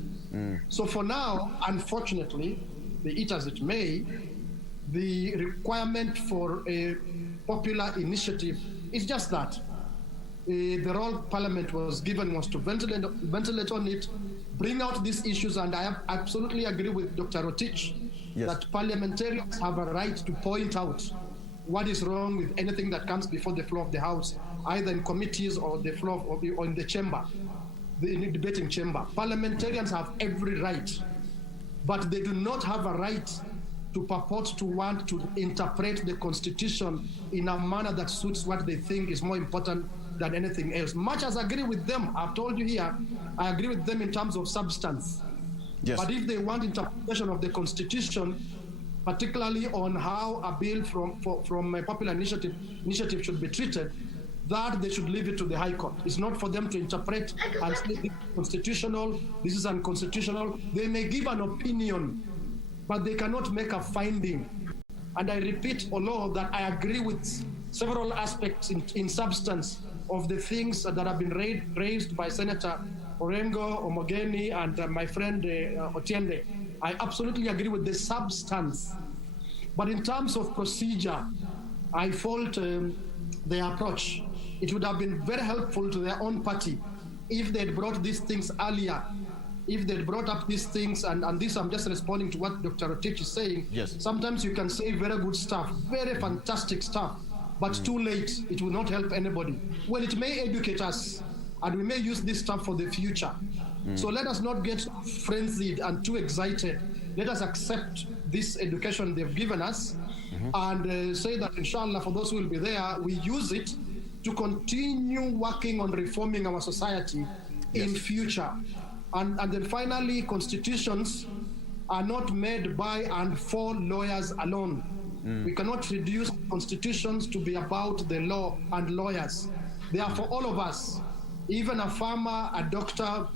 So for now, unfortunately, be it as it may, the requirement for a popular initiative is just that. The role Parliament was given was to ventilate on it, bring out these issues, and I absolutely agree with Dr. Rotich that parliamentarians have a right to point out what is wrong with anything that comes before the floor of the House, either in committees or the floor or in the chamber. In the debating chamber. Parliamentarians have every right, but they do not have a right to purport to want to interpret the Constitution in a manner that suits what they think is more important than anything else. Much as I agree with them, I've told you here, I agree with them in terms of substance. Yes. But if they want interpretation of the Constitution, particularly on how a bill from a popular initiative should be treated, that they should leave it to the High Court. It's not for them to interpret and say this is constitutional, this is unconstitutional. They may give an opinion, but they cannot make a finding. And I repeat, although that I agree with several aspects in substance of the things that have been raised by Senator Orengo, Omogeni, and my friend Otiende, I absolutely agree with the substance. But in terms of procedure, I fault their approach. It would have been very helpful to their own party if they had brought these things earlier, if they'd brought up these things, and this I'm just responding to what Dr. Rotich is saying. Yes. Sometimes you can say very good stuff, very fantastic stuff, but too late, it will not help anybody. Well, it may educate us, and we may use this stuff for the future. So let us not get frenzied and too excited. Let us accept this education they've given us and say that, inshallah, for those who will be there, we use it to continue working on reforming our society in future. And then finally, constitutions are not made by and for lawyers alone. We cannot reduce constitutions to be about the law and lawyers. They are for all of us. Even a farmer, a doctor,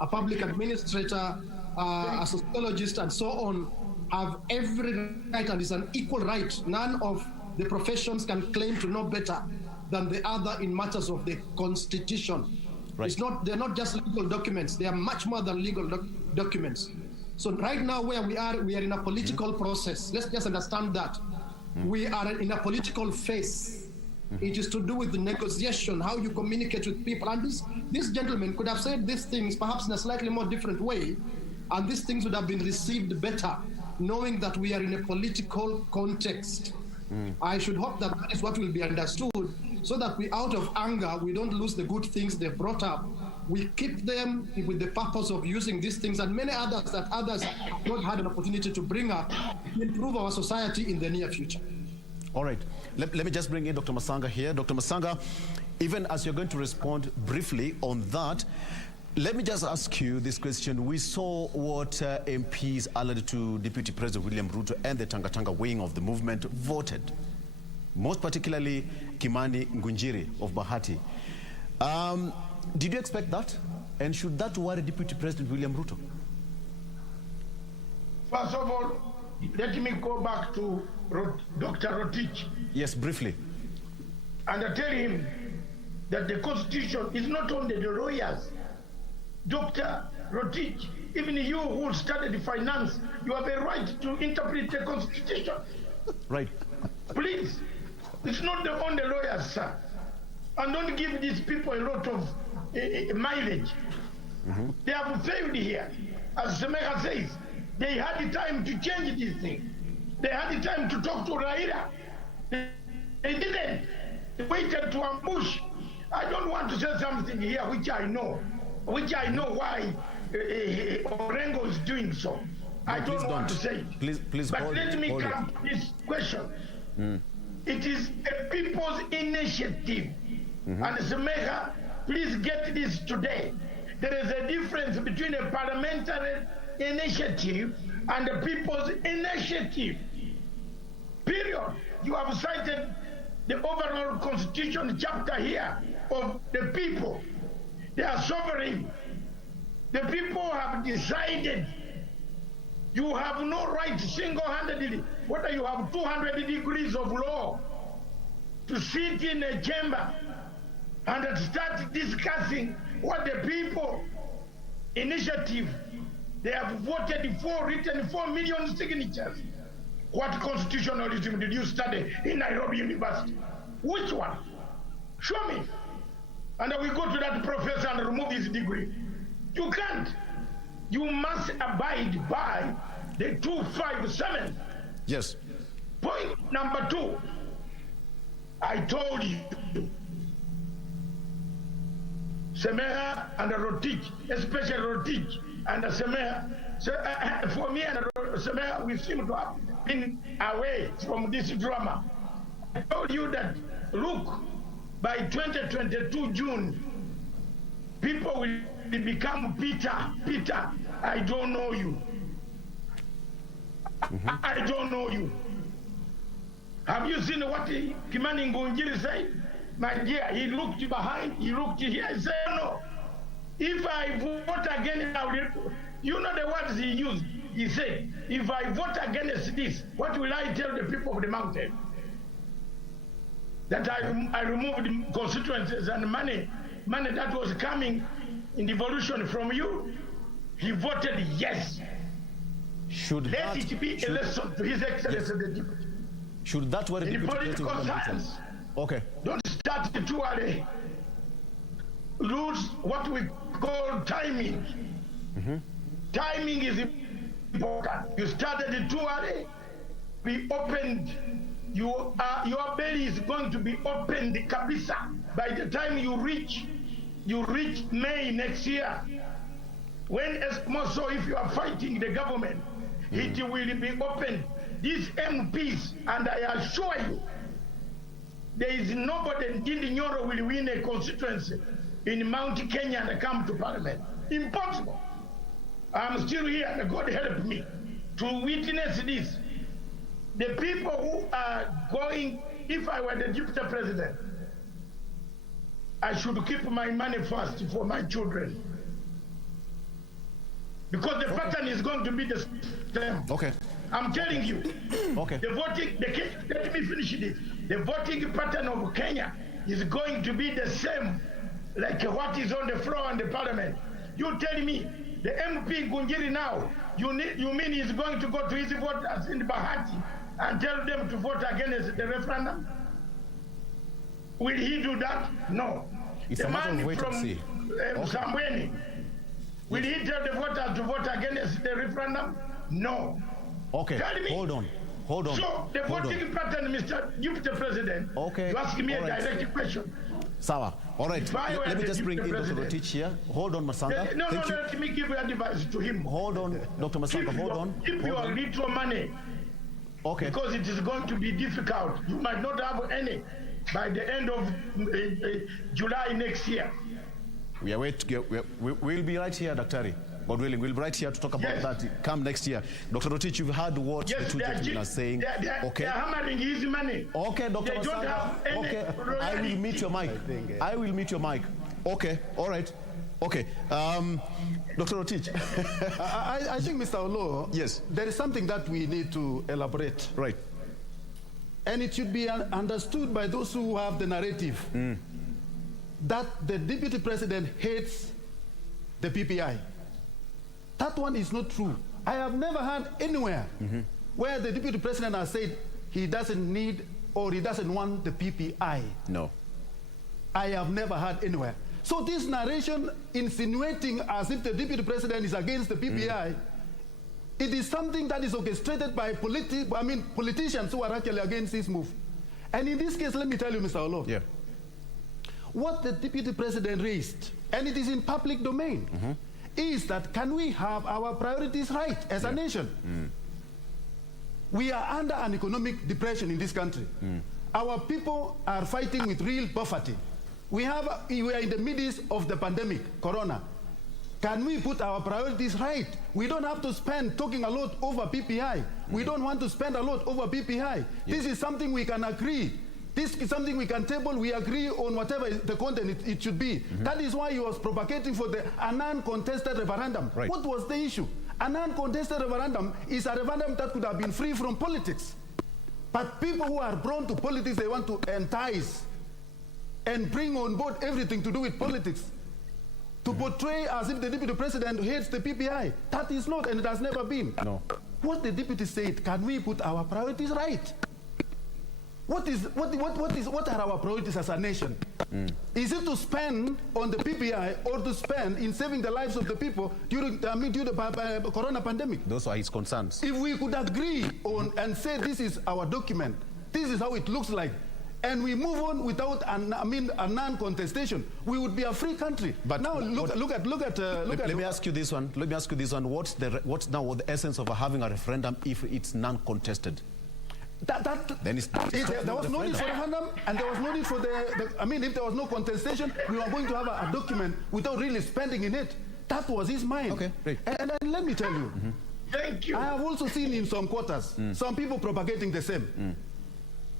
a public administrator, a sociologist, and so on have every right, and it's an equal right. None of the professions can claim to know better than the other in matters of the Constitution. Right. They're not just legal documents. They are much more than legal documents. So right now where we are in a political process. Let's just understand that. We are in a political phase. It is to do with the negotiation, how you communicate with people. And this gentleman could have said these things perhaps in a slightly more different way, and these things would have been received better, knowing that we are in a political context. I should hope that that is what will be understood, so that we, out of anger, we don't lose the good things they've brought up. We keep them with the purpose of using these things and many others that others have not had an opportunity to bring up to improve our society in the near future. All right. Let me just bring in Dr. Masanga here. Dr. Masanga, even as you're going to respond briefly on that, let me just ask you this question. We saw what MPs allied to Deputy President William Ruto and the Tanga Tanga wing of the movement voted, most particularly Kimani Ngunjiri of Bahati. Did you expect that? And should that worry Deputy President William Ruto? First of all, let me go back to Dr. Rotich. Yes, briefly. And I tell him that the Constitution is not only the lawyers. Dr. Rotich, even you who studied finance, you have a right to interpret the Constitution. Right. Please, it's not the only lawyers, sir. And don't give these people a lot of mileage. They have failed here. As Semeha says, they had the time to change this thing. They had the time to talk to Raila. They didn't. They waited to ambush. I don't want to say something here which I know why Orengo is doing so. No, I don't want to say it. Please but let me come to this question. It is a people's initiative. And Semeha, please get this today. There is a difference between a parliamentary initiative and a people's initiative. Period. You have cited the overall Constitution chapter here of the people. They are sovereign. The people have decided. You have no right single-handedly, whether you have 200 degrees of law, to sit in a chamber and start discussing what the people initiative they have voted for, written 4 million signatures. What constitutionalism did you study in Nairobi University? Which one? Show me. And we go to that professor and remove his degree. You can't. You must abide by the 257. Yes. Point number 2. I told you, Semeha and Rotich, especially Rotich and Semeha. So, for me and Semeha, we seem to have been away from this drama. I told you that, look, by 2022 June, people will become Peter, I don't know you. I don't know you. Have you seen what Kimani Ngunjiri said? My dear, he looked behind, he looked here, he said, no. If I vote against, you know the words he used. He said, if I vote against this, what will I tell the people of the mountain? That I removed constituencies and money that was coming in devolution from you. He voted yes. Let it be a lesson to His Excellency the Deputy. Should that worry in political science? Okay. Don't start too early. Lose what we call timing. Timing is important. You started too early. Be opened. Your belly is going to be opened, kabisa. By the time you reach May next year, when Eskimo, if you are fighting the government, it will be opened. These MPs, and I assure you, there is nobody in Nyoro will win a constituency in Mount Kenya and come to parliament. Impossible. I'm still here. God help me to witness this. The people who are going, if I were the deputy president, I should keep my money first for my children. Because the pattern is going to be the same. Okay. I'm telling you. Okay. Let me finish this. The voting pattern of Kenya is going to be the same like what is on the floor in the parliament. You tell me, the MP Gunjiri now, you mean he's going to go to his voters in Bahati and tell them to vote against the referendum? Will he do that? No. It's the a matter man of wait from and see. Sambweni, will he tell the voters to vote against the referendum? No. Okay, Tell me. hold on. So the voting pattern, Mr. Deputy President, you ask me a direct question. Sawa. All right. Let me just bring in Dr. Rotich here. Hold on, Masanga. No, let me give advice to him. Hold on, Dr. Masanga, hold on. Keep your little money. Okay. Because it is going to be difficult. You might not have any by the end of July next year. We'll be right here, Dr. God willing, we'll be right here to talk about that come next year. Dr. Rotich, you've heard what the two gentlemen are saying. They're hammering his money. Okay, Dr. Masanga. Okay, I will meet your mic. I will meet your mic. Okay, all right. Okay, Dr. Rotich. I think, Mr. Olo, yes, there is something that we need to elaborate. Right. And it should be understood by those who have the narrative that the deputy president hates the PPI. That one is not true. I have never heard anywhere where the deputy president has said he doesn't need or he doesn't want the PPI. No. I have never heard anywhere. So this narration insinuating as if the deputy president is against the PPI, it is something that is orchestrated by politicians who are actually against this move. And in this case, let me tell you, Mr. Olo, what the deputy president raised, and it is in public domain, is that can we have our priorities right as a nation? We are under an economic depression in this country. Our people are fighting with real poverty. We are in the midst of the pandemic, Corona. Can we put our priorities right? We don't have to spend talking a lot over PPI. We don't want to spend a lot over PPI. This is something we can agree. This is something we can table. We agree on whatever the content it should be. That is why he was propagating for a non-contested referendum. Right. What was the issue? A non-contested referendum is a referendum that could have been free from politics. But people who are prone to politics, they want to entice and bring on board everything to do with politics. To portray as if the deputy president hates the PPI. That is not, and it has never been. No. What the deputy said, can we put our priorities right? What are our priorities as a nation? Is it to spend on the PPI or to spend in saving the lives of the people during the Corona pandemic? Those are his concerns. If we could agree on and say this is our document, this is how it looks like, and we move on without a non-contestation, we would be a free country. But now let me ask you this one. Let me ask you this one. What's now the essence of having a referendum if it's non-contested? There was no need for referendum, and there was no need for if there was no contestation, we were going to have a document without really spending in it. That was his mind. Okay, great. And let me tell you, thank you. I have also seen in some quarters some people propagating the same.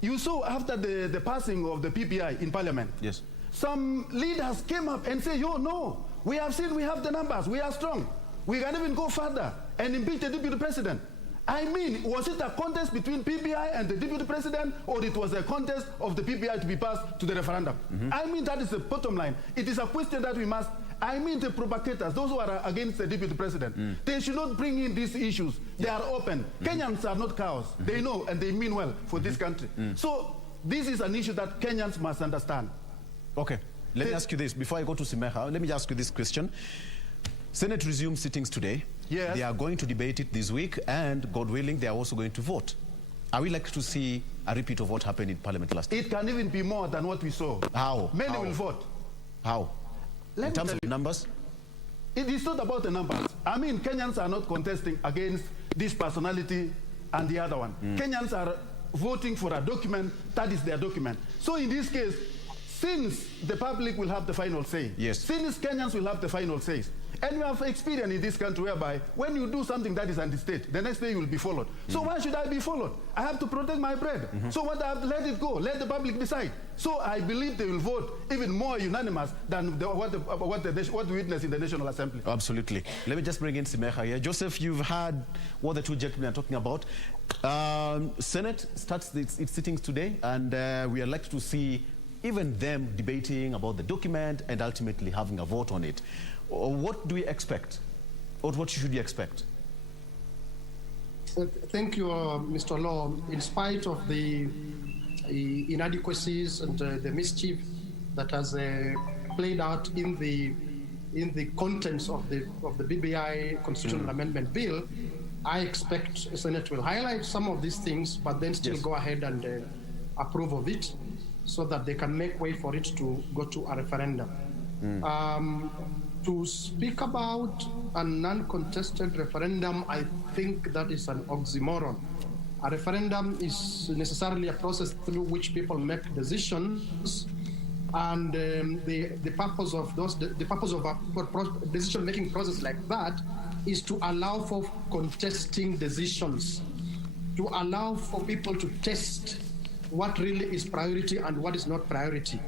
You saw after the passing of the PPI in Parliament, yes, some leaders came up and said, "Yo, no, we have seen, we have the numbers, we are strong. We can even go further and impeach the deputy president." I mean, was it a contest between PPI and the deputy president, or it was a contest of the PPI to be passed to the referendum? I mean, that is the bottom line. It is a question that we must, the provocators, those who are against the deputy president, they should not bring in these issues. They are open. Kenyans are not cows. They know and they mean well for this country. So this is an issue that Kenyans must understand. Okay, let me ask you this. Before I go to Simeha, let me ask you this question. Senate resumes sittings today. Yes. They are going to debate it this week, and God willing, they are also going to vote. Are we likely to see a repeat of what happened in Parliament last year? It can even be more than what we saw. How? Many will vote. How? In terms of numbers? It is not about the numbers. I mean, Kenyans are not contesting against this personality and the other one. Kenyans are voting for a document that is their document. So in this case, since the public will have the final say, since Kenyans will have the final say, And we have experience in this country whereby when you do something that is anti-state, the next day you will be followed. So why should I be followed? I have to protect my bread. So what I have, let it go. Let the public decide. So I believe they will vote even more unanimous than what we witnessed in the National Assembly. Absolutely. Let me just bring in Simeha here. Joseph, you've heard what the two gentlemen are talking about. Senate starts its sittings today, and we are likely to see even them debating about the document and ultimately having a vote on it. What do we expect? Or what should we expect? Thank you, Mr. Law. In spite of the inadequacies and the mischief that has played out in the contents of the BBI constitutional amendment bill, I expect the Senate will highlight some of these things, but then still go ahead and approve of it, so that they can make way for it to go to a referendum. To speak about a non-contested referendum, I think that is an oxymoron. A referendum is necessarily a process through which people make decisions, and the purpose of a decision-making process like that is to allow for contesting decisions, to allow for people to test what really is priority and what is not priority.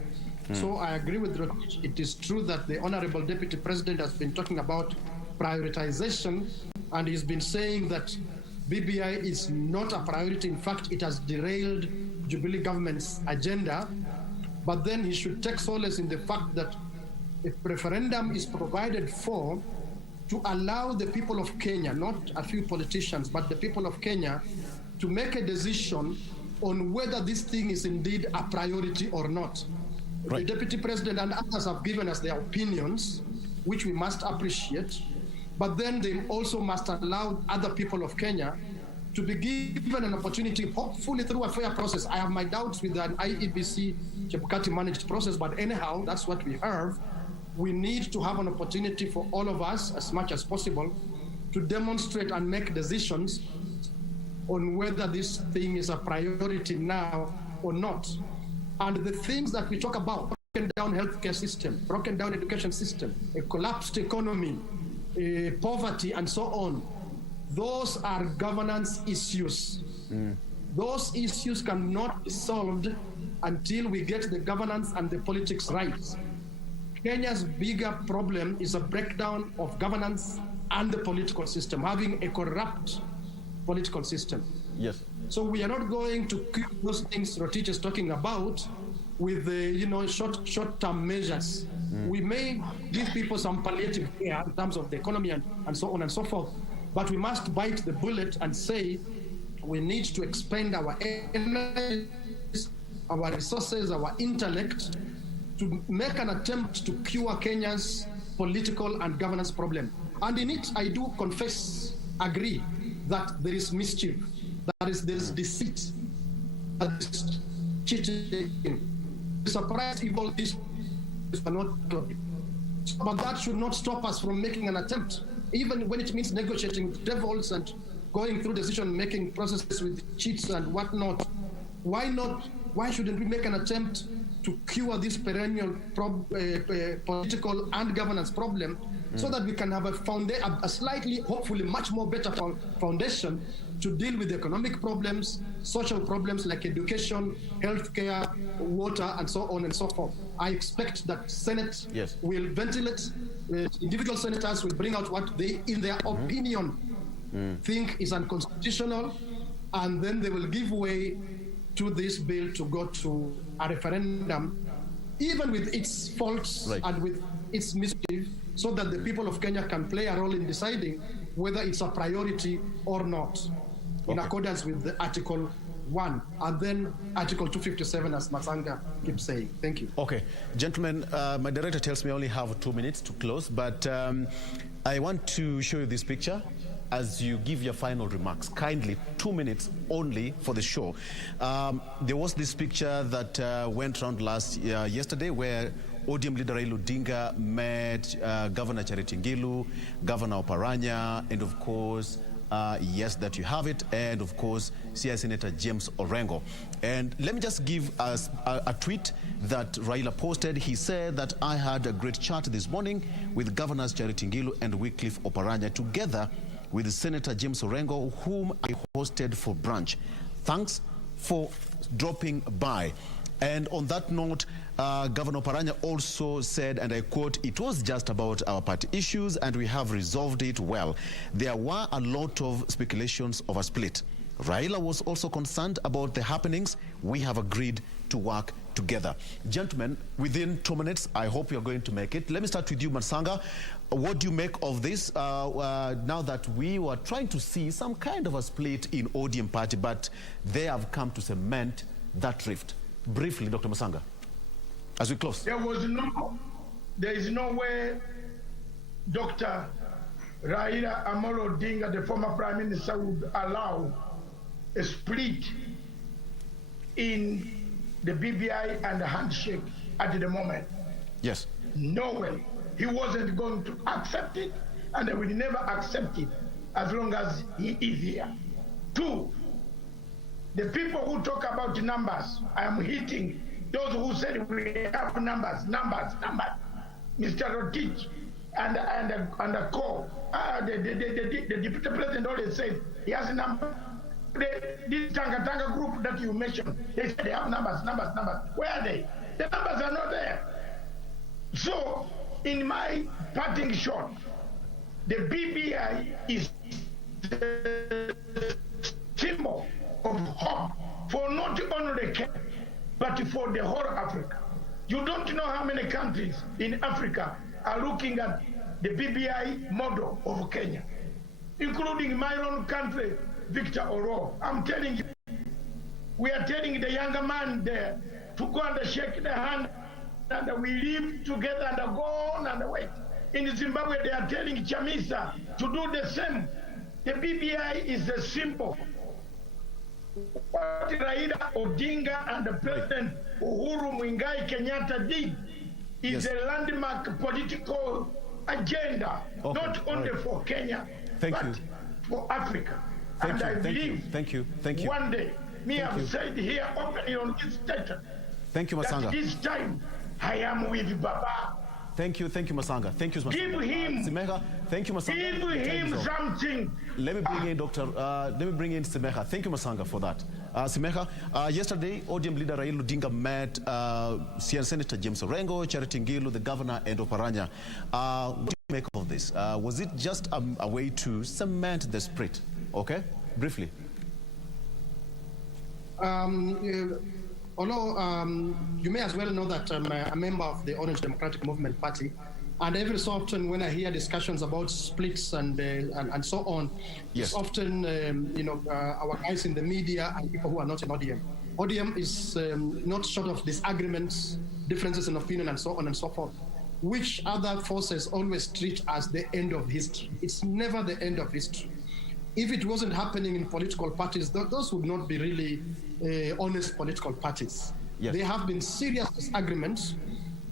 So I agree with Rotich. It is true that the Honorable Deputy President has been talking about prioritization, and he's been saying that BBI is not a priority. In fact, it has derailed Jubilee government's agenda. But then he should take solace in the fact that a referendum is provided for to allow the people of Kenya, not a few politicians, but the people of Kenya, to make a decision on whether this thing is indeed a priority or not. Right. The Deputy President and others have given us their opinions, which we must appreciate, but then they also must allow other people of Kenya to be given an opportunity, hopefully through a fair process. I have my doubts with an IEBC Chebukati managed process, but anyhow, that's what we have. We need to have an opportunity for all of us, as much as possible, to demonstrate and make decisions on whether this thing is a priority now or not. And the things that we talk about, broken down healthcare system, broken down education system, a collapsed economy, poverty, and so on, those are governance issues. Those issues cannot be solved until we get the governance and the politics right. Kenya's bigger problem is a breakdown of governance and the political system, having a corrupt political system. Yes. So we are not going to keep those things Rotich is talking about with the short-term measures. We may give people some palliative care in terms of the economy and so on and so forth, but we must bite the bullet and say we need to expend our energies, our resources, our intellect to make an attempt to cure Kenya's political and governance problem. And in it, I do agree that there is mischief, there is deceit, there is cheating. Surprise if all this is not good. But that should not stop us from making an attempt, even when it means negotiating with devils and going through decision-making processes with cheats and whatnot. Why not? Why shouldn't we make an attempt to cure this perennial political and governance problem, so that we can have a slightly, hopefully much more better foundation to deal with economic problems, social problems like education, healthcare, water, and so on and so forth. I expect that Senate will ventilate, individual senators will bring out what they, in their opinion, think is unconstitutional, and then they will give way to this bill to go to a referendum, even with its faults and with its mischief, so that the people of Kenya can play a role in deciding whether it's a priority or not, in accordance with the Article 1, and then Article 257, as Masanga keeps saying. Thank you. Okay, gentlemen, my director tells me I only have 2 minutes to close, but I want to show you this picture as you give your final remarks. Kindly, 2 minutes only for the show. There was this picture that went around yesterday where ODM leader Raila Odinga met Governor Charity Ngilu, Governor Oparanya, and of course yes, that you have it, and of course, CI Senator James Orengo. And let me just give us a tweet that Raila posted. He said that I had a great chat this morning with Governors Charity Ngilu and Wycliffe Oparanya, together with Senator James Orengo, whom I hosted for brunch. Thanks for dropping by. And on that note, Governor Oparanya also said, and I quote, "It was just about our party issues and we have resolved it well. There were a lot of speculations of a split. Raila was also concerned about the happenings. We have agreed to work together." Gentlemen, within 2 minutes, I hope you're going to make it. Let me start with you, Masanga. What do you make of this now that we were trying to see some kind of a split in ODM party, but they have come to cement that rift? Briefly, Dr. Masanga, as we close. There is no way Dr. Raila Amolo Odinga, the former Prime Minister, would allow a split in the BBI and the handshake at the moment. Yes. No way. He wasn't going to accept it, and they will never accept it as long as he is here. 2, the people who talk about numbers, I am hitting those who said we have numbers. Mr. Rotich and the co, the deputy president always says he has a number. This Tanga group that you mentioned, they said they have numbers. Where are they? The numbers are not there. So, in my parting shot, the BBI is the symbol of hope for not only Kenya, but for the whole Africa. You don't know how many countries in Africa are looking at the BBI model of Kenya, including my own country, Victor Oro. I'm telling you, we are telling the younger man there to go and shake the hand, and we live together and go on and wait. In Zimbabwe, they are telling Chamisa to do the same. The BBI is the symbol. What Raila Odinga and the President Uhuru Muigai Kenyatta did is a landmark political agenda, not only for Kenya, but for Africa. And I believe Thank you. One day, me have said here openly on this station, thank you, Masanga. that this time I am with Baba. Thank you, Masanga. Thank you, Masanga. Give him, Simeha, thank you, Masanga. give him something. Let me bring in Simeha. Thank you, Masanga, for that. Simeha, yesterday, ODM leader Raila Odinga met Senator James Orengo, Charity Ngilu, the governor, and Oparanya. What do you make of this? Was it just a way to cement the split? Okay, briefly. Although you may as well know that I'm a member of the Orange Democratic Movement Party, and every so often when I hear discussions about splits and so on, it's often our guys in the media and people who are not in ODM. ODM is not short of disagreements, differences in opinion, and so on and so forth, which other forces always treat as the end of history. It's never the end of history. If it wasn't happening in political parties, those would not be really honest political parties. There have been serious disagreements.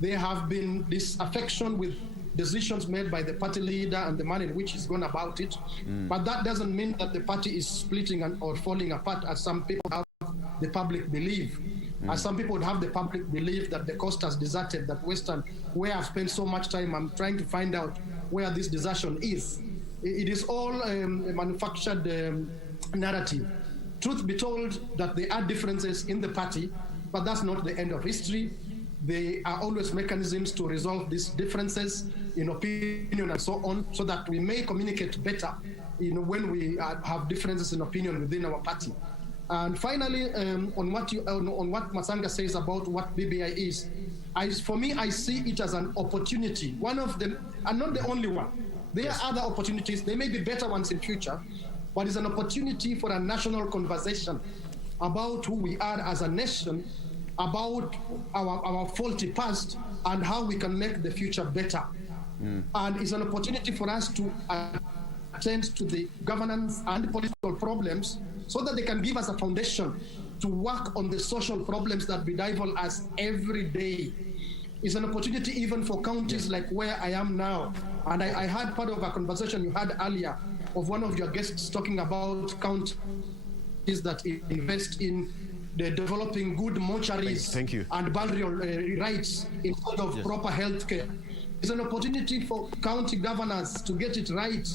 There have been disaffection with decisions made by the party leader and the manner in which he's gone about it. But that doesn't mean that the party is splitting or falling apart, as some people have the public believe. As some people would have the public belief that the coast has deserted, that Western, where I've spent so much time, I'm trying to find out where this desertion is. It is all a manufactured narrative. Truth be told, that there are differences in the party, but that's not the end of history. There are always mechanisms to resolve these differences in opinion and so on, so that we may communicate better when we have differences in opinion within our party. And finally, on what Masanga says about what BBI is, for me, I see it as an opportunity. One of them, and not the only one. There are other opportunities. There may be better ones in future, but it's an opportunity for a national conversation about who we are as a nation, about our faulty past, and how we can make the future better. And it's an opportunity for us to attend to the governance and political problems so that they can give us a foundation to work on the social problems that bedevil us every day. It's an opportunity even for counties like where I am now. And I had part of a conversation you had earlier of one of your guests talking about counties that invest in the developing good mortuaries Thank you. and burial rights instead of proper health care. It's an opportunity for county governors to get it right,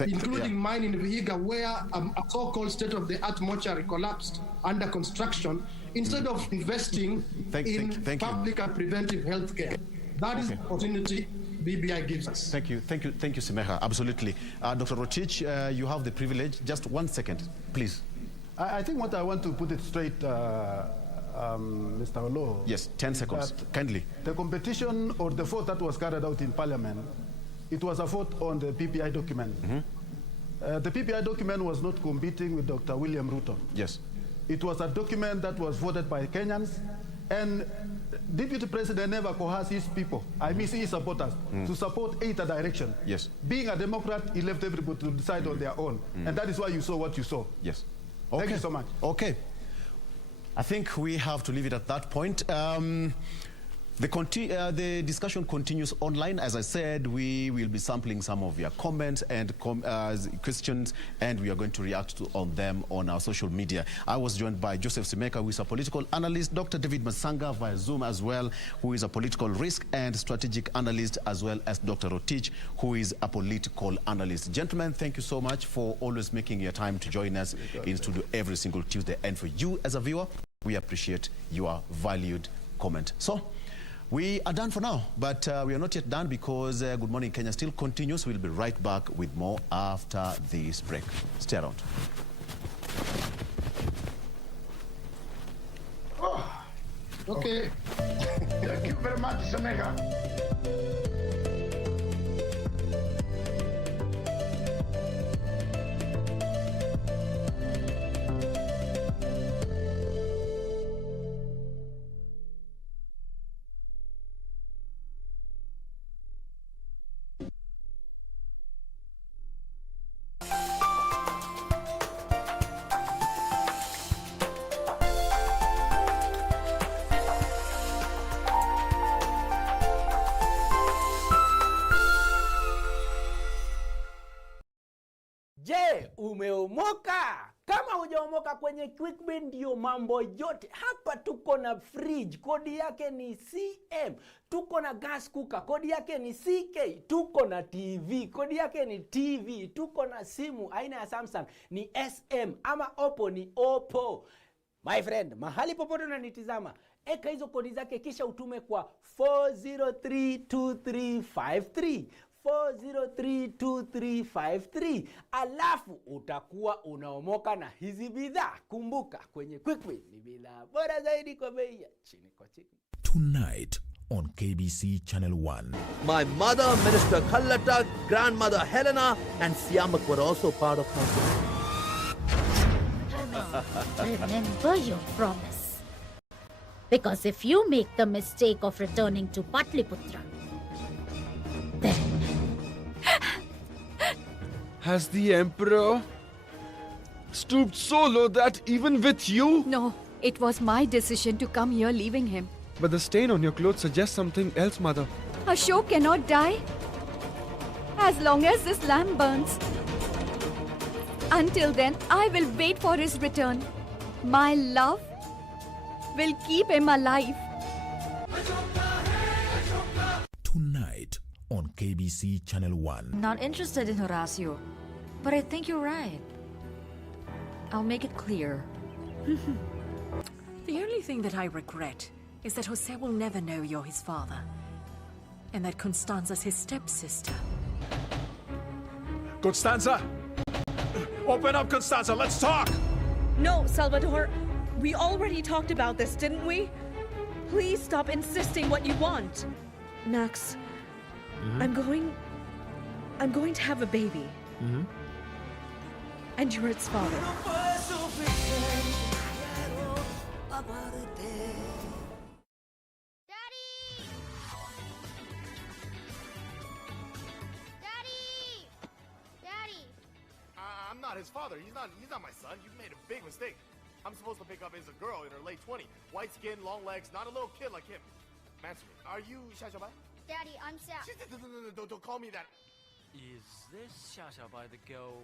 including mine in Vihiga, where a so-called state-of-the-art mortuary collapsed under construction, instead of investing in public and preventive health care. That is the opportunity BBI gives us. Thank you, Simeha. Absolutely. Dr. Rotich, you have the privilege. Just 1 second, please. I think what I want to put it straight, Mr. Olo. Yes, 10 seconds, kindly. The competition or the vote that was carried out in Parliament, it was a vote on the PPI document. The PPI document was not competing with Dr. William Ruto. Yes. It was a document that was voted by Kenyans, and Deputy President never coerced his people, his supporters, to support either direction. Yes. Being a Democrat, he left everybody to decide on their own. And that is why you saw what you saw. Yes. Okay. Thank you so much. Okay. I think we have to leave it at that point. The discussion continues online. As I said, we will be sampling some of your comments and questions, and we are going to react on them on our social media. I was joined by Joseph Simeka, who is a political analyst, Dr. David Masanga via Zoom as well, who is a political risk and strategic analyst, as well as Dr. Rotich, who is a political analyst. Gentlemen, thank you so much for always making your time to join us in studio every single Tuesday. And for you as a viewer, we appreciate your valued comment. So, we are done for now, but we are not yet done because Good Morning Kenya still continues. We'll be right back with more after this break. Stay around. Oh, okay. Thank you very much, Samega. Je, umeomoka? Kama hujaomoka kwenye QuickBin ndio mambo yote. Hapa tuko na fridge, kodi yake ni CM. Tuko na gas cooker, kodi yake ni CK. Tuko na TV, kodi yake ni TV. Tuko na simu aina ya Samsung ni SM, ama Oppo ni Oppo. My friend, mahali popote unanitizama, eka hizo kodi zake kisha utume kwa 4032353. 4032353, alafu utakuwa unaomoka na hizi bidhaa. Kumbuka, kwenye QuickBin ni bidhaa bora zaidi kwa bei ya chini kwa chini. Tonight on KBC Channel 1. My mother, Minister Kallata, grandmother Helena, and Siamak were also part of my Remember your promise. Because if you make the mistake of returning to Patliputra, then... Has the Emperor stooped so low that even with you? No, it was my decision to come here leaving him. But the stain on your clothes suggests something else, Mother. Ashok cannot die as long as this lamp burns. Until then, I will wait for his return. My love will keep him alive. Tonight on KBC Channel 1. Not interested in Horacio, but I think you're right. I'll make it clear. The only thing that I regret is that Jose will never know you're his father, and that Constanza's his stepsister. Constanza! Open up, Constanza, let's talk! No, Salvador. We already talked about this, didn't we? Please stop insisting what you want. Max, I'm going to have a baby. And you're its father. I'm not his father. He's not my son. You've made a big mistake. I'm supposed to pick up as a girl in her late 20s. White skin, long legs, not a little kid like him. Answer me. Are you Shashabai? Daddy, I'm Sam. Don't call me that. Is this shout-out by the girl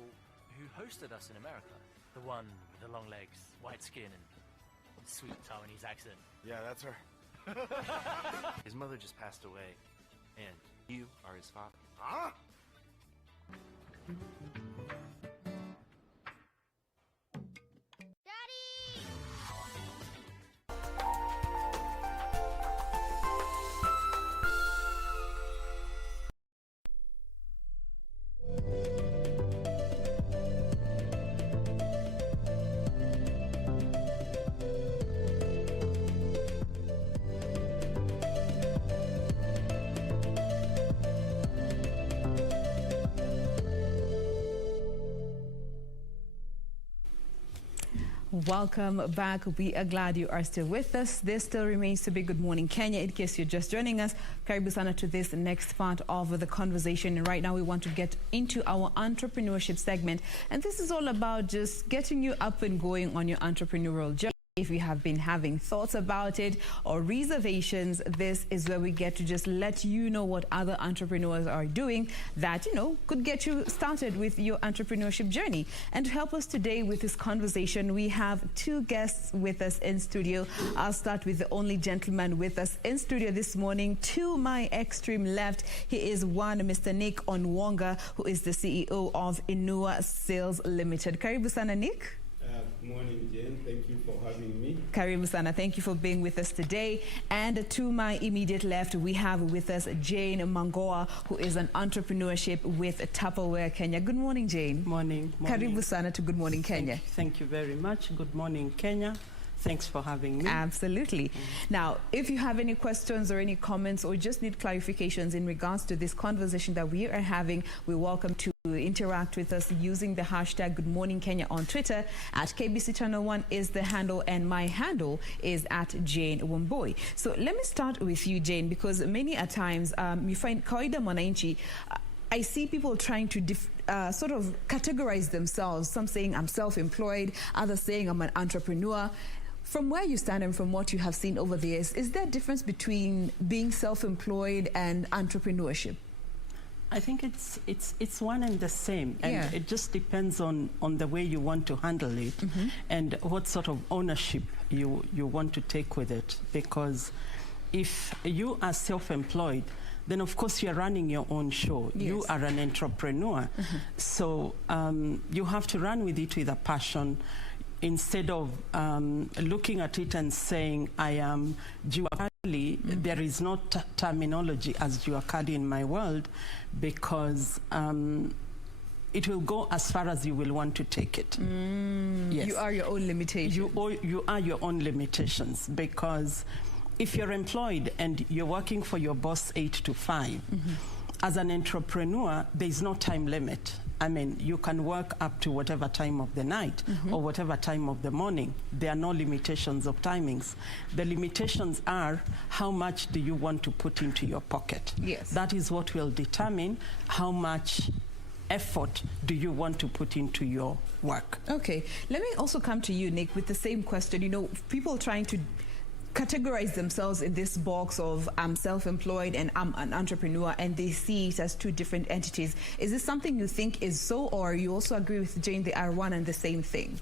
who hosted us in America? The one with the long legs, white skin, and sweet Taiwanese accent? Yeah, that's her. His mother just passed away, and you are his father. Huh? Welcome back. We are glad you are still with us. This still remains to be Good Morning Kenya. In case you're just joining us, karibu sana to this next part of the conversation. And right now we want to get into our entrepreneurship segment. And this is all about just getting you up and going on your entrepreneurial journey. If you have been having thoughts about it or reservations, this is where we get to just let you know what other entrepreneurs are doing that, could get you started with your entrepreneurship journey. And to help us today with this conversation, we have two guests with us in studio. I'll start with the only gentleman with us in studio this morning. To my extreme left, he is one Mr. Nick Onwonga, who is the CEO of Inua Sales Limited. Karibu sana, Nick. Good morning, Jane. Thank you for having me. Karibu sana. Thank you for being with us today. And to my immediate left, we have with us Jane Mangoa, who is an entrepreneurship with Tupperware Kenya. Good morning, Jane. Morning. Karibu sana to Good Morning Kenya. Thank you very much. Good morning, Kenya. Thanks for having me. Absolutely. Now, if you have any questions or any comments or just need clarifications in regards to this conversation that we are having, we're welcome to interact with us using the hashtag Good Morning Kenya on Twitter. At KBC Channel 1 is the handle, and my handle is at Jane Wamboi. So let me start with you, Jane, because many a times you find kawaida mwananchi, I see people trying to sort of categorize themselves. Some saying I'm self-employed, others saying I'm an entrepreneur. From where you stand and from what you have seen over the years, is there a difference between being self-employed and entrepreneurship? I think it's one and the same, and it just depends on the way you want to handle it and what sort of ownership you want to take with it. Because if you are self-employed, then of course you're running your own show. Yes. You are an entrepreneur, so you have to run with it with a passion. Instead of looking at it and saying, I am Juakali, there is no terminology as Juakali in my world, because it will go as far as you will want to take it. Yes. You are your own limitations. You are your own limitations, because if you're employed and you're working for your boss 8 to 5, as an entrepreneur, there's no time limit. I mean, you can work up to whatever time of the night or whatever time of the morning. There are no limitations of timings. The limitations are how much do you want to put into your pocket. Yes. That is what will determine how much effort do you want to put into your work. Okay. Let me also come to you, Nick, with the same question. People trying to categorize themselves in this box of I'm self-employed and I'm an entrepreneur, and they see it as two different entities. Is this something you think is so, or you also agree with Jane, they are one and the same thing?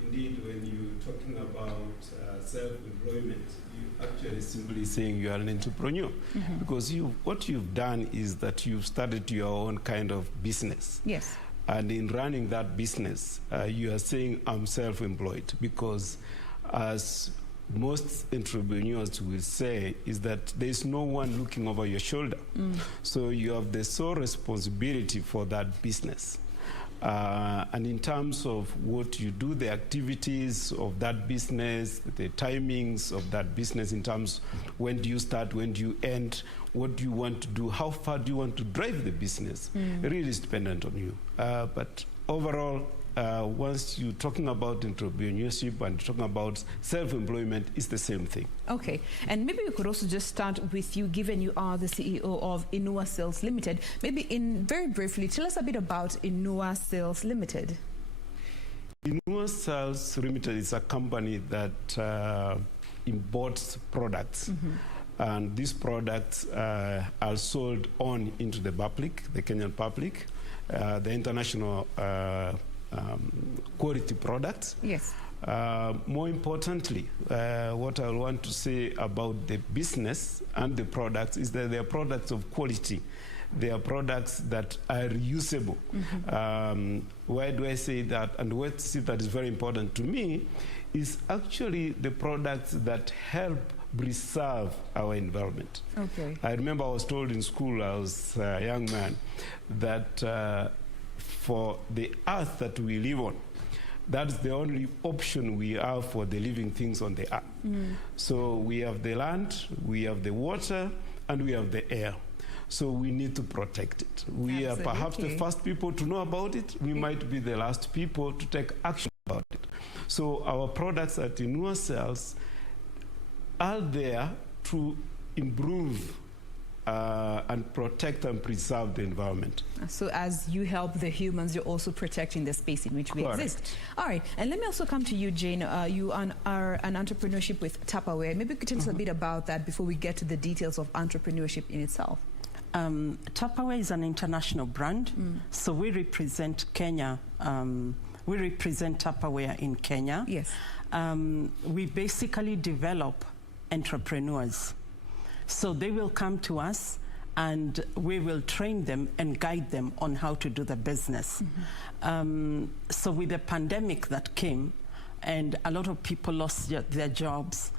Indeed, when you're talking about self-employment, you're actually simply saying you are an entrepreneur, because what you've done is that you've started your own kind of business. Yes. And in running that business, you are saying I'm self-employed, because as most entrepreneurs will say is that there's no one looking over your shoulder. So you have the sole responsibility for that business. And in terms of what you do, the activities of that business, the timings of that business, in terms when do you start, when do you end, what do you want to do, how far do you want to drive the business, it really is dependent on you. But overall, once you're talking about entrepreneurship and talking about self-employment, it's the same thing. Okay, and maybe we could also just start with you, given you are the CEO of Inua Sales Limited. Maybe very briefly, tell us a bit about Inua Sales Limited. Inua Sales Limited is a company that imports products And these products are sold on into the public, the Kenyan public, the international quality products. Yes. More importantly, what I want to say about the business and the products is that they are products of quality. They are products that are reusable. Why do I say that? And what that is very important to me is actually the products that help preserve our environment. Okay. I remember I was told in school, I was a young man, that for the earth that we live on, that's the only option we have for the living things on the earth. So we have the land, we have the water, and we have the air. So we need to protect it. We are perhaps the first people to know about it. We might be the last people to take action about it. So our products at Inua Cells are there to improve and protect and preserve the environment. So as you help the humans, you're also protecting the space in which we exist. All right, and let me also come to you, Jane. You are an entrepreneurship with Tupperware. Maybe you could tell us a bit about that before we get to the details of entrepreneurship in itself. Tupperware is an international brand, so we represent Kenya. We represent Tupperware in Kenya. Yes. We basically develop entrepreneurs. So they will come to us and we will train them and guide them on how to do the business. So with the pandemic that came, and a lot of people lost their jobs,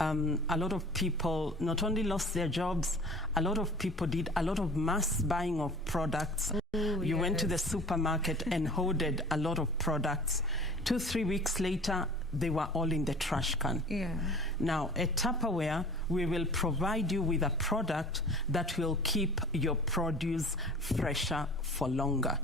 a lot of people not only lost their jobs, a lot of people did a lot of mass buying of products. You went to the supermarket and hoarded a lot of products. 2-3 weeks later, they were all in the trash can. Now, at Tupperware, we will provide you with a product that will keep your produce fresher for longer.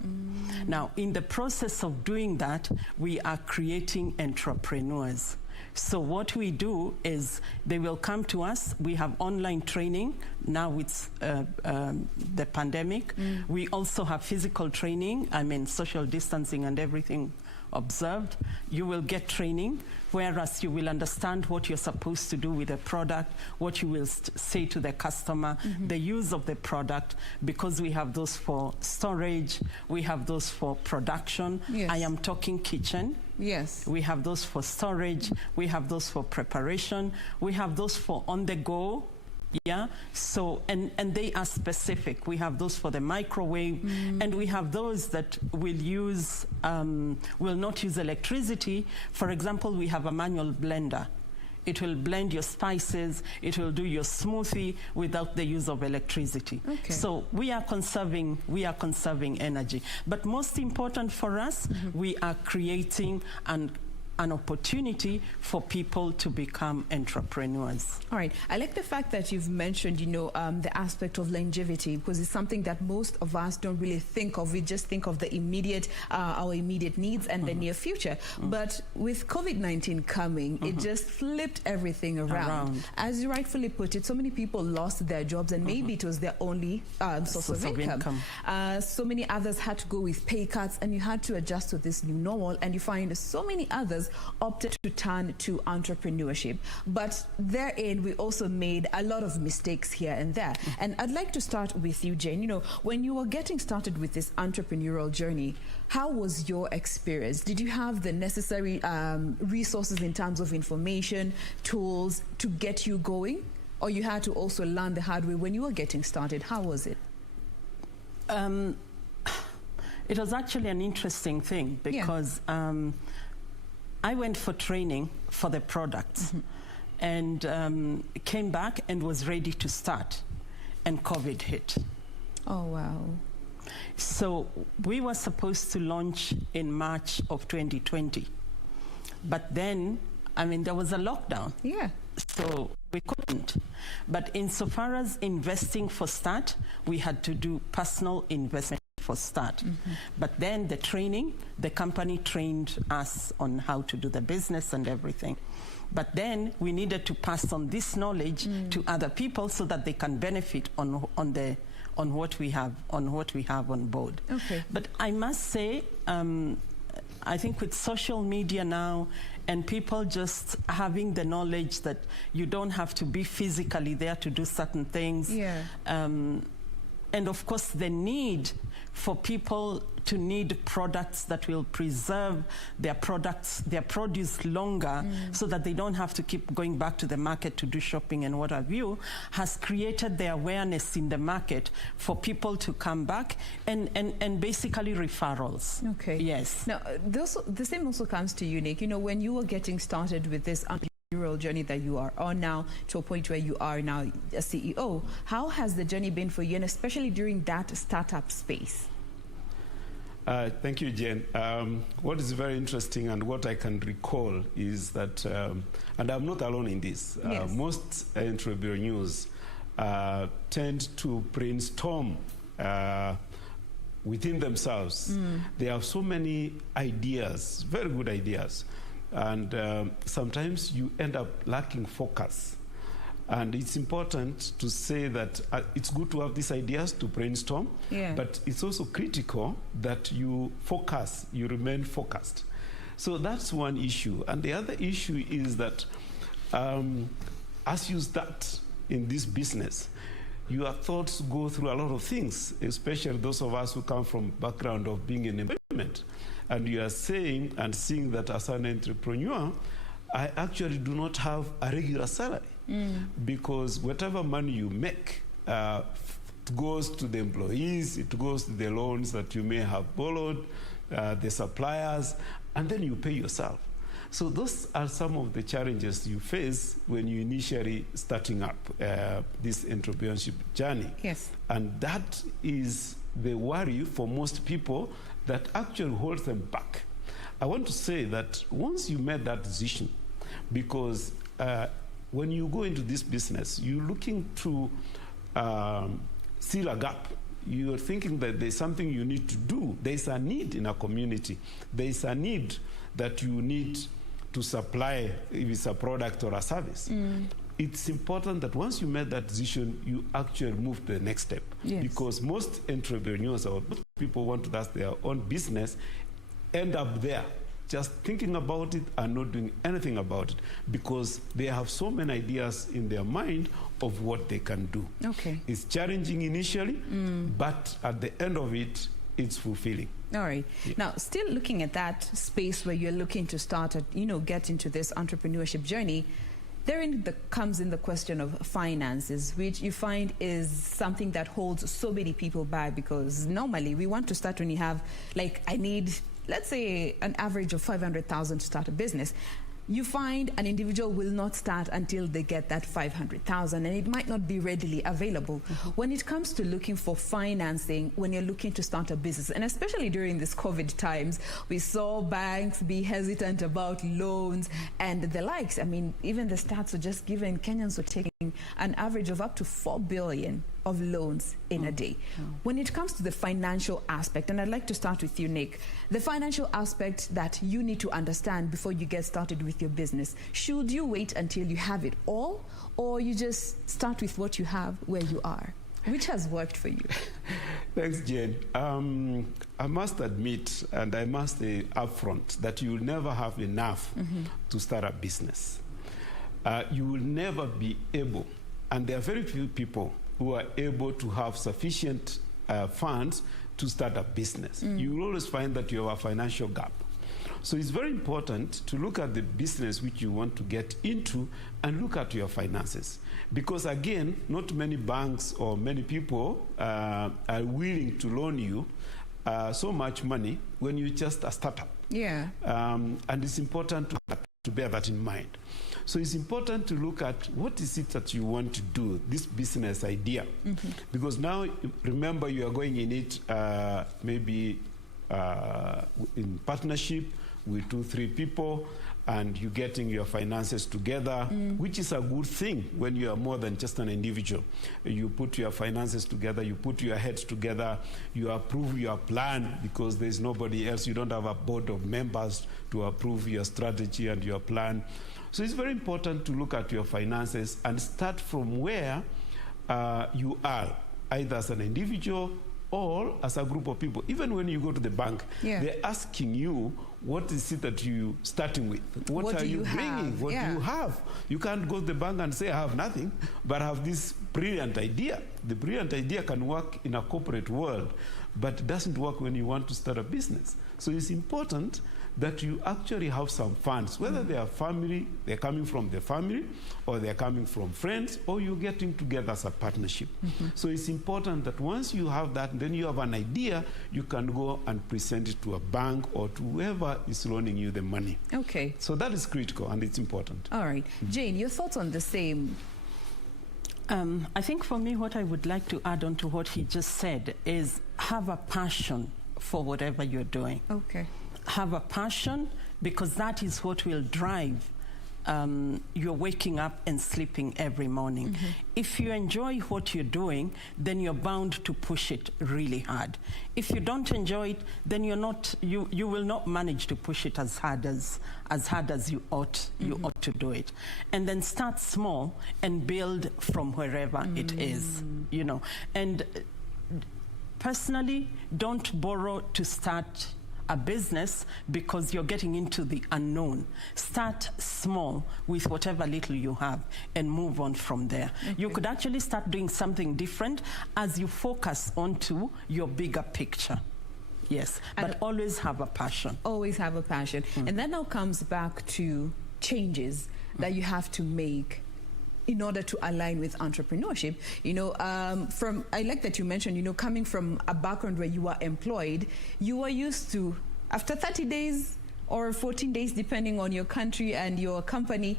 Now, in the process of doing that, we are creating entrepreneurs. So what we do is they will come to us. We have online training now with the pandemic. We also have physical training, social distancing and everything observed. You will get training, whereas you will understand what you're supposed to do with the product, what you will say to the customer, the use of the product, because we have those for storage, we have those for production. I am talking kitchen. Yes. We have those for storage, we have those for preparation, we have those for on the go. Yeah, so, and they are specific. We have those for the microwave, and we have those that will use, will not use electricity. For example, we have a manual blender. It will blend your spices, it will do your smoothie without the use of electricity. So we are conserving energy. But most important for us, we are creating an opportunity for people to become entrepreneurs. All right. I like the fact that you've mentioned, the aspect of longevity, because it's something that most of us don't really think of. We just think of the immediate, our immediate needs and the near future. But with COVID-19 coming, it just flipped everything around. As you rightfully put it, so many people lost their jobs, and maybe it was their only source of income. So many others had to go with pay cuts, and you had to adjust to this new normal, and you find so many others opted to turn to entrepreneurship. But therein, we also made a lot of mistakes here and there. And I'd like to start with you, Jane. When you were getting started with this entrepreneurial journey, how was your experience? Did you have the necessary resources in terms of information, tools to get you going? Or you had to also learn the hard way when you were getting started? How was it? It was actually an interesting thing because I went for training for the products and came back and was ready to start, and COVID hit. Oh, wow. So we were supposed to launch in March of 2020. But then, there was a lockdown. So we couldn't. But insofar as investing for start, we had to do personal investment for start. But then the training, the company trained us on how to do the business and everything. But then we needed to pass on this knowledge to other people so that they can benefit on what we have on board. But I must say, I think with social media now and people just having the knowledge that you don't have to be physically there to do certain things. Yeah. And of course, the need for people to need products that will preserve their produce longer, so that they don't have to keep going back to the market to do shopping and what have you, has created the awareness in the market for people to come back, and basically referrals. Okay. Yes. Now, the same also comes to you, Nick. You know, when you were getting started with this entrepreneurial journey that you are on now, to a point where you are now a CEO, how has the journey been for you, and especially during that startup space? Thank you, Jane. What is very interesting and what I can recall is that, and I'm not alone in this, Yes. most entrepreneurs tend to brainstorm within themselves. They have so many ideas, very good ideas, and sometimes you end up lacking focus. And it's important to say that it's good to have these ideas to brainstorm, but it's also critical that you focus, you remain focused. So that's one issue. And the other issue is that as you start in this business, your thoughts go through a lot of things, especially those of us who come from background of being in employment. And you are saying and seeing that as an entrepreneur, I actually do not have a regular salary. Because whatever money you make it goes to the employees, it goes to the loans that you may have borrowed, the suppliers, and then you pay yourself. So those are some of the challenges you face when you initially starting up this entrepreneurship journey. Yes. And that is the worry for most people that actually holds them back. I want to say that once you made that decision, because when you go into this business, you're looking to seal a gap. You're thinking that there's something you need to do. There's a need in a community. There's a need that you need to supply, if it's a product or a service. It's important that once you made that decision, you actually move to the next step. Yes. Because most entrepreneurs or most people want to start their own business end up there, just thinking about it and not doing anything about it, because they have so many ideas in their mind of what they can do. Okay. It's challenging initially, but at the end of it, it's fulfilling. All right. Yeah. Now, still looking at that space where you're looking to start, get into this entrepreneurship journey, therein comes in the question of finances, which you find is something that holds so many people back, because normally we want to start when you have, I need, let's say, an average of 500,000 to start a business. You find an individual will not start until they get that 500,000, and it might not be readily available. When it comes to looking for financing, when you're looking to start a business, and especially during this COVID times, we saw banks be hesitant about loans and the likes. I mean, even the stats were just given, Kenyans were taking an average of up to 4 billion of loans in a day. When it comes to the financial aspect, and I'd like to start with you, Nick, the financial aspect that you need to understand before you get started with your business, should you wait until you have it all, or you just start with what you have where you are? Which has worked for you? Thanks, Jane. I must admit, and I must say upfront, that you will never have enough to start a business. You will never be able, and there are very few people who are able to have sufficient funds to start a business. You will always find that you have a financial gap. So it's very important to look at the business which you want to get into and look at your finances. Because again, not many banks or many people are willing to loan you so much money when you're just a startup. Yeah. And it's important to bear that in mind. So it's important to look at what is it that you want to do, this business idea. Because now, remember, you are going in it maybe in partnership with 2-3 people, and you're getting your finances together, which is a good thing when you are more than just an individual. You put your finances together, you put your heads together, you approve your plan, because there's nobody else. You don't have a board of members to approve your strategy and your plan. So it's very important to look at your finances and start from where you are, either as an individual all as a group of people. Even when you go to the bank, they're asking you, what is it that you starting with? What are you bringing? What do you have? You can't go to the bank and say, I have nothing, but I have this brilliant idea. The brilliant idea can work in a corporate world, but it doesn't work when you want to start a business. So it's important that you actually have some funds, whether they are family, they're coming from the family, or they're coming from friends, or you're getting together as a partnership. So it's important that once you have that, then you have an idea, you can go and present it to a bank or to whoever is loaning you the money. Okay. So that is critical and it's important. All right. Jane, your thoughts on the same? I think for me, what I would like to add on to what he just said is have a passion for whatever you're doing. Okay. Have a passion, because that is what will drive you're waking up and sleeping every morning. If you enjoy what you're doing, then you're bound to push it really hard. If you don't enjoy it, then you will not manage to push it as hard as you ought to do it. And then start small and build from wherever it is, you know. And personally, don't borrow to start a business because you're getting into the unknown. Start small with whatever little you have and move on from there. You could actually start doing something different as you focus onto your bigger picture. Yes, but always have a passion. Always have a passion. And that now comes back to changes that you have to make in order to align with entrepreneurship. You know, I like that you mentioned, you know, coming from a background where you are employed, you are used to, after 30 days or 14 days, depending on your country and your company,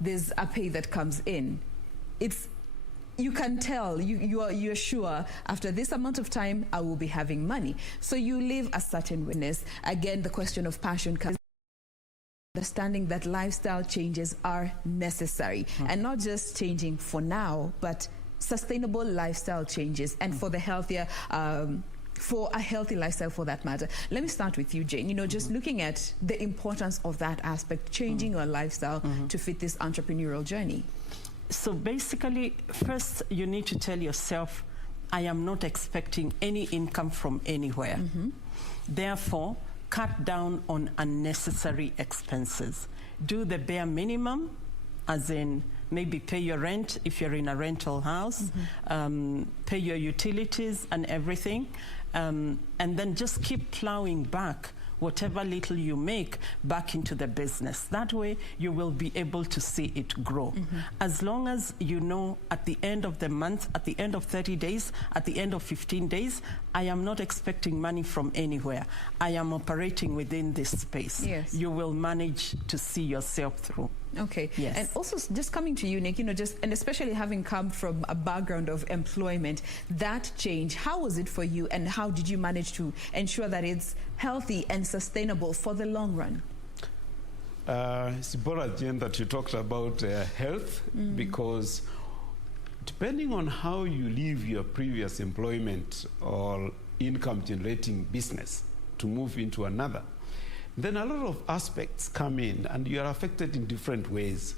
there's a pay that comes in. You can tell, you're sure after this amount of time, I will be having money. So you live a certain witness. Again, the question of passion comes. Understanding that lifestyle changes are necessary, and not just changing for now, but sustainable lifestyle changes, and for the healthier, for a healthy lifestyle for that matter. Let me start with you, Jane. You know, just looking at the importance of that aspect, changing your lifestyle to fit this entrepreneurial journey. So basically, first you need to tell yourself, I am not expecting any income from anywhere. Therefore, cut down on unnecessary expenses. Do the bare minimum, as in maybe pay your rent if you're in a rental house, pay your utilities and everything, and then just keep plowing back whatever little you make back into the business. That way, you will be able to see it grow. As long as you know at the end of the month, at the end of 30 days, at the end of 15 days, I am not expecting money from anywhere. I am operating within this space. Yes. You will manage to see yourself through. Okay. Yes. And also, just coming to you, Nick, you know, and especially having come from a background of employment, that change, how was it for you, and how did you manage to ensure that it's healthy and sustainable for the long run? It's important, Jen, that you talked about health, because depending on how you leave your previous employment or income-generating business to move into another, then a lot of aspects come in and you are affected in different ways.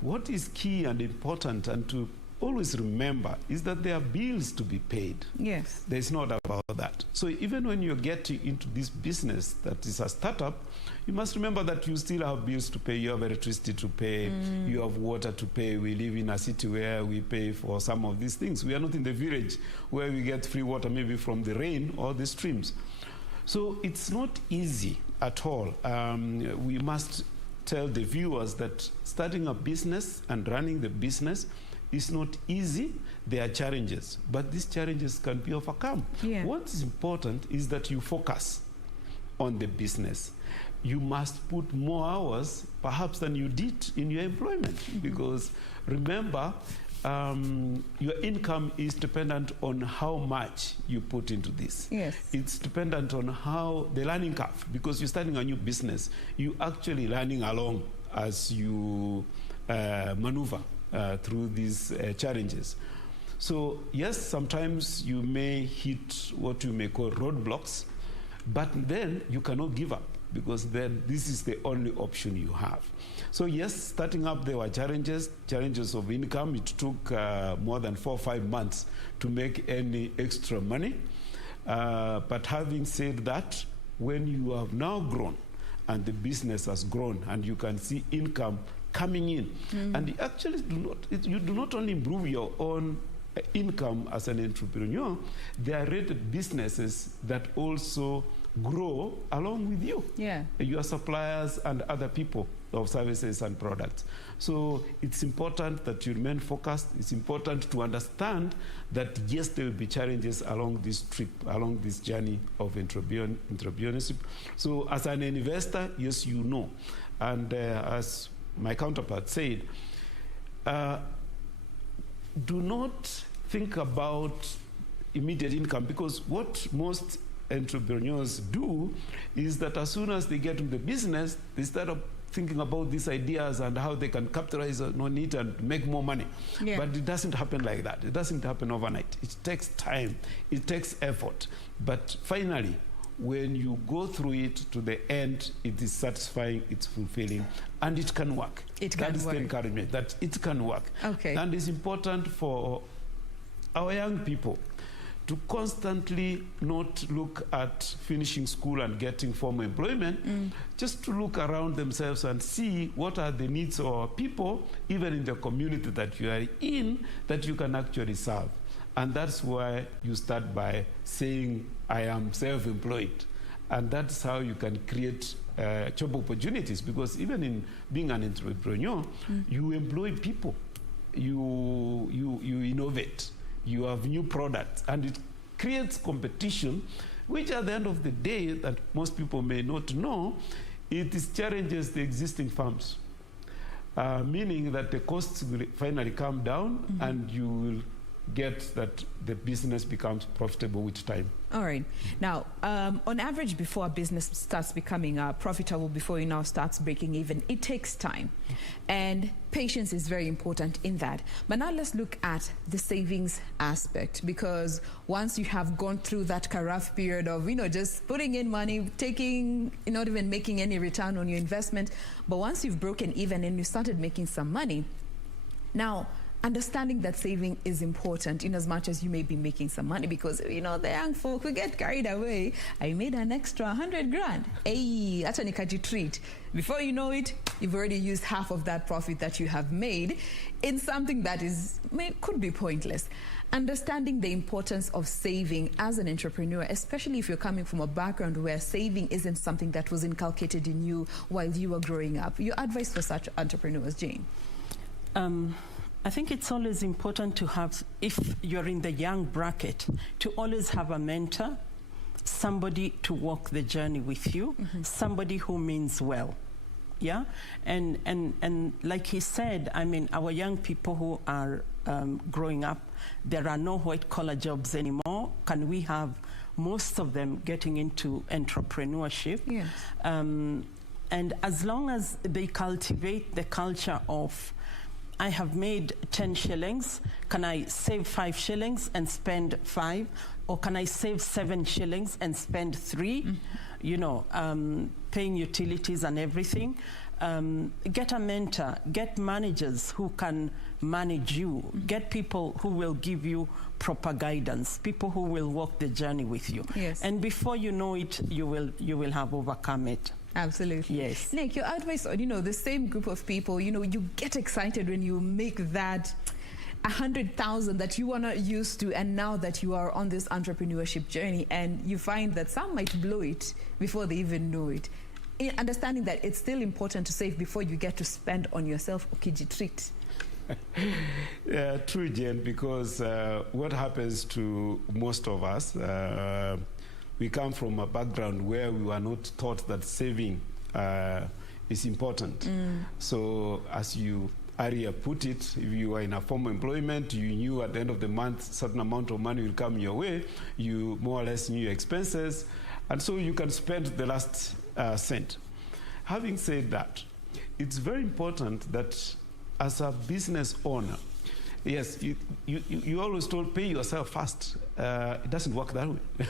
What is key and important and to always remember is that there are bills to be paid. Yes. There's no doubt about that. So even when you get into this business that is a startup, you must remember that you still have bills to pay. You have electricity to pay, you have water to pay. We live in a city where we pay for some of these things. We are not in the village where we get free water maybe from the rain or the streams. So it's not easy at all. We must tell the viewers that starting a business and running the business is not easy. There are challenges, but these challenges can be overcome. Yeah. What's important is that you focus on the business. You must put more hours, perhaps, than you did in your employment, because remember, your income is dependent on how much you put into this. Yes. It's dependent on how the learning curve, because you're starting a new business, you're actually learning along as you maneuver through these challenges. So yes, sometimes you may hit what you may call roadblocks, but then you cannot give up. because then this is the only option you have. So yes, starting up there were challenges of income. It took more than 4 or 5 months to make any extra money. But having said that, when you have now grown and the business has grown and you can see income coming in, and you actually you do not only improve your own income as an entrepreneur, there are rated businesses that also grow along with you. Yeah. Your suppliers and other people of services and products. So it's important that you remain focused. It's important to understand that yes, there will be challenges along this trip, along this journey of entrepreneurship. So as an investor, yes, you know. And as my counterpart said, do not think about immediate income, because what most entrepreneurs do is that as soon as they get into the business, they start thinking about these ideas and how they can capitalize on it and make more money. Yeah. But it doesn't happen like that. It doesn't happen overnight. It takes time. It takes effort. But finally, when you go through it to the end, it is satisfying, it's fulfilling, and it can work. That is the encouragement, that it can work. Okay. And it's important for our young people to constantly not look at finishing school and getting formal employment, just to look around themselves and see what are the needs of our people, even in the community that you are in, that you can actually serve. And that's why you start by saying, I am self-employed. And that's how you can create job opportunities, because even in being an entrepreneur, you employ people, you innovate, you have new products, and it creates competition, which at the end of the day, that most people may not know, it challenges the existing firms, meaning that the costs will finally come down and you will get that the business becomes profitable with time. All right. Now, on average, before a business starts becoming profitable, before it now starts breaking even, it takes time. And patience is very important in that. But now let's look at the savings aspect, because once you have gone through that rough period of, just putting in money, not even making any return on your investment, but once you've broken even and you started making some money, now, understanding that saving is important in as much as you may be making some money, because the young folk will get carried away. I made an extra 100 grand. Hey, that's when you treat. Before you know it, you've already used half of that profit that you have made in something that could be pointless. Understanding the importance of saving as an entrepreneur, especially if you're coming from a background where saving isn't something that was inculcated in you while you were growing up. Your advice for such entrepreneurs, Jane? I think it's always important to have, if you're in the young bracket, to always have a mentor, somebody to walk the journey with you, somebody who means well. Yeah? And like he said, our young people who are growing up, there are no white-collar jobs anymore. Can we have most of them getting into entrepreneurship? Yes. And as long as they cultivate the culture of, I have made 10 shillings. Can I save 5 shillings and spend 5? Or can I save 7 shillings and spend 3? Paying utilities and everything. Get a mentor. Get managers who can manage you. Get people who will give you proper guidance. People who will walk the journey with you. Yes. And before you know it, you will have overcome it. Absolutely. Yes. Nick, your advice on, the same group of people, you get excited when you make that 100,000 that you were not used to, and now that you are on this entrepreneurship journey and you find that some might blow it before they even know it. Understanding that it's still important to save before you get to spend on yourself, Okiji treat. Yeah, true, Jen, because what happens to most of us, we come from a background where we were not taught that saving is important. So as you earlier put it, if you are in a formal employment, you knew at the end of the month a certain amount of money will come your way, you more or less knew your expenses, and so you can spend the last cent. Having said that, it's very important that as a business owner, yes, you always told pay yourself first. It doesn't work that way.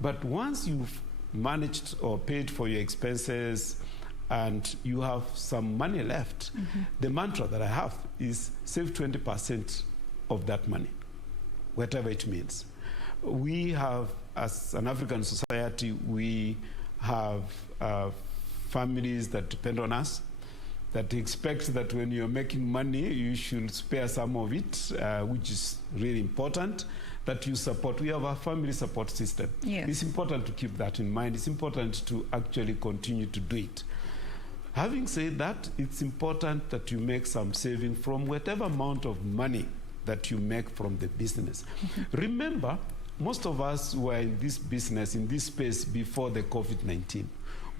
But once you've managed or paid for your expenses and you have some money left, the mantra that I have is save 20% of that money, whatever it means. We have, as an African society, we have families that depend on us, that expect that when you're making money, you should spare some of it, which is really important, that you support. We have a family support system. Yes. It's important to keep that in mind. It's important to actually continue to do it. Having said that, it's important that you make some saving from whatever amount of money that you make from the business. Remember, most of us were in this business, in this space before the COVID-19.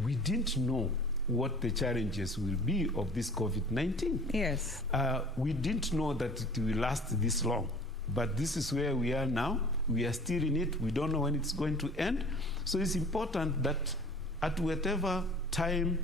We didn't know what the challenges will be of this COVID-19. Yes. We didn't know that it will last this long. But this is where we are now. We are still in it. We don't know when it's going to end. So it's important that at whatever time,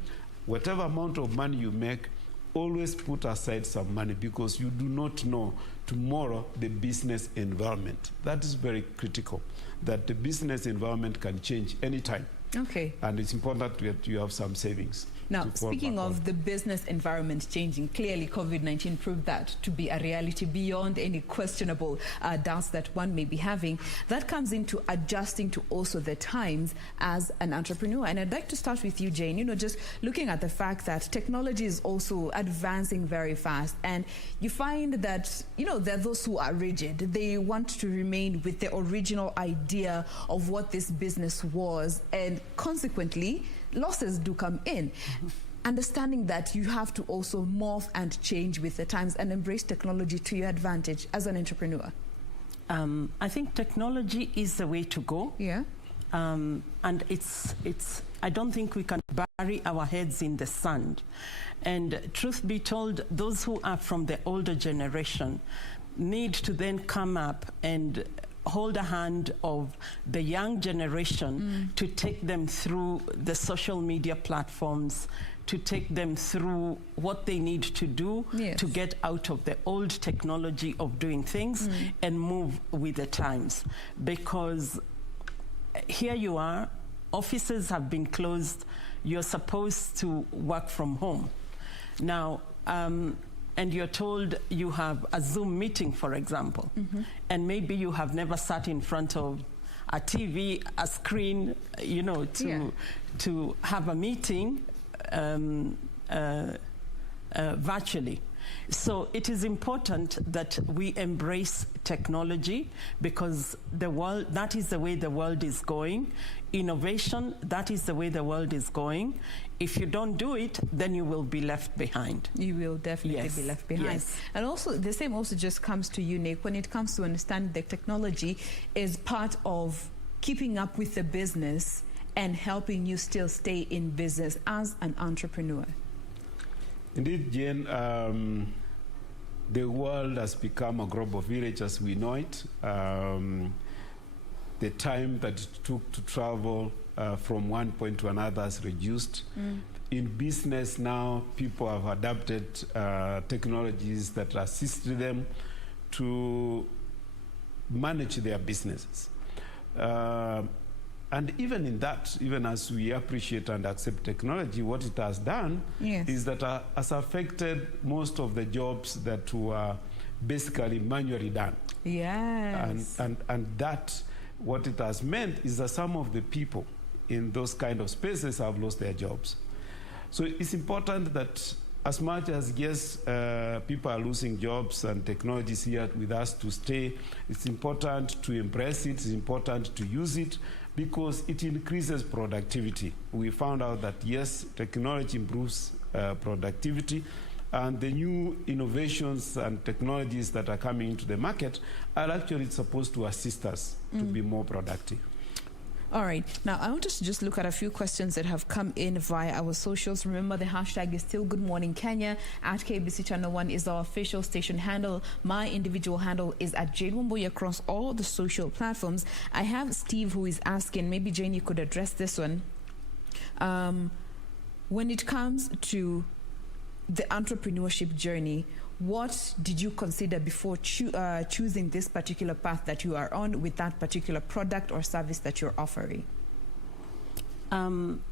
whatever amount of money you make, always put aside some money, because you do not know tomorrow the business environment. That is very critical, that the business environment can change anytime. Okay. And it's important that you have some savings. Now, speaking of the business environment changing, clearly COVID-19 proved that to be a reality beyond any questionable doubts that one may be having. That comes into adjusting to also the times as an entrepreneur. And I'd like to start with you, Jane, you know, just looking at the fact that technology is also advancing very fast. And you find that, you know, there are those who are rigid. They want to remain with the original idea of what this business was. And consequently, losses do come in. Understanding that you have to also morph and change with the times and embrace technology to your advantage as an entrepreneur. I think technology is the way to go. Yeah. And I don't think we can bury our heads in the sand. And truth be told, those who are from the older generation need to then come up and hold a hand of the young generation to take them through the social media platforms, to take them through what they need to do to get out of the old technology of doing things and move with the times. Because here you are, offices have been closed, you're supposed to work from home. Now, and you're told you have a Zoom meeting, for example, and maybe you have never sat in front of a TV, a screen, you know, to have a meeting virtually. So it is important that we embrace technology, because the world, that is the way the world is going. Innovation, that is the way the world is going. If you don't do it, then you will be left behind. You will definitely be left behind. Yes. And also, the same also just comes to you, Nick, when it comes to understanding that technology is part of keeping up with the business and helping you still stay in business as an entrepreneur. Indeed, Jane, the world has become a global village as we know it. The time that it took to travel from one point to another has reduced. In business now, people have adapted technologies that assist them to manage their businesses. And even in that, even as we appreciate and accept technology, what it has done is that has affected most of the jobs that were basically manually done. Yes. And that, what it has meant is that some of the people in those kind of spaces have lost their jobs. So it's important that as much as, yes, people are losing jobs and technology is here with us to stay, it's important to embrace it, it's important to use it, because it increases productivity. We found out that, yes, technology improves productivity, and the new innovations and technologies that are coming into the market are actually supposed to assist us to be more productive. All right. Now, I want us to just look at a few questions that have come in via our socials. Remember, the hashtag is still Good Morning Kenya. At KBC Channel 1 is our official station handle. My individual handle is at Jane Wamboy across all the social platforms. I have Steve who is asking, maybe Jane, you could address this one. When it comes to the entrepreneurship journey, what did you consider before choosing this particular path that you are on with that particular product or service that you're offering?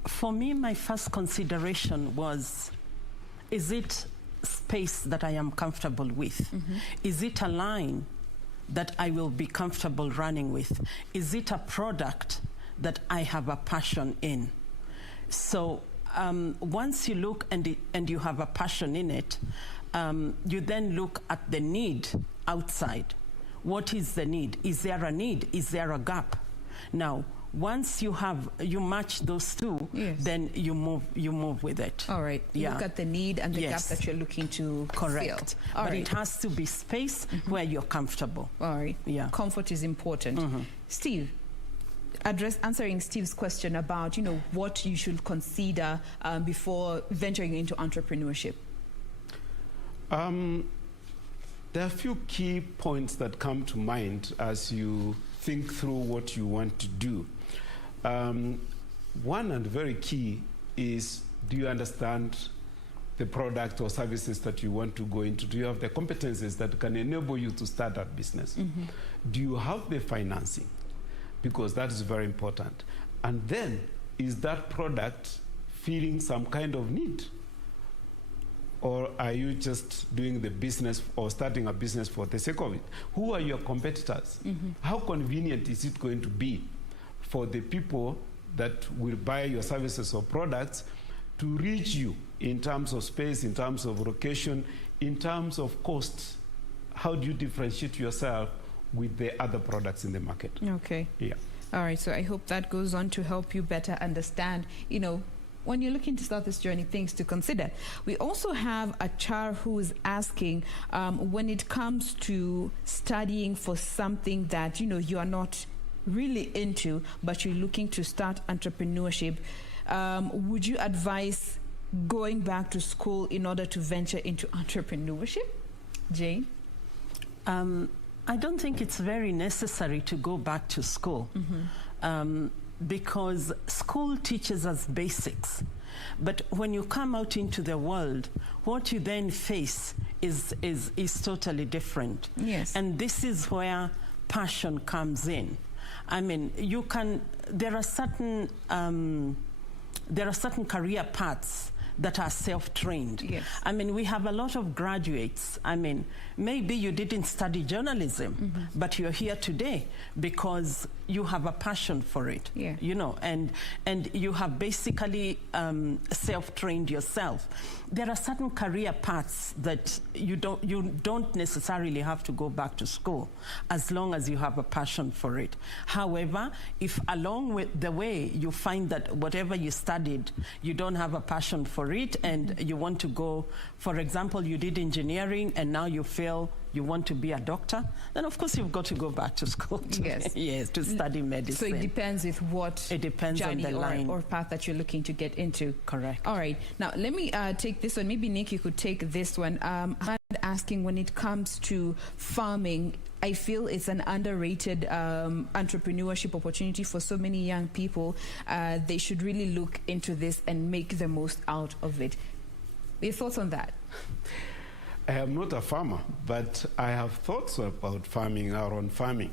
For me, my first consideration was, is it space that I am comfortable with? Is it a line that I will be comfortable running with? Is it a product that I have a passion in? So once you look and you have a passion in it, you then look at the need outside. What is the need? Is there a need? Is there a gap? Now, once you match those two, then you move with it. All right. You look at the need and the gap that you're looking to correct. Fill. But it has to be space where you're comfortable. All right. Yeah. Comfort is important. Steve, answering Steve's question about what you should consider before venturing into entrepreneurship. There are a few key points that come to mind as you think through what you want to do. One and very key is, do you understand the product or services that you want to go into? Do you have the competencies that can enable you to start that business? Do you have the financing? Because that is very important. And then, is that product filling some kind of need? Or are you just doing the business or starting a business for the sake of it? Who are your competitors? How convenient is it going to be for the people that will buy your services or products to reach you in terms of space, in terms of location, in terms of cost? How do you differentiate yourself with the other products in the market? Okay. Yeah. All right. So I hope that goes on to help you better understand, when you're looking to start this journey, things to consider. We also have a Char who is asking, when it comes to studying for something that, you are not really into, but you're looking to start entrepreneurship, would you advise going back to school in order to venture into entrepreneurship? Jane? I don't think it's very necessary to go back to school. Because school teaches us basics. But when you come out into the world, what you then face is totally different. Yes. And this is where passion comes in. I mean, there are certain career paths that are self-trained. Yes. I mean, we have a lot of graduates. I mean, maybe you didn't study journalism, but you're here today because you have a passion for it. Yeah. And you have basically self-trained yourself. There are certain career paths that you don't necessarily have to go back to school as long as you have a passion for it. However, if along with the way you find that whatever you studied, you don't have a passion for it and you want to go, for example, you did engineering and now you feel you want to be a doctor, then of course you've got to go back to school to study medicine. So it depends with what journey on the line or path that you're looking to get into. Correct. All right. Now let me take this one. Maybe Nick, you could take this one. I'm asking, when it comes to farming, I feel it's an underrated entrepreneurship opportunity for so many young people. They should really look into this and make the most out of it. Your thoughts on that? I am not a farmer, but I have thoughts about farming, our own farming.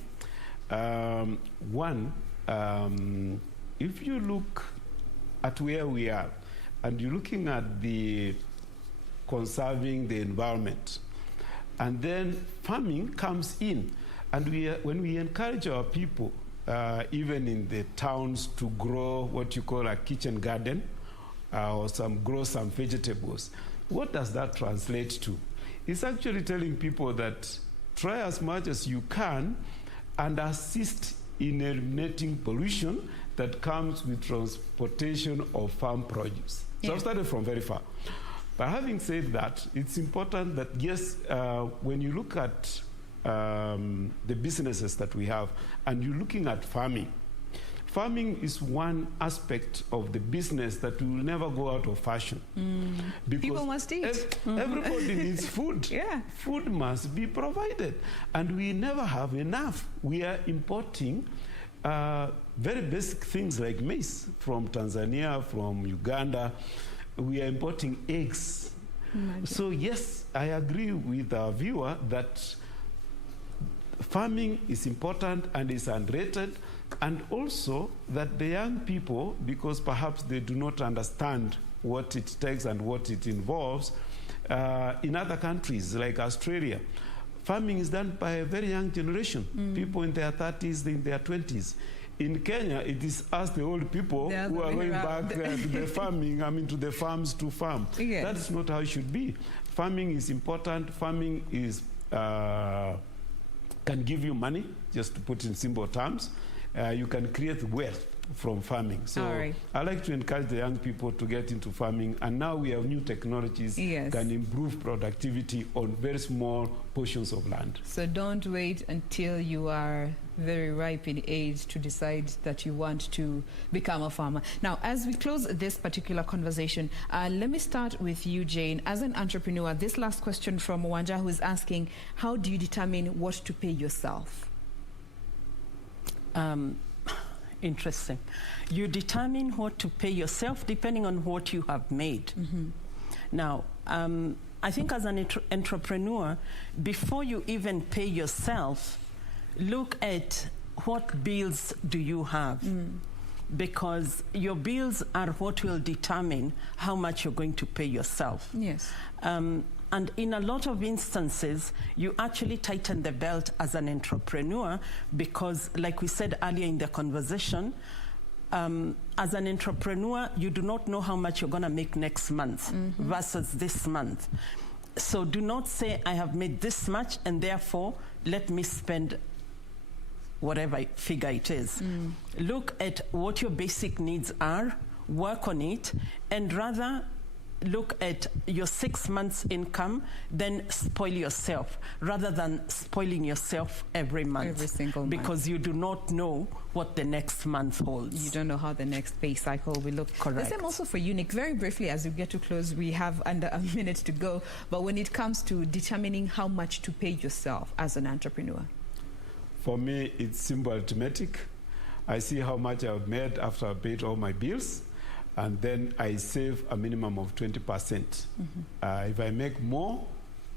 If you look at where we are, and you're looking at the conserving the environment, and then farming comes in, and when we encourage our people, even in the towns, to grow what you call a kitchen garden, or grow some vegetables, what does that translate to? It's actually telling people that try as much as you can and assist in eliminating pollution that comes with transportation of farm produce. So I've started from very far. But having said that, it's important that, yes, when you look at the businesses that we have and you're looking at farming, farming is one aspect of the business that will never go out of fashion. Because people must eat. Everybody needs food. Yeah. Food must be provided. And we never have enough. We are importing very basic things like maize from Tanzania, from Uganda. We are importing eggs. So yes, I agree with our viewer that farming is important and is underrated, and also that the young people, because perhaps they do not understand what it takes and what it involves, in other countries like Australia, farming is done by a very young generation, people in their 30s, in their 20s. In Kenya, it is us, the old people, who are going back to the farming, to the farms to farm. Yes. That's not how it should be. Farming is important. Farming is can give you money, just to put in simple terms. You can create wealth from farming. So I like to encourage the young people to get into farming, and now we have new technologies can improve productivity on very small portions of land. So don't wait until you are very ripe in age to decide that you want to become a farmer. Now, as we close this particular conversation, let me start with you, Jane. As an entrepreneur, this last question from Mwanja, who is asking, how do you determine what to pay yourself? Interesting. You determine what to pay yourself depending on what you have made. Now, I think as an entrepreneur, before you even pay yourself, look at what bills do you have. Because your bills are what will determine how much you're going to pay yourself. Yes. And in a lot of instances, you actually tighten the belt as an entrepreneur because, like we said earlier in the conversation, as an entrepreneur, you do not know how much you're going to make next month versus this month. So do not say, I have made this much, and therefore, let me spend whatever figure it is. Look at what your basic needs are, work on it, and rather look at your 6 months income, then spoil yourself rather than spoiling yourself every month. Every single month. Because you do not know what the next month holds. You don't know how the next pay cycle will look. Correct. The same also for you, Nick. Very briefly, as we get to close, we have under a minute to go. But when it comes to determining how much to pay yourself as an entrepreneur? For me, it's simple arithmetic. I see how much I've made after I paid all my bills, and then I save a minimum of 20%. If I make more,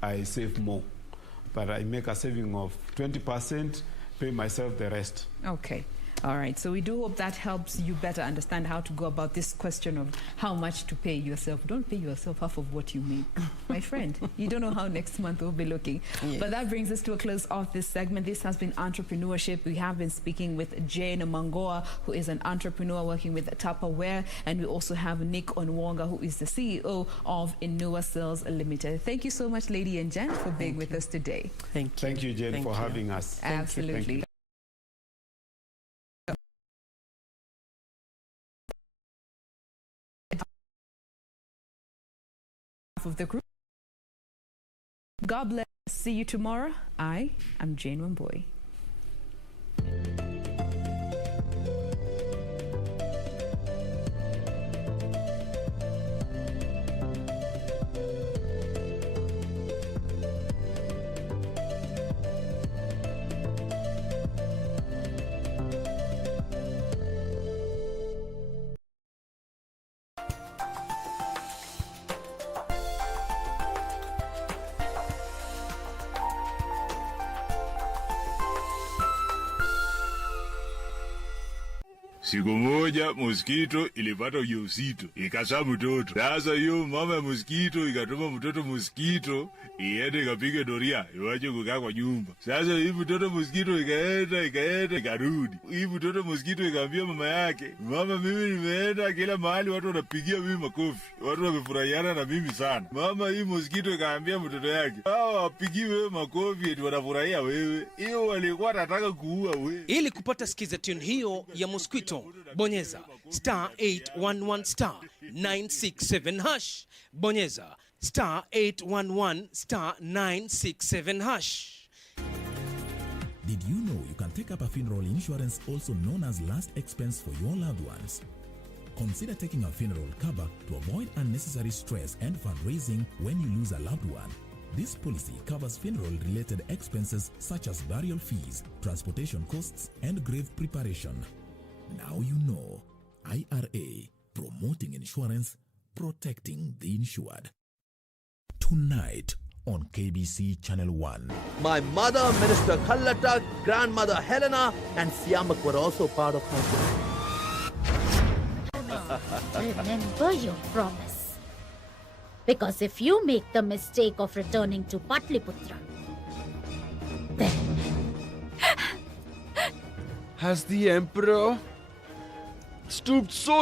I save more. But I make a saving of 20%, pay myself the rest. Okay. All right. So we do hope that helps you better understand how to go about this question of how much to pay yourself. Don't pay yourself half of what you make, my friend. You don't know how next month will be looking. Yes. But that brings us to a close of this segment. This has been Entrepreneurship. We have been speaking with Jane Mangoa, who is an entrepreneur working with Tupperware. And we also have Nick Onwonga, who is the CEO of Inua Sales Limited. Thank you so much, lady and gent, for being with us today. Thank you. Thank you, Jane, for having us. Absolutely. Thank you. Of the group. God bless. See you tomorrow. I am Jane Wambui. Siku moja mosquito ilipata ujauzito, ikazaa mtoto. Sasa hiyo mama ya mosquito ikatuma mtoto mosquito iende ikapige doria, iwache kukaa kwa nyumba. Sasa hii mtoto mosquito ikaenda ikarudi. Hii mtoto mosquito ikaambia mama yake, mama, mimi nimeenda kila mahali, watu wanapigia mimi makofi, watu wamefurahiana na mimi sana. Mama, hii mosquito ikaambia mtoto yake, hao wapigi wewe makofi eti wanafurahia wewe, hiyo walikuwa wanataka kuua wewe. Ili kupata skiza tune hiyo ya mosquito, bonyeza *811 *967#. Bonyeza *811 *967#. Did you know you can take up a funeral insurance, also known as last expense, for your loved ones? Consider taking a funeral cover to avoid unnecessary stress and fundraising when you lose a loved one. This policy covers funeral-related expenses such as burial fees, transportation costs, and grave preparation. Now you know. IRA, promoting insurance, protecting the insured. Tonight on KBC Channel 1. My mother, Minister Kallata, grandmother Helena, and Siamak were also part of my plan. Remember your promise. Because if you make the mistake of returning to Patliputra, then... Has the Emperor stooped so